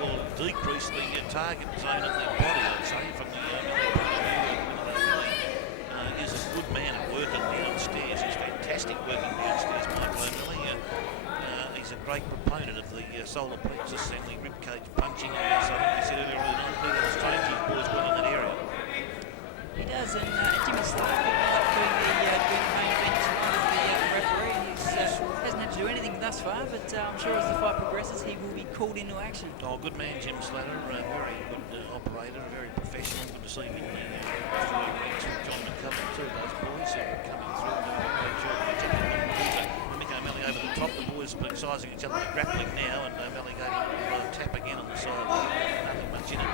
or decrease the target zone of their body, I'd say, from the is a good man at working downstairs. He's fantastic working downstairs, Michael O'Malley. He's a great proponent of the solar plexus and the ribcage punching. So I think we said earlier on that he has trained his boys well in that area. He does, and Jimmy Stark doing the main event as the referee. He hasn't had to do anything thus far, but I'm sure as the fight progresses, he will be called into action. Oh, good man, Jim Slater. Very good operator, very professional. Good to see him in the John McCullum too. Those boys are coming through. Mick O'Malley over the top. The boys are sizing each other, grappling now, and O'Malley gave him a tap again on the side. Nothing much in it.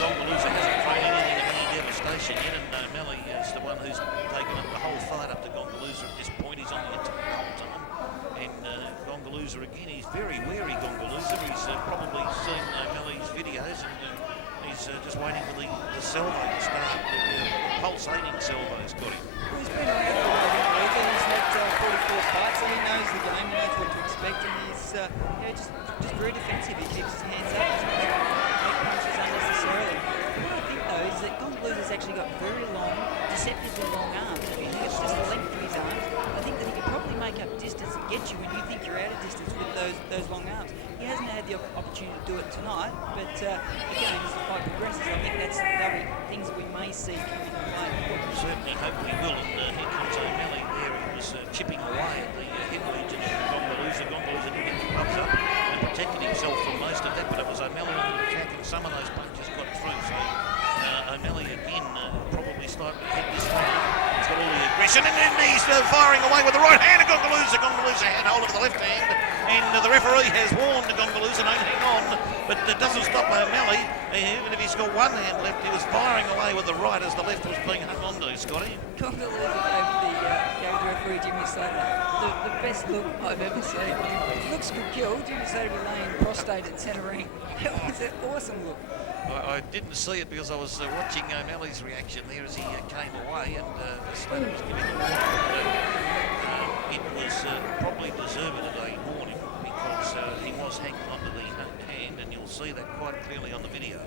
Gunguluza hasn't thrown anything of any devastation yet, and O'Malley is the one who's taken up the whole fight up to Gunguluza at this point. He's on the whole time. And Gunguluza again, he's very wary, Gunguluza. He's probably seen O'Malley's videos, and he's just waiting for the salvo to start, the pulsating salvo, Scotty. Well, he's been around for a while. He's had 44 fights, so he knows the game, he knows what to expect, and he's just very defensive. He keeps his hands up, doesn't make punches unnecessarily. What I think, though, is that Gunguluza's actually got very long, deceptively long arms. If you look at just the length of his arms, I think that he can probably make up distance and get you when you think you're out of distance with those long arms. He hasn't had the opportunity to do it tonight, but again, as the fight progresses, I think that'll be things that we may see coming to play. Certainly, hopefully will, and here comes O'Malley there. He was chipping away at the head region of Gunguluza. Gunguluza didn't get the gloves up and protected himself from most of that, but it was O'Malley on the attack, and some of those punches got through. So O'Malley again probably position, and then he's firing away with the right hand of Gunguluza. Gunguluza had hold of the left hand, and the referee has warned Gunguluza, don't hang on, but it doesn't stop O'Malley. Even if he's got one hand left, he was firing away with the right as the left was being hung on to, Scotty. Gunguluza gave the game referee Jimmy Slater the best look I've ever seen. It looks good kill. Jimmy Slater laying prostate at centre ring. It was an awesome look. I didn't see it because I was watching O'Malley's reaction there as he came away, and Slater was giving the warning. It was probably deserved today morning because he was hanging onto the hand, and you'll see that quite clearly on the video.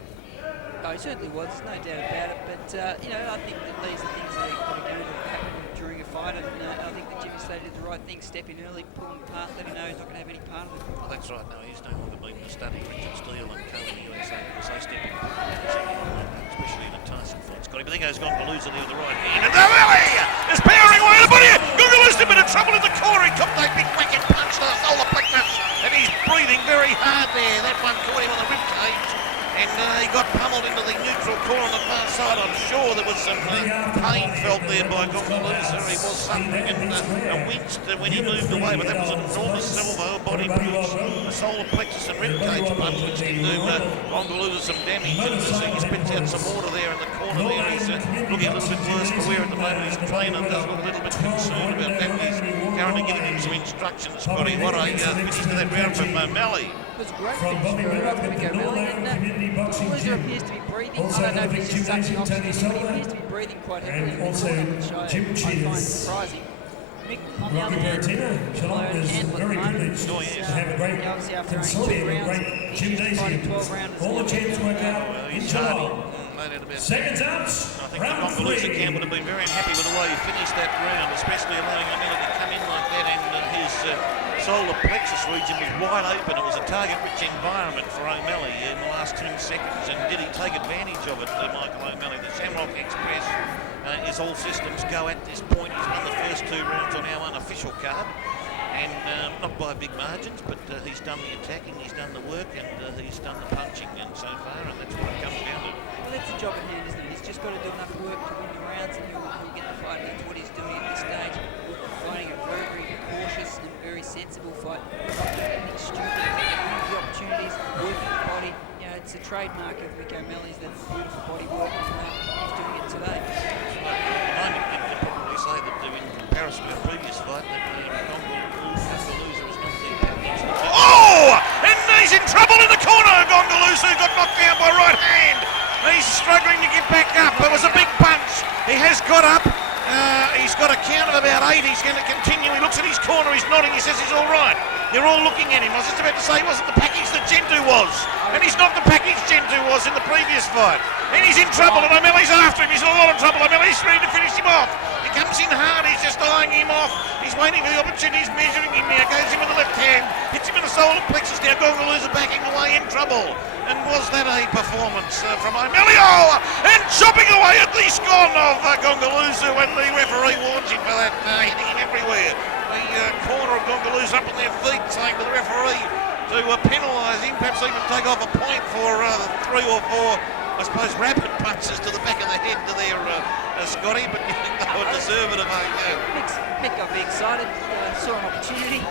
Oh, he certainly was, there's no doubt about it, but I think that these are things that are going to happen during a fight, and I think that Jimmy Slater did the right thing, step in early, pull him apart, let him know he's not going to have any part of it. Well, that's right, no, he's no longer been studying Richard Steele and co in the USA because they step in, especially in a Tyson fight, Scotty. But there goes Gunguluza there with the right hand, and Wally is powering away the body. Gunguluza's a bit of trouble in the corner. He took that big whacking punch to the solar plexus, and he's breathing very hard there. That one caught him on the rib cage. And he got pummeled into the neutral corner on the far side. I'm sure there was some pain felt there by Gunguluza. He was suffering and winced when he moved away, but that was an enormous silver body punch, a solar plexus and rib cage punch, which did do Gunguluza some damage. And as he spits out some water there in the corner there, he's looking a little bit worse for wear at the moment. His trainer does look a little bit concerned about that. He's currently giving him some instructions, Scotty. What a finish to that round from O'Malley. It was a great finish for Mick O'Malley, and Gunguluza appears to be breathing. I don't know if he's just sucking oxygen, but he appears to be breathing quite heavily in the corner, which I find surprising. Mick, on the other hand, Geelong is very privileged to have a great consortium of great gymnasiums. All the champs work out in Geelong. Seconds out, I think round the Gunguluza 3. camp would have been very unhappy with the way he finished that round, especially allowing O'Malley to come in like that, and his solar plexus region was wide open. It was a target-rich environment for O'Malley in the last 2 seconds, and did he take advantage of it, Michael O'Malley? The Shamrock Express is all systems go at this point. He's won the first 2 rounds on our unofficial card, and not by big margins, but he's done the attacking, he's done the work, and he's done the punching, and so far, and that's what it comes down to. Well, that's the job at hand, isn't it? He's just got to do enough work to win the rounds, and he'll get the fight. That's what he's doing at this stage. Fighting a very, very cautious and very sensible fight. Not doing anything stupid, the opportunities, working the body. You know, it's a trademark of Mick O'Malley's, that beautiful body work, and he's doing it today. At the moment, you could probably say that in comparison to a previous fight, that Gunguluza is not there. Oh! And he's in trouble in the corner. Gunguluza got knocked down by right hand. He's struggling to get back up. It was a big punch. He has got up. He's got a count of about 8. He's going to continue. He looks at his corner. He's nodding. He says he's all right. They're all looking at him. I was just about to say he wasn't the package that Ngemntu was. And he's not the package Ngemntu was in the previous fight. And he's in trouble, and O'Malley's after him. He's in a lot of trouble. O'Malley's ready to finish him off. He comes in hard. He's just eyeing him off. He's waiting for the opportunity. He's measuring him now. Goes in with the left hand. Hits him in the solar plexus. Now Gunguluza backing away in trouble. And was that a performance from O'Malley? Oh! And chopping away at the scone of Gunguluza when the referee warns him for that, hitting him everywhere. The corner of Gunguluza up on their feet, saying to the referee to penalise him, perhaps even take off a point for 3 or 4, I suppose, rapid punches to the back of the head to their Scotty, but you think they were deserving of a... Mick got me excited, saw an opportunity.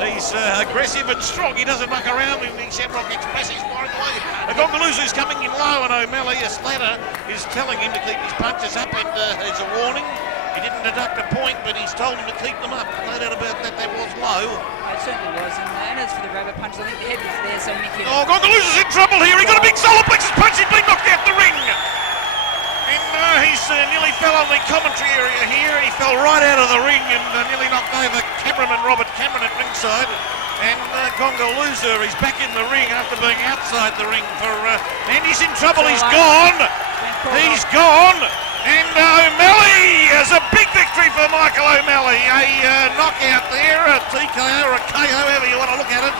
He's aggressive and strong. He doesn't muck around in the Shamrock Express. He's firing away. Gunguluza's coming in low, and O'Malley, Slater, is telling him to keep his punches up, and it's a warning. He didn't deduct a point, but he's told him to keep them up. No doubt about that, that was low. It certainly was, and as for the rabbit punches, I think the head was there, so Mick hit it. Oh, Gunguluza's in trouble here. He got a big solar plexus punch. He's been knocked out the ring. And he's nearly fell on the commentary area here. He fell right out of the ring and nearly knocked over cameraman Robert Cameron at ringside. And Gunguluza is back in the ring after being outside the ring for... and he's in trouble. He's gone. He's gone. And O'Malley has a big victory for Michael O'Malley. A knockout there, a TKO or a KO, however you want to look at it.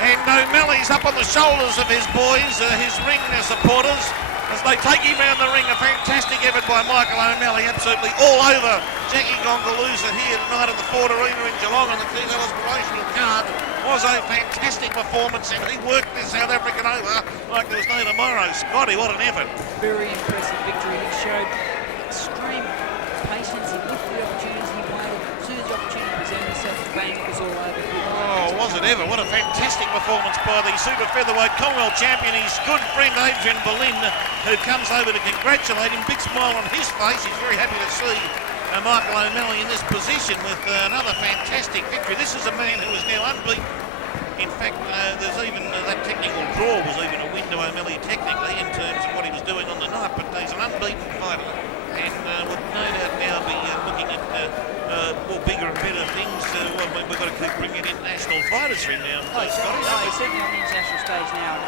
And O'Malley's up on the shoulders of his boys, his ring supporters, as they take him around the ring. A fantastic effort by Michael O'Malley, absolutely all over Jackie Gunguluza here tonight at the Ford Arena in Geelong on the Kickboxing promotional card. Was a fantastic performance, and he worked this South African over like there was no tomorrow. Scotty, what an effort. Very impressive victory. He showed extreme patience he looked for the opportunities and he played it. As soon as the opportunity presented itself, bang, it was all over. Oh, was it ever? What a fantastic performance by the super featherweight Commonwealth champion, his good friend Adrian Berlin, who comes over to congratulate him. Big smile on his face. He's very happy to see Michael O'Malley in this position with another fantastic victory. This is a man who is now unbeaten. In fact, there's even that technical draw was even a win to O'Malley technically in terms of what he was doing on the night, but he's an unbeaten fighter and would no doubt now be looking at more bigger and better things. We've got to keep bringing international fighters for him now. He's certainly on the international stage now.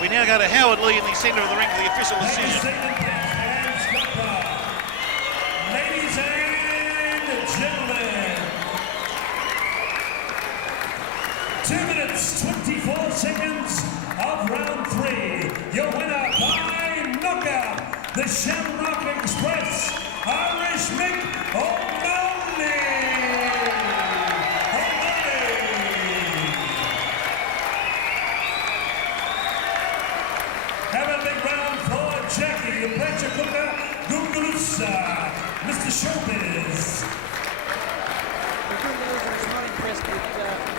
We now go to Howard Lee in the centre of the ring for the official decision. Ladies and gentlemen, 2 minutes, 24 seconds of round 3. Your winner by knockout, the Shamrock Express, Irish Mick O'Malley. Have a big round for Jackie, the pressure cooker, Gunguluza, Mr. Showbiz.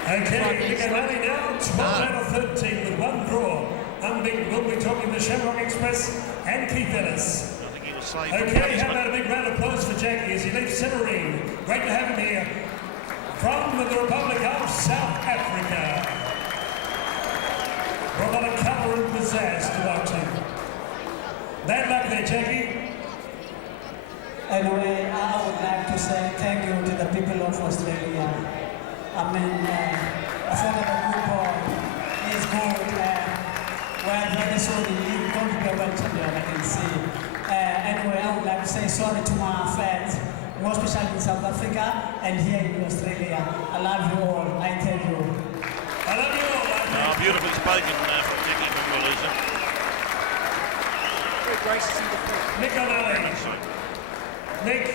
Okay, Mick O'Malley now 12 out of 13 with 1 draw. Unbeaten. We'll be talking to Shamrock Express and Keith Ellis. I think he was saved. Okay, how about a big round of applause for Jackie as he leaves centre ring. Great to have him here from the Republic of South Africa. Brought a lot of colour and pizzazz to watch him. Bad luck there, Jackie. Anyway, I would like to say thank you to the people of Australia. I mean, I thought that a good boy is good. Well, very soon he's going to be a world champion, I can see. Anyway, I would like to say sorry to my fans, more especially in South Africa and here in Australia. I love you all. I tell you. I love you all. Oh, beautifully spoken from Jackie Gunguluza. Very gracious and defeat. Mick O'Malley. Mick,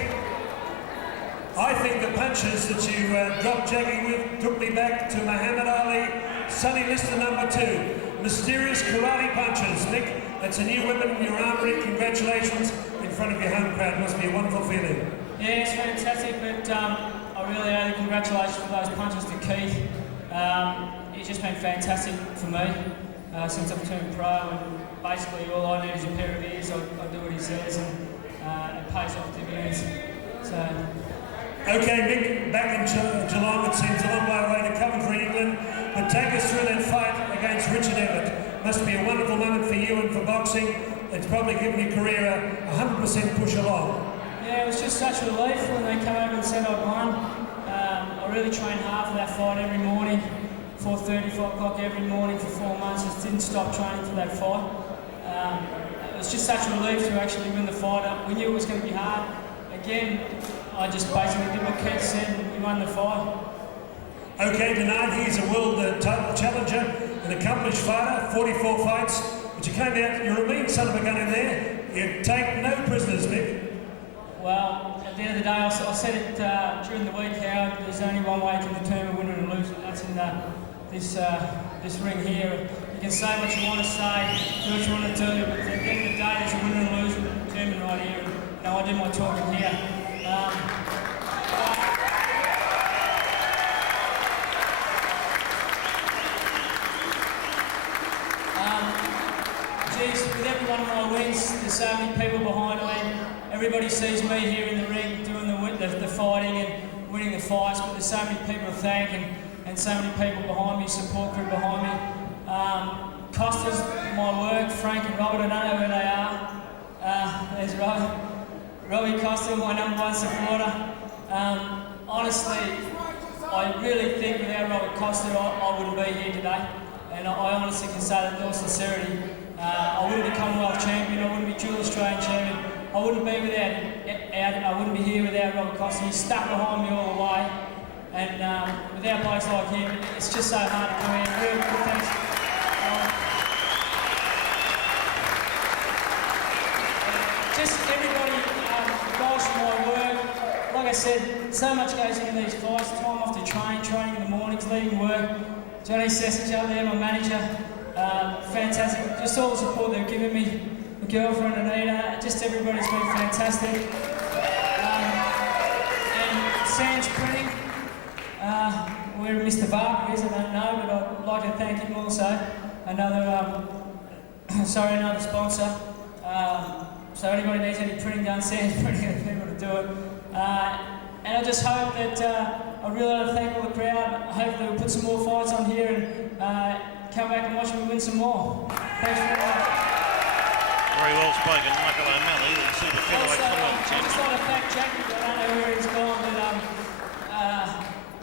I think the punches that you dropped Jackie with took me back to Muhammad Ali, Sonny Liston #2. Mysterious karate punches. Mick, that's a new weapon in your armory. Congratulations in front of your home crowd. Must be a wonderful feeling. Yeah, it's fantastic, but I really owe the congratulations for those punches to Keith. It's just been fantastic for me since I've turned pro, and basically all I need is a pair of ears. I do what he says, and it pays off dividends. So. Okay, Mick, back in Geelong, it seems a long way away to Coventry, England, but take us through that fight against Richard Everett. Must be a wonderful moment for you and for boxing. It's probably given your career a 100% push along. Yeah, it was just such a relief when they came over and said I'd won. I really trained hard for that fight every morning, 4:30, 5 o'clock every morning for 4 months. Just didn't stop training for that fight. It was just such a relief to actually win the fight. We knew it was going to be hard. Again, I just basically did what Keith said and we won the fight. Okay, tonight he's a world title challenger, an accomplished fighter, 44 fights, but you came out, you're a mean son of a gun in there. You take no prisoners, Mick. Well, at the end of the day, I said it during the week, how there's only one way to determine winner and loser, and that's in this ring here. You can say what you want to say, do what you want to do, but at the end of the day, there's a winner and loser determined right here. Now, I do my talking here. Geez, with every one of my wins, there's so many people behind me. Everybody sees me here in the ring doing the fighting and winning the fights, but there's so many people to thank and so many people behind me, support crew behind me. Costa's my work, Frank and Robert, I don't know where they are. There's Robbie Costa, my #1 supporter. Honestly, I really think without Robert Costa, I wouldn't be here today. And I honestly can say that with all sincerity. I wouldn't be Commonwealth champion, I wouldn't be dual Australian champion. I wouldn't be I wouldn't be here without Robert Costa. He's stuck behind me all the way. And without blokes like him, it's just so hard to come in. Real good thanks. Just everybody, guys from my work. Like I said, so much goes into these fights. Time off to training in the mornings, leaving work. Johnny Sessage up there, my manager. Fantastic. Just all the support they've given me. My girlfriend Anita, just everybody's been fantastic. Sands Printing, where Mr. Barker is, I don't know, but I'd like to thank him also. Another sponsor. So anybody needs any printing done, Sands Printing are the people to do it. And I just hope that, I really want to thank all the crowd. Hopefully we'll put some more fights on here and come back and watch me win some more. Thanks very much. Very well spoken, Michael O'Malley, the super featherweight I just want to thank Jackie, but I don't know where he's gone, but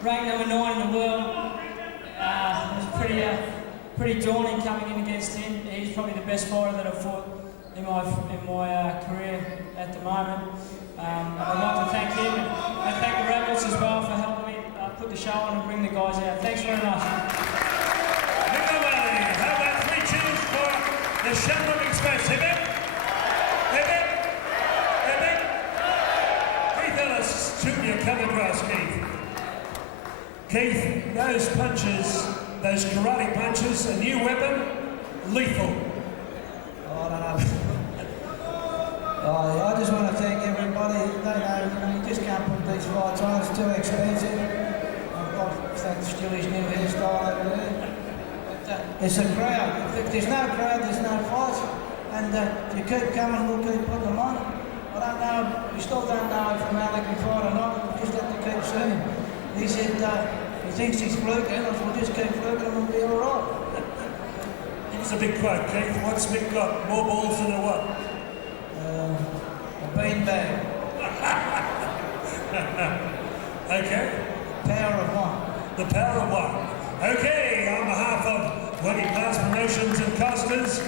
ranked number 9 in the world. It was pretty daunting coming in against him. He's probably the best fighter that I've fought in my career at the moment. I'd like to thank him and thank the Rebels as well for helping me put the show on and bring the guys out. Thanks very much. Mick O'Malley, how about 3 cheers for the Shamrock Express? Hip hip! Hip hip! Hip hip! Keith Ellis, Junior, come across, Keith. Keith, those punches, those karate punches, a new weapon, lethal. I don't know. I just want to thank everybody. They know, you just can't put these fights on. It's too expensive. I've got to thank Stewie's new hairstyle over there. But, it's a crowd. If there's no crowd, there's no fights. And if you keep coming, we'll keep putting them on. I don't know. We still don't know if Malik can fight or not. We just have to keep seeing him. He said he thinks he's fluking. I said, we'll just keep fluking and we'll be all right. It's a big quote, Keith. What's Mick got? More balls than a what? A beanbag. Okay. Power of one. The power of one. Okay, on behalf of Working Class Promotions and Costers,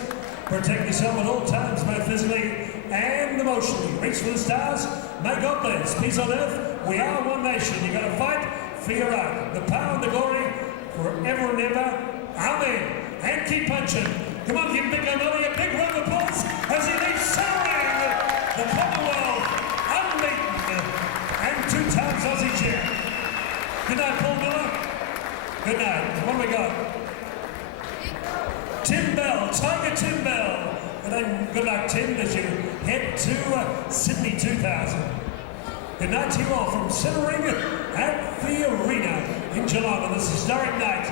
protect yourself at all times, both physically and emotionally. Reach for the stars. May God bless. Peace on earth. We are one nation. You got to fight for your right. The power and the glory forever and ever. Amen. And keep punching. Come on, give Mick O'Malley a big round of applause as he leaves soaring the Commonwealth unbeaten and 2 times Aussie champ. Good night, Paul Miller. Good night. What do we got? Tim Bell, Tiger Tim Bell. Good luck, Tim, as you head to Sydney 2000. Good night to you all from Simmering at the Arena in Geelong on this historic night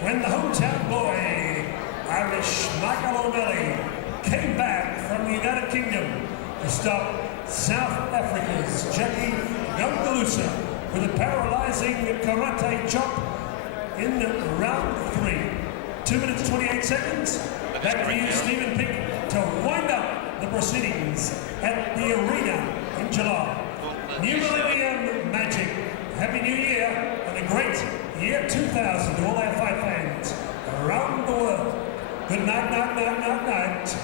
when the hometown boy, Irish Michael O'Malley, came back from the United Kingdom to stop South Africa's Jackie Gunguluza with a paralysing karate chop in round 3. 2 minutes 28 seconds. Back to you, Stephen Pick, to wind up the proceedings at the Arena in Geelong. New Millennium Magic. Happy New Year and a great year 2000 to all our fight fans around the world. Good night, night, night, night, night.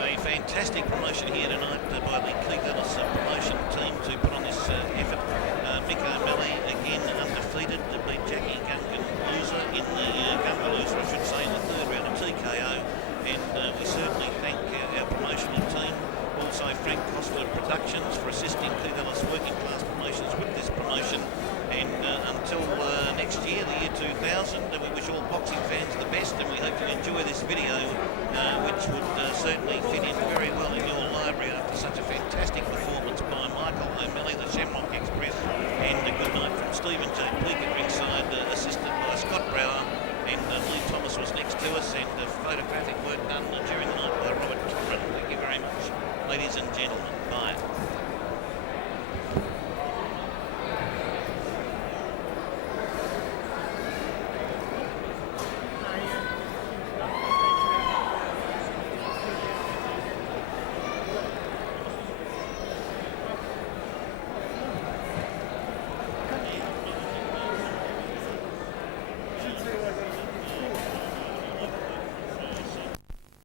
A fantastic promotion here tonight by the Keith Ellis promotion team to put on this effort. Mick O'Malley again undefeated, beat Jackie Gunguluza in the Gunguluza, I should say, in the 3rd round of TKO. And we certainly thank our promotional team. Also Frank Costa Productions for assisting Keith Ellis Working Class Promotions with this promotion. And until next year, the year 2000, we wish all boxing fans the best, and we hope you enjoy this video, which would certainly